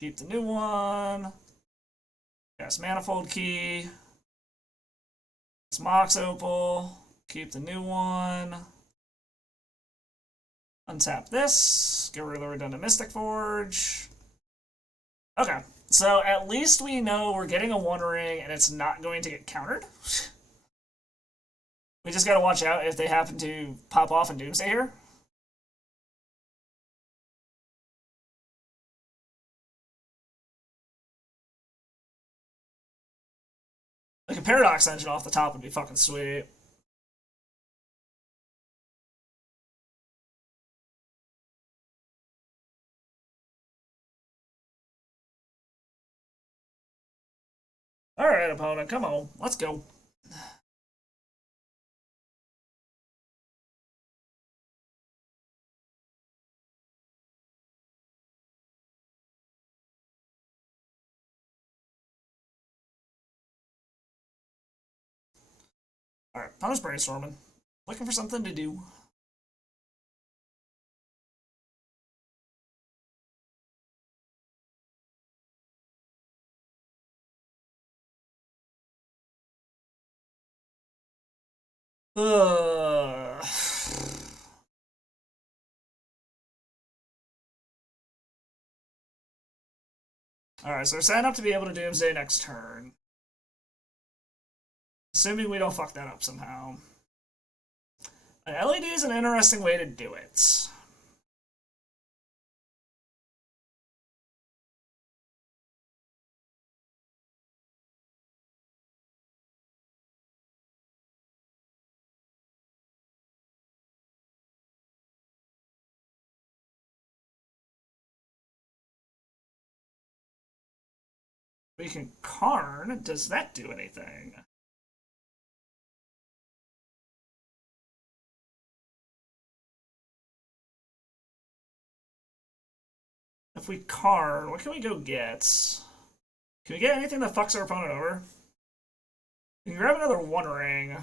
Keep the new one. Yes, Manifold Key. It's Mox Opal. Keep the new one. Untap this. Get rid of the redundant Mystic Forge. Okay, so at least we know we're getting a One Ring and it's not going to get countered. We just gotta watch out if they happen to pop off in Doomsday here. Like a Paradox Engine off the top would be fucking sweet. Alright, opponent, come on. Let's go. Alright, I was brainstorming. Looking for something to do. Ugh. Alright, so we're setting up to be able to Doomsday next turn. Assuming we don't fuck that up somehow. An LED is an interesting way to do it. We can Karn. Does that do anything? If we Karn, what can we go get? Can we get anything that fucks our opponent over? We can grab another One Ring.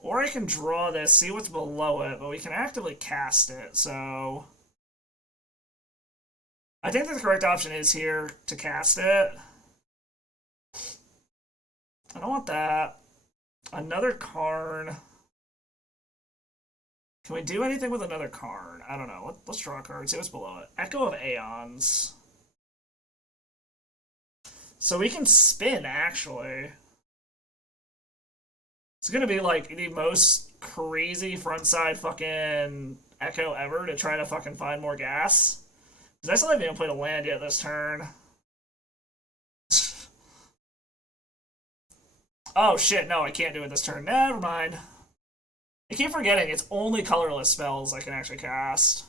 Or I can draw this, see what's below it, but we can actively cast it, so... I think that the correct option is here to cast it. I don't want that. Another Karn. Can we do anything with another Karn? I don't know. Let's draw a card, see what's below it. Echo of Aeons. So we can spin, actually. It's gonna be like the most crazy frontside fucking Echo ever to try to fucking find more gas. Because I still haven't even played a land yet this turn. Oh shit, no, I can't do it this turn. Never mind. I keep forgetting it's only colorless spells I can actually cast.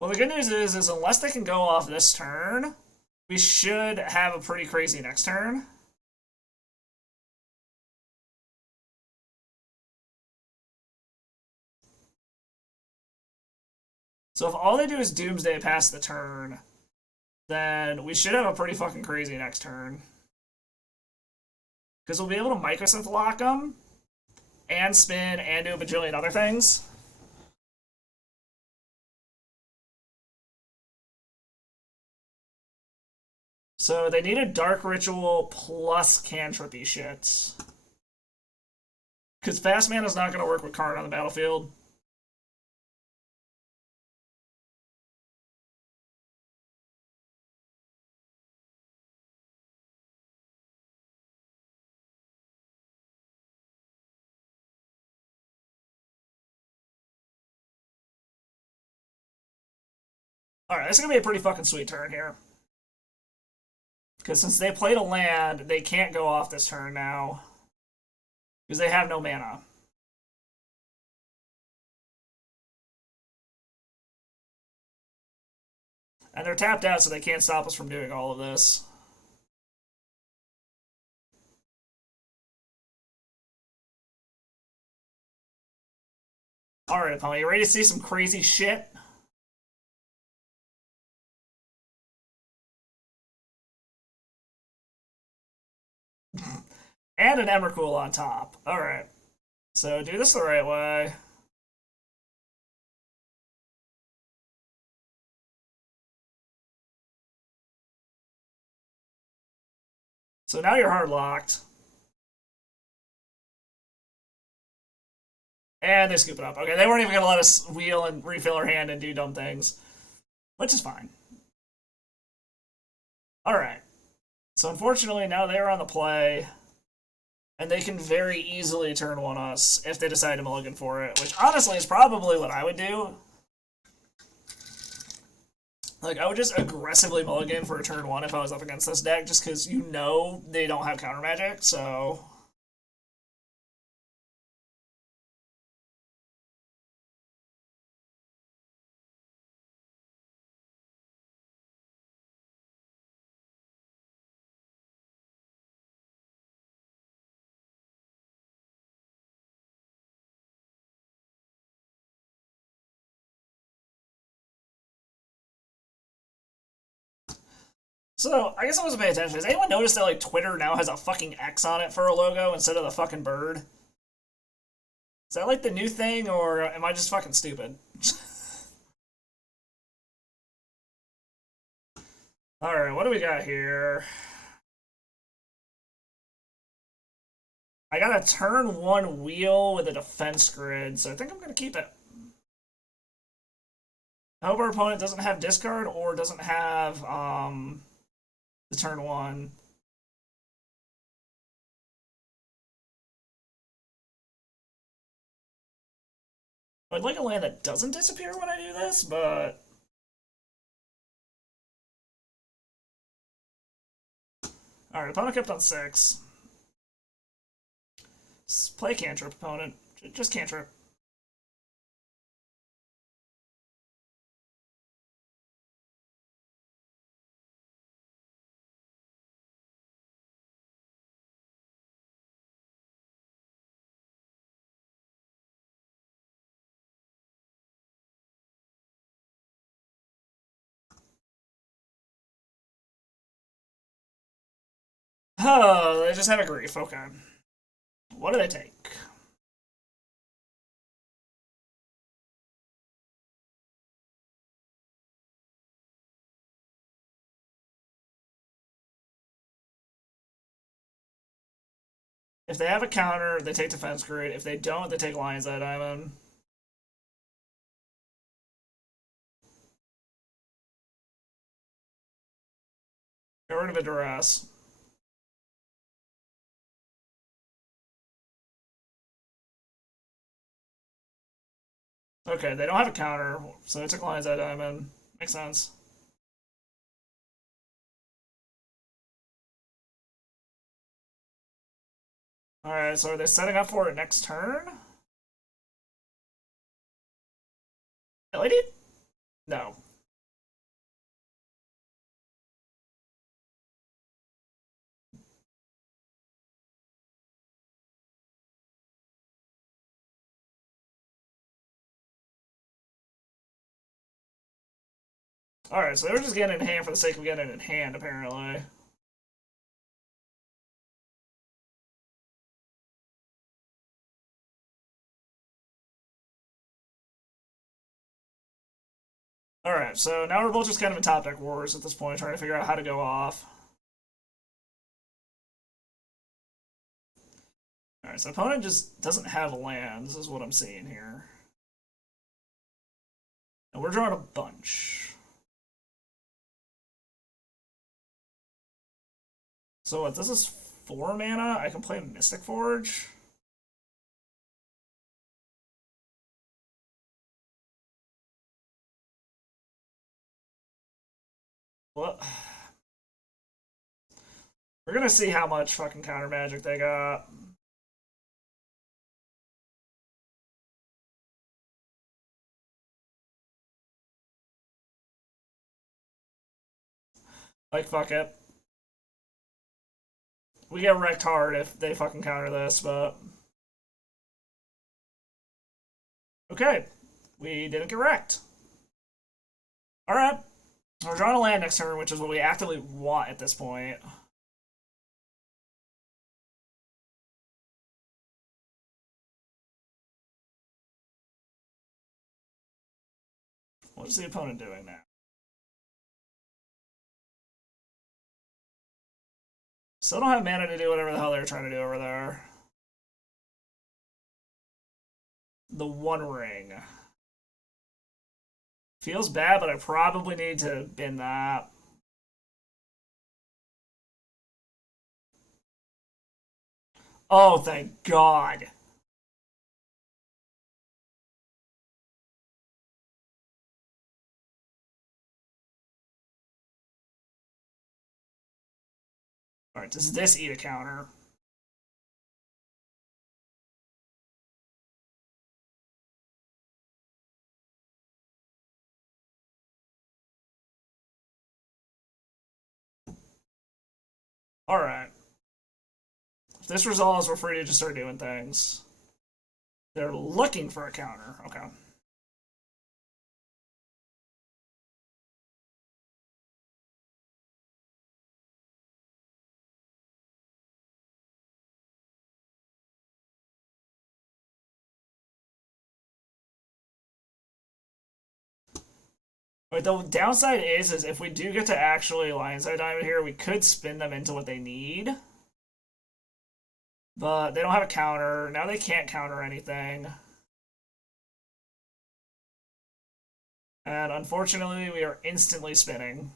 Well, the good news is unless they can go off this turn, we should have a pretty crazy next turn. So if all they do is Doomsday past the turn, then we should have a pretty fucking crazy next turn. Because we'll be able to Microsynth lock them, and spin, and do a bajillion other things. So they need a Dark Ritual plus Cantripy shit. Because Fast Mana's not going to work with Karn on the battlefield. Alright, this is going to be a pretty fucking sweet turn here. Because since they played a land, they can't go off this turn now. Because they have no mana. And they're tapped out, so they can't stop us from doing all of this. Alright, opponent, you ready to see some crazy shit? And an Emrakul on top. Alright. So do this the right way. So now you're hard locked. And they scoop it up. Okay, they weren't even going to let us wheel and refill our hand and do dumb things. Which is fine. Alright. So unfortunately, now they're on the play. And they can very easily turn one us if they decide to mulligan for it. Which honestly is probably what I would do. Like, I would just aggressively mulligan for a turn one if I was up against this deck. Just because you know they don't have counter magic, so... So, I guess I wasn't paying attention. Has anyone noticed that, like, Twitter now has a fucking X on it for a logo instead of the fucking bird? Is that, like, the new thing, or am I just fucking stupid? Alright, what do we got here? I got a turn one wheel with a defense grid, so I think I'm going to keep it. I hope our opponent doesn't have discard or doesn't have the turn one. I'd like a land that doesn't disappear when I do this, but... Alright, opponent kept on 6. Play cantrip, opponent. Just cantrip. Oh, they just have a grief. Okay. What do they take? If they have a counter, they take defense grid. If they don't, they take Lion's Eye Diamond. Get rid of a duress. Okay, they don't have a counter, so they took Lion's Eye Diamond. Makes sense. Alright, so are they setting up for it next turn? LED? No. Alright, so they were just getting it in hand for the sake of getting it in hand, apparently. Alright, so now we're both just kind of in top deck wars at this point, trying to figure out how to go off. Alright, so opponent just doesn't have lands, is what I'm seeing here. And we're drawing a bunch. So what, this is 4 mana? I can play Mystic Forge? What? We're gonna see how much fucking counter magic they got. Like, fuck it. We get wrecked hard if they fucking counter this, but... Okay. We didn't get wrecked. Alright. We're drawing a land next turn, which is what we actively want at this point. What is the opponent doing now? Still don't have mana to do whatever the hell they're trying to do over there. The One Ring. Feels bad, but I probably need to bin that. Oh, thank God. Alright, does this eat a counter? Alright. If this resolves, we're free to just start doing things. They're looking for a counter. Okay. But the downside is if we do get to actually Lion's Eye Diamond here, we could spin them into what they need. But they don't have a counter. Now they can't counter anything. And unfortunately, we are instantly spinning.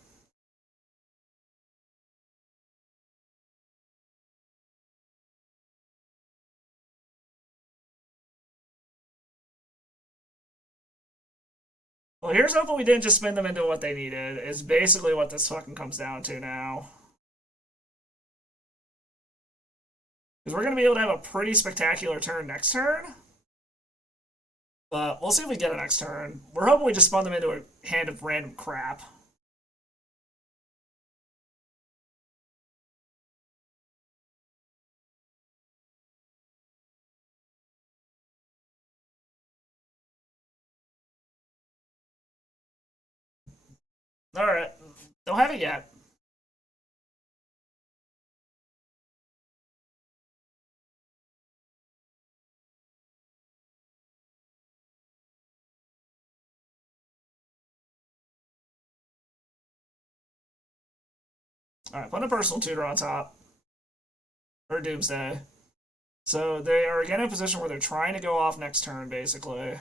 Well, here's hoping we didn't just spin them into what they needed, is basically what this fucking comes down to now. Because we're going to be able to have a pretty spectacular turn next turn. But we'll see if we get it next turn. We're hoping we just spun them into a hand of random crap. Alright. Don't have it yet. Alright, put a personal tutor on top. Or Doomsday. So they are again in a position where they're trying to go off next turn, basically.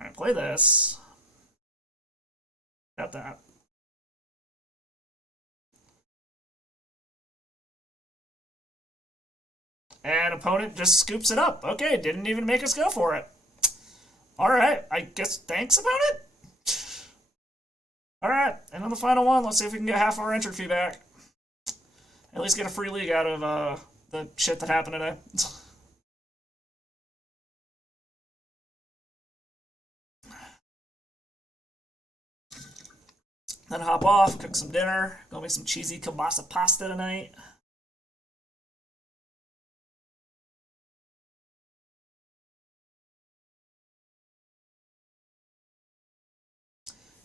Alright, play this. Got that. And opponent just scoops it up. Okay, didn't even make us go for it. Alright, I guess thanks, opponent? Alright, and on the final one, let's see if we can get half our entry fee back. At least get a free league out of the shit that happened today. Then hop off, cook some dinner, go make some cheesy kielbasa pasta tonight.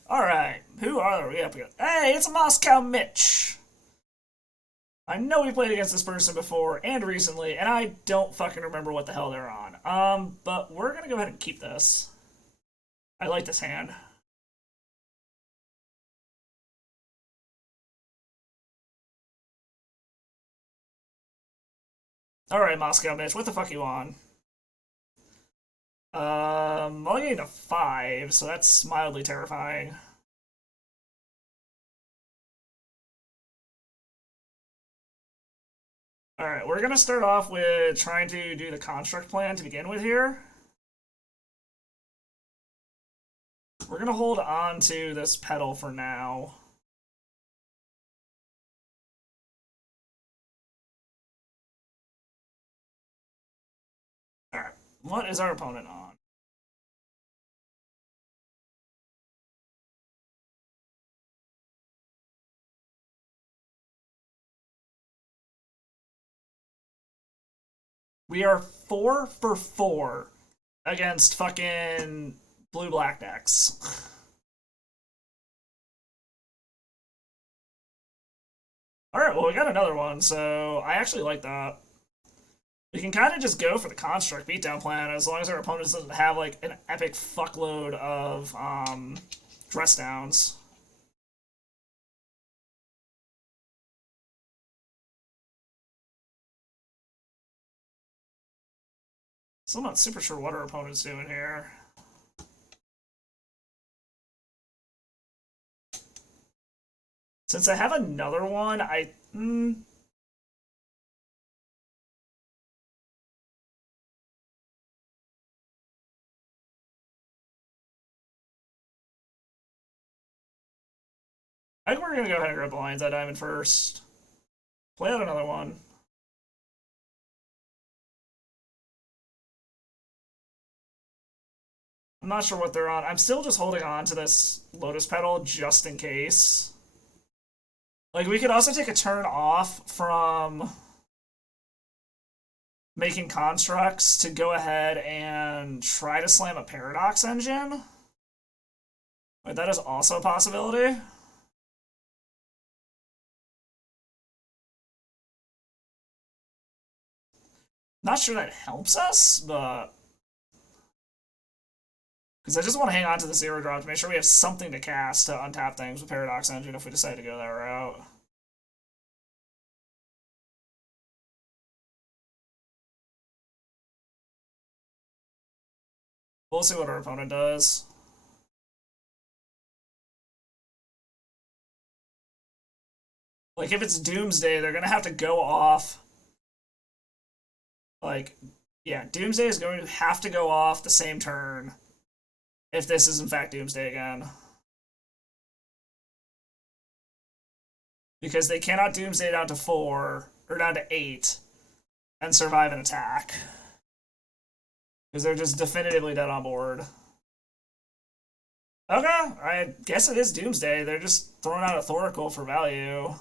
Alright, who are we up against? Hey, it's Moscow Mitch! I know we played against this person before and recently, and I don't fucking remember what the hell they're on. But we're gonna go ahead and keep this. I like this hand. Alright, Moscow Mitch, what the fuck you on? I'll get a 5, so that's mildly terrifying. Alright, we're gonna start off with trying to do the construct plan to begin with here. We're gonna hold on to this pedal for now. Alright, what is our opponent on? We are 4 for 4 against fucking blue-black decks. Alright, well, we got another one, so I actually like that. We can kind of just go for the construct beatdown plan as long as our opponent doesn't have, like, an epic fuckload of, dress downs. So I'm not super sure what our opponent's doing here. Since I have another one, I think we're gonna go ahead and grab blinds that diamond first. Play out another one. I'm not sure what they're on. I'm still just holding on to this Lotus Petal just in case. Like, we could also take a turn off from making constructs to go ahead and try to slam a Paradox Engine. Like, that is also a possibility. Not sure that helps us, but... Because I just want to hang on to the 0-drop to make sure we have something to cast to untap things with Paradox Engine if we decide to go that route. We'll see what our opponent does. Like, if it's Doomsday, they're going to have to go off. Like, yeah, Doomsday is going to have to go off the same turn if this is in fact Doomsday again. Because they cannot Doomsday down to 4, or down to 8, and survive an attack. Because they're just definitively dead on board. Okay, I guess it is Doomsday. They're just throwing out a Thoracle for value.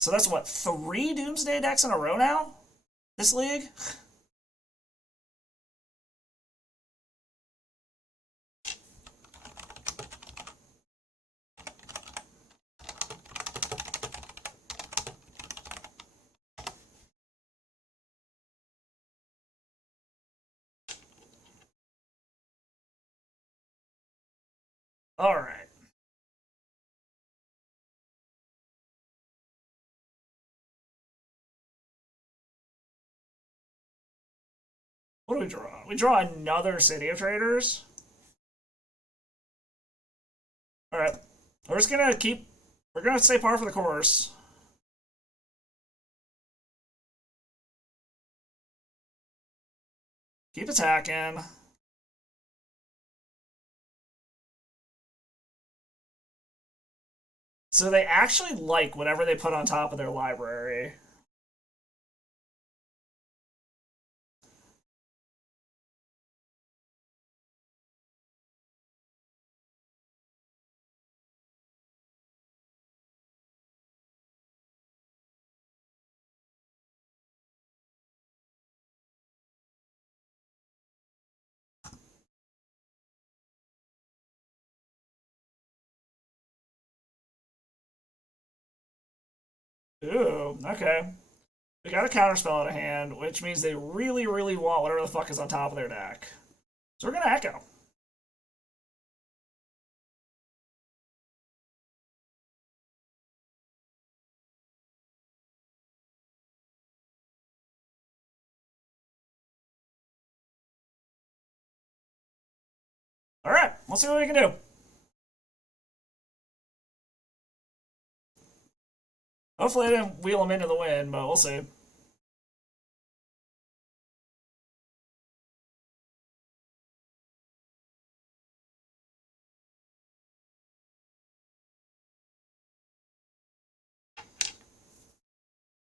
So that's what, 3 Doomsday decks in a row now? This league? Alright. What do we draw? We draw another City of Traders. Alright. We're just gonna keep... We're gonna stay par for the course. Keep attacking. So they actually like whatever they put on top of their library. Ooh, okay. We got a counterspell out of hand, which means they really, really want whatever the fuck is on top of their deck. So we're gonna Echo. Alright, we'll see what we can do. Hopefully I didn't wheel him into the wind, but we'll see.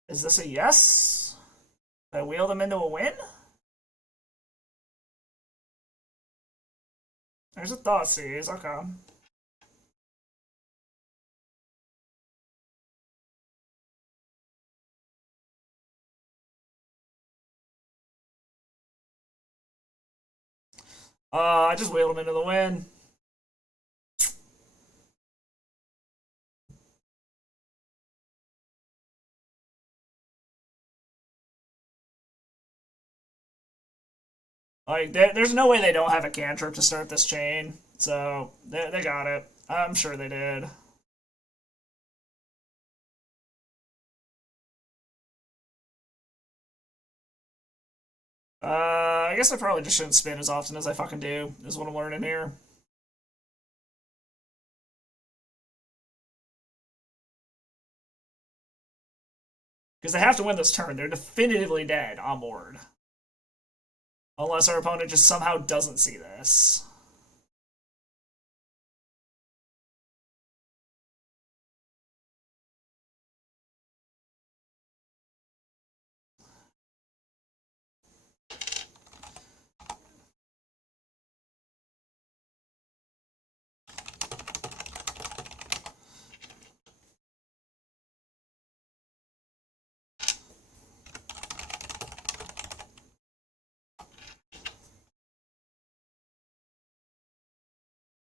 Is this a yes? Did I wheel them into a win? There's a Thoughtseize, okay. I just wheeled him into the wind. Like, there's no way they don't have a cantrip to start this chain. So, they got it. I'm sure they did. I guess I probably just shouldn't spin as often as I fucking do, is what I'm learning here. Because they have to win this turn. They're definitively dead on board. Unless our opponent just somehow doesn't see this.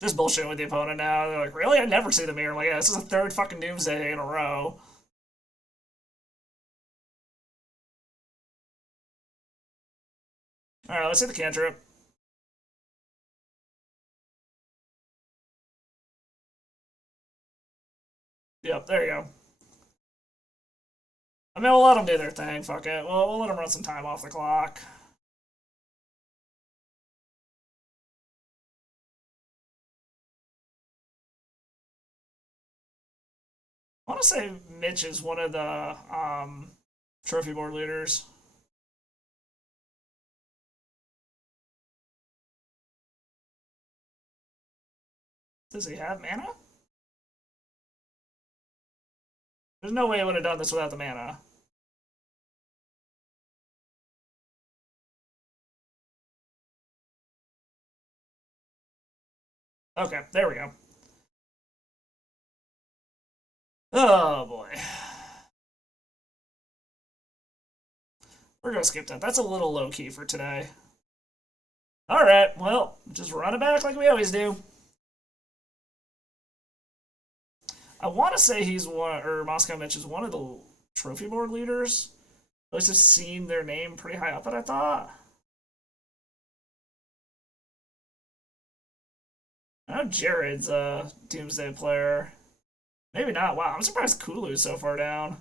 Just bullshit with the opponent now. They're like, really? I never see the mirror. I'm like, yeah, this is the third fucking Doomsday in a row. Alright, let's hit the cantrip. Yep, there you go. I mean, we'll let them do their thing. Fuck it. We'll let them run some time off the clock. I want to say Mitch is one of the trophy board leaders. Does he have mana? There's no way he would have done this without the mana. Okay, there we go. Oh boy. We're gonna skip that. That's a little low key for today. Alright, well, just run it back like we always do. I want to say he's one, or Moscow Mitch is one of the trophy board leaders. At least I've seen their name pretty high up, but I thought. I know Jared's a Doomsday player. Maybe not. Wow, I'm surprised Kulu's so far down.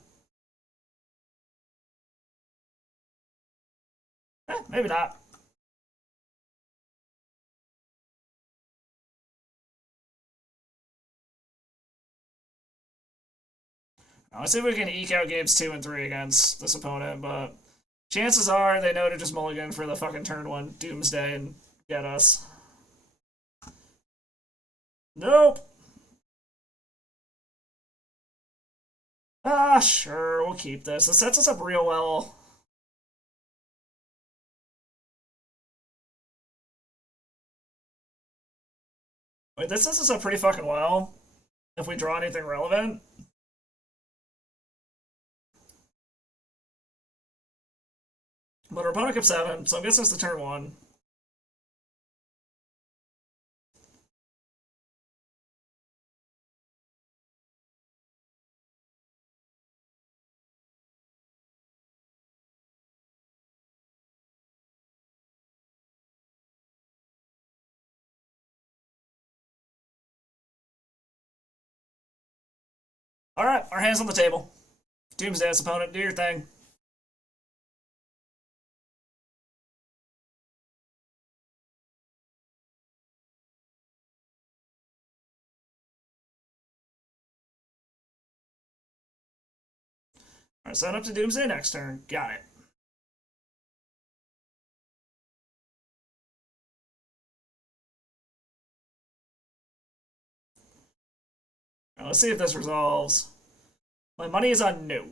Maybe not. Let's see if we can eke out games 2 and 3 against this opponent, but chances are they know to just mulligan for the fucking turn 1 Doomsday and get us. Nope. Ah, sure, we'll keep this. This sets us up real well. Wait, this sets us up pretty fucking well if we draw anything relevant. But our opponent kept 7, so I'm guessing it's the turn 1. Alright, our hand's on the table. Doomsday's opponent, do your thing. Alright, set up to Doomsday next turn. Got it. Right, let's see if this resolves. My money is on no.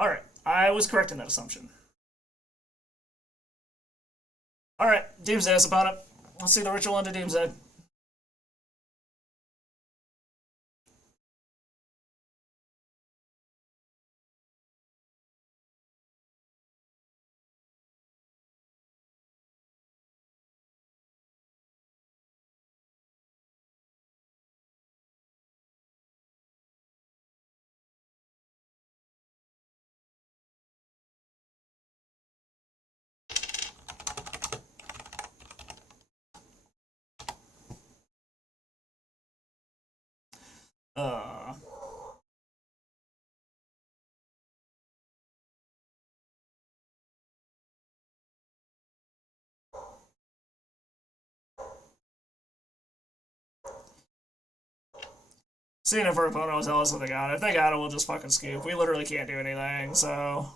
Alright, I was correct in that assumption. Alright, Doomsday's opponent. Let's see the ritual into Doomsday. Uh, Seeing if our opponent will tell us what they got. If they got it, we'll just fucking scoop. We literally can't do anything, so.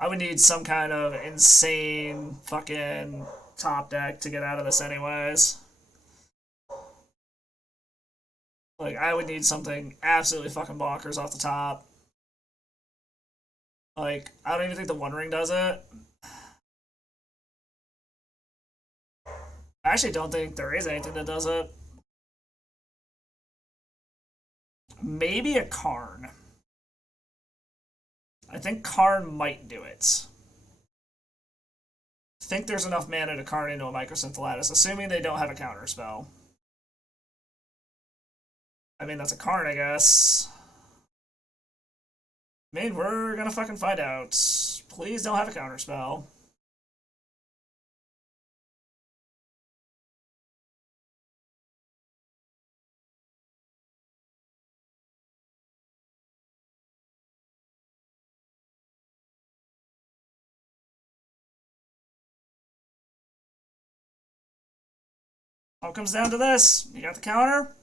I would need some kind of insane fucking top deck to get out of this, anyways. Like, I would need something absolutely fucking bonkers off the top. Like, I don't even think the One Ring does it. I actually don't think there is anything that does it. Maybe a Karn. I think Karn might do it. I think there's enough mana to Karn into a Microsynth Lattice, assuming they don't have a counter spell. I mean, that's a Karn, I guess. I mean, we're gonna fucking find out. Please don't have a counter spell. All comes down to this. You got the counter?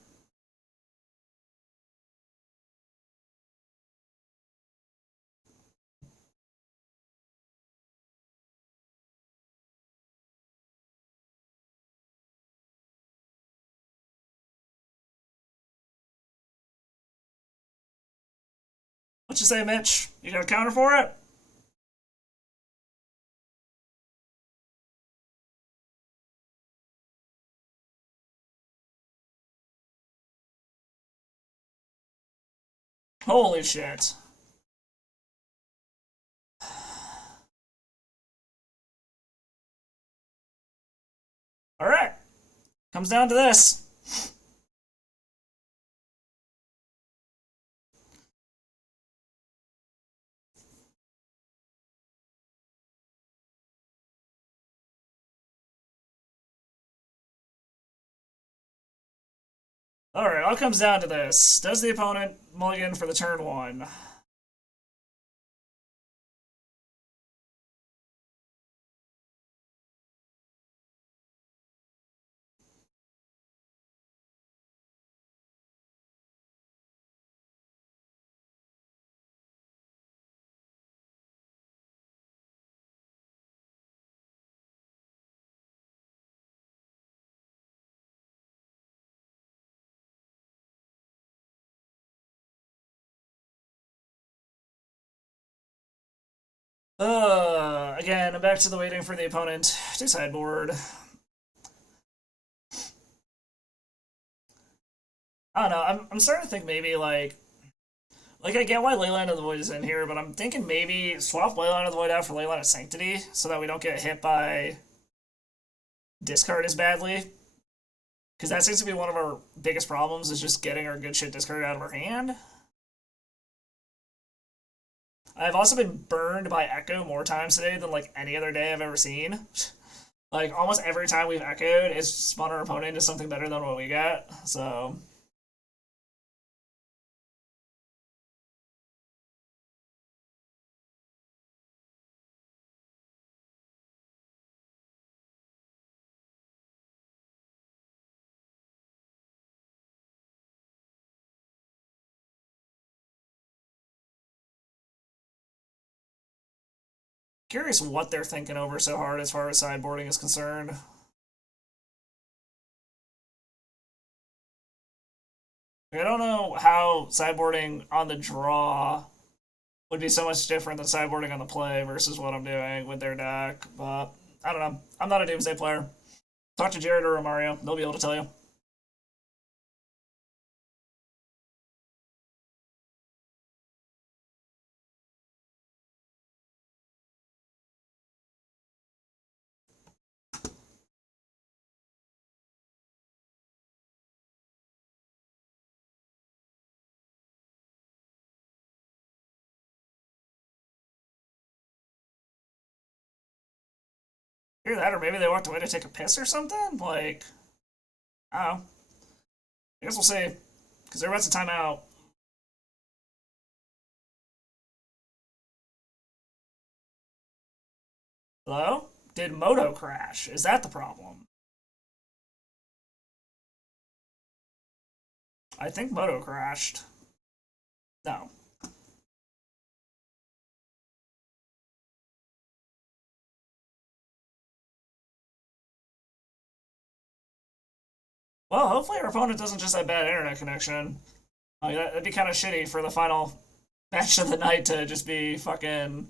What you say, Mitch? You got a counter for it? Holy shit. Alright. Comes down to this. Alright, all comes down to this. Does the opponent mulligan for the turn 1? Again, I'm back to the waiting for the opponent to sideboard. I don't know. I'm starting to think maybe like I get why Leyline of the Void is in here, but I'm thinking maybe swap Leyline of the Void out for Leyline of Sanctity so that we don't get hit by discard as badly. Because that seems to be one of our biggest problems is just getting our good shit discarded out of our hand. I've also been burned by Echo more times today than like any other day I've ever seen. Like almost every time we've echoed, it's spun our opponent into something better than what we got. So curious what they're thinking over so hard as far as sideboarding is concerned. I don't know how sideboarding on the draw would be so much different than sideboarding on the play versus what I'm doing with their deck, but I don't know. I'm not a Doomsday player. Talk to Jared or Mario; they'll be able to tell you. Either that, or maybe they walked away to take a piss or something. Like, I don't know. I guess we'll see because they're about to time out. Hello? Did Moto crash? Is that the problem? I think Moto crashed. No. Well, hopefully our opponent doesn't just have bad internet connection. Like, that'd be kind of shitty for the final match of the night to just be fucking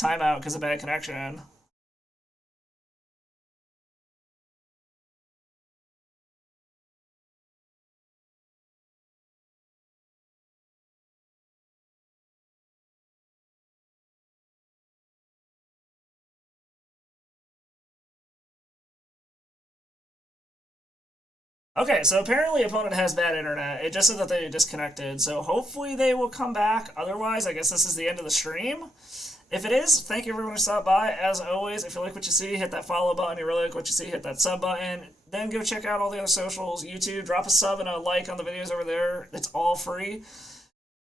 timeout because of bad connection. Okay, so apparently opponent has bad internet. It just said that they disconnected, so hopefully they will come back. Otherwise, I guess this is the end of the stream. If it is, thank you everyone who stopped by. As always, if you like what you see, hit that follow button. You really like what you see, hit that sub button. Then go check out all the other socials, YouTube. Drop a sub and a like on the videos over there. It's all free.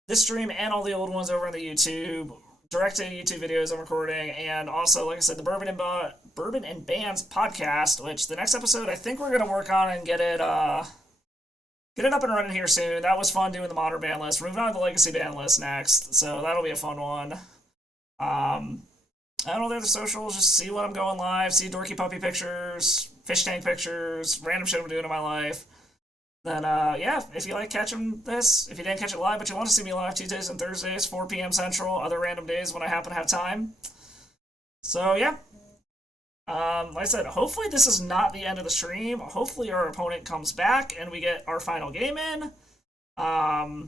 This stream and all the old ones over on the YouTube, direct to YouTube videos I'm recording, and also, like I said, the Bourbon and Bands podcast, which the next episode I think we're gonna work on and get it up and running here soon. That was fun doing the modern band list. We're moving on to the legacy band list next, so that'll be a fun one. I don't know the other socials, just see what I'm going live, see dorky puppy pictures, fish tank pictures, random shit I'm doing in my life. Then, yeah, if you like catching this, if you didn't catch it live, but you want to see me live Tuesdays and Thursdays, 4 p.m. Central, other random days when I happen to have time. So, yeah. Like I said, hopefully this is not the end of the stream. Hopefully our opponent comes back and we get our final game in. I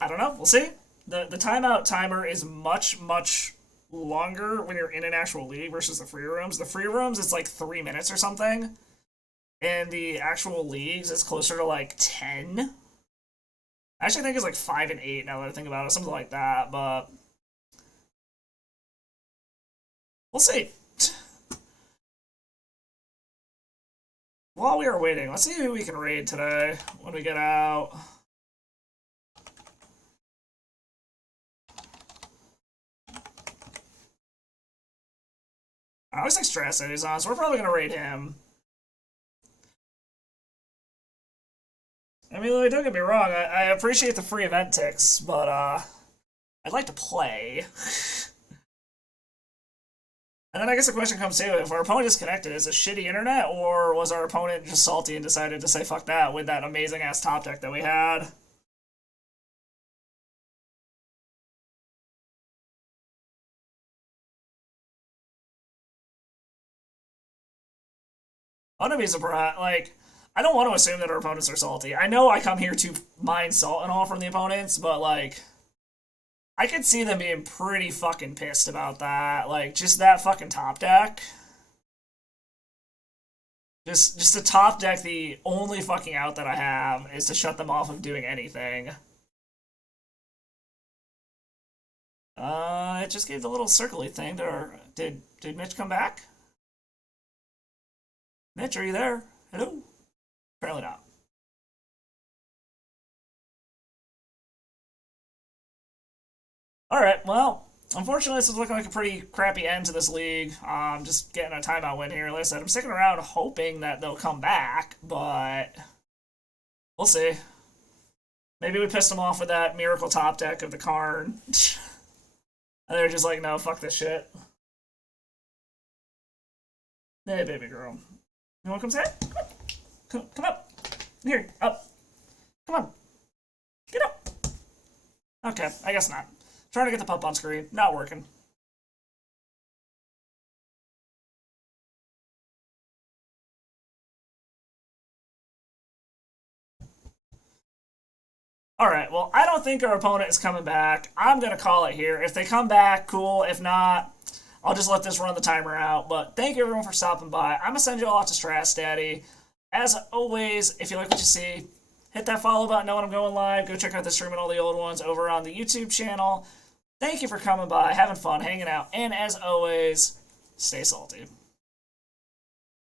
don't know. We'll see. The timeout timer is much, much longer when you're in an actual league versus the free rooms. The free rooms, it's like 3 minutes or something. And the actual leagues is closer to like 10. I actually think it's like 5 and 8 now that I think about it, something like that, but we'll see. While we are waiting, let's see who we can raid today when we get out. I always think Stress is on, so we're probably gonna raid him. I mean, don't get me wrong, I appreciate the free event ticks, but I'd like to play. And then I guess the question comes to, if our opponent is connected, is it shitty internet, or was our opponent just salty and decided to say fuck that with that amazing ass top deck that we had? I'm gonna be surprised. Like, I don't want to assume that our opponents are salty. I know I come here to mine salt and all from the opponents, but like, I could see them being pretty fucking pissed about that. Like, just that fucking top deck. Just to top deck, the only fucking out that I have is to shut them off of doing anything. It just gave the little circly thing. Did Mitch come back? Mitch, are you there? Hello? Apparently not. Alright, well, unfortunately this is looking like a pretty crappy end to this league. Just getting a timeout win here. Like I said, I'm sticking around hoping that they'll come back, but we'll see. Maybe we pissed them off with that miracle top deck of the Karn. And they're just like, no, fuck this shit. Hey, baby girl. You wanna come say it? Come up. Here, up. Come on. Get up. Okay, I guess not. Trying to get the pup on screen. Not working. Alright, well, I don't think our opponent is coming back. I'm going to call it here. If they come back, cool. If not, I'll just let this run the timer out. But thank you, everyone, for stopping by. I'm going to send you all out to Strat Daddy. As always, if you like what you see, hit that follow button, know when I'm going live. Go check out the stream and all the old ones over on the YouTube channel. Thank you for coming by, having fun, hanging out. And as always, stay salty.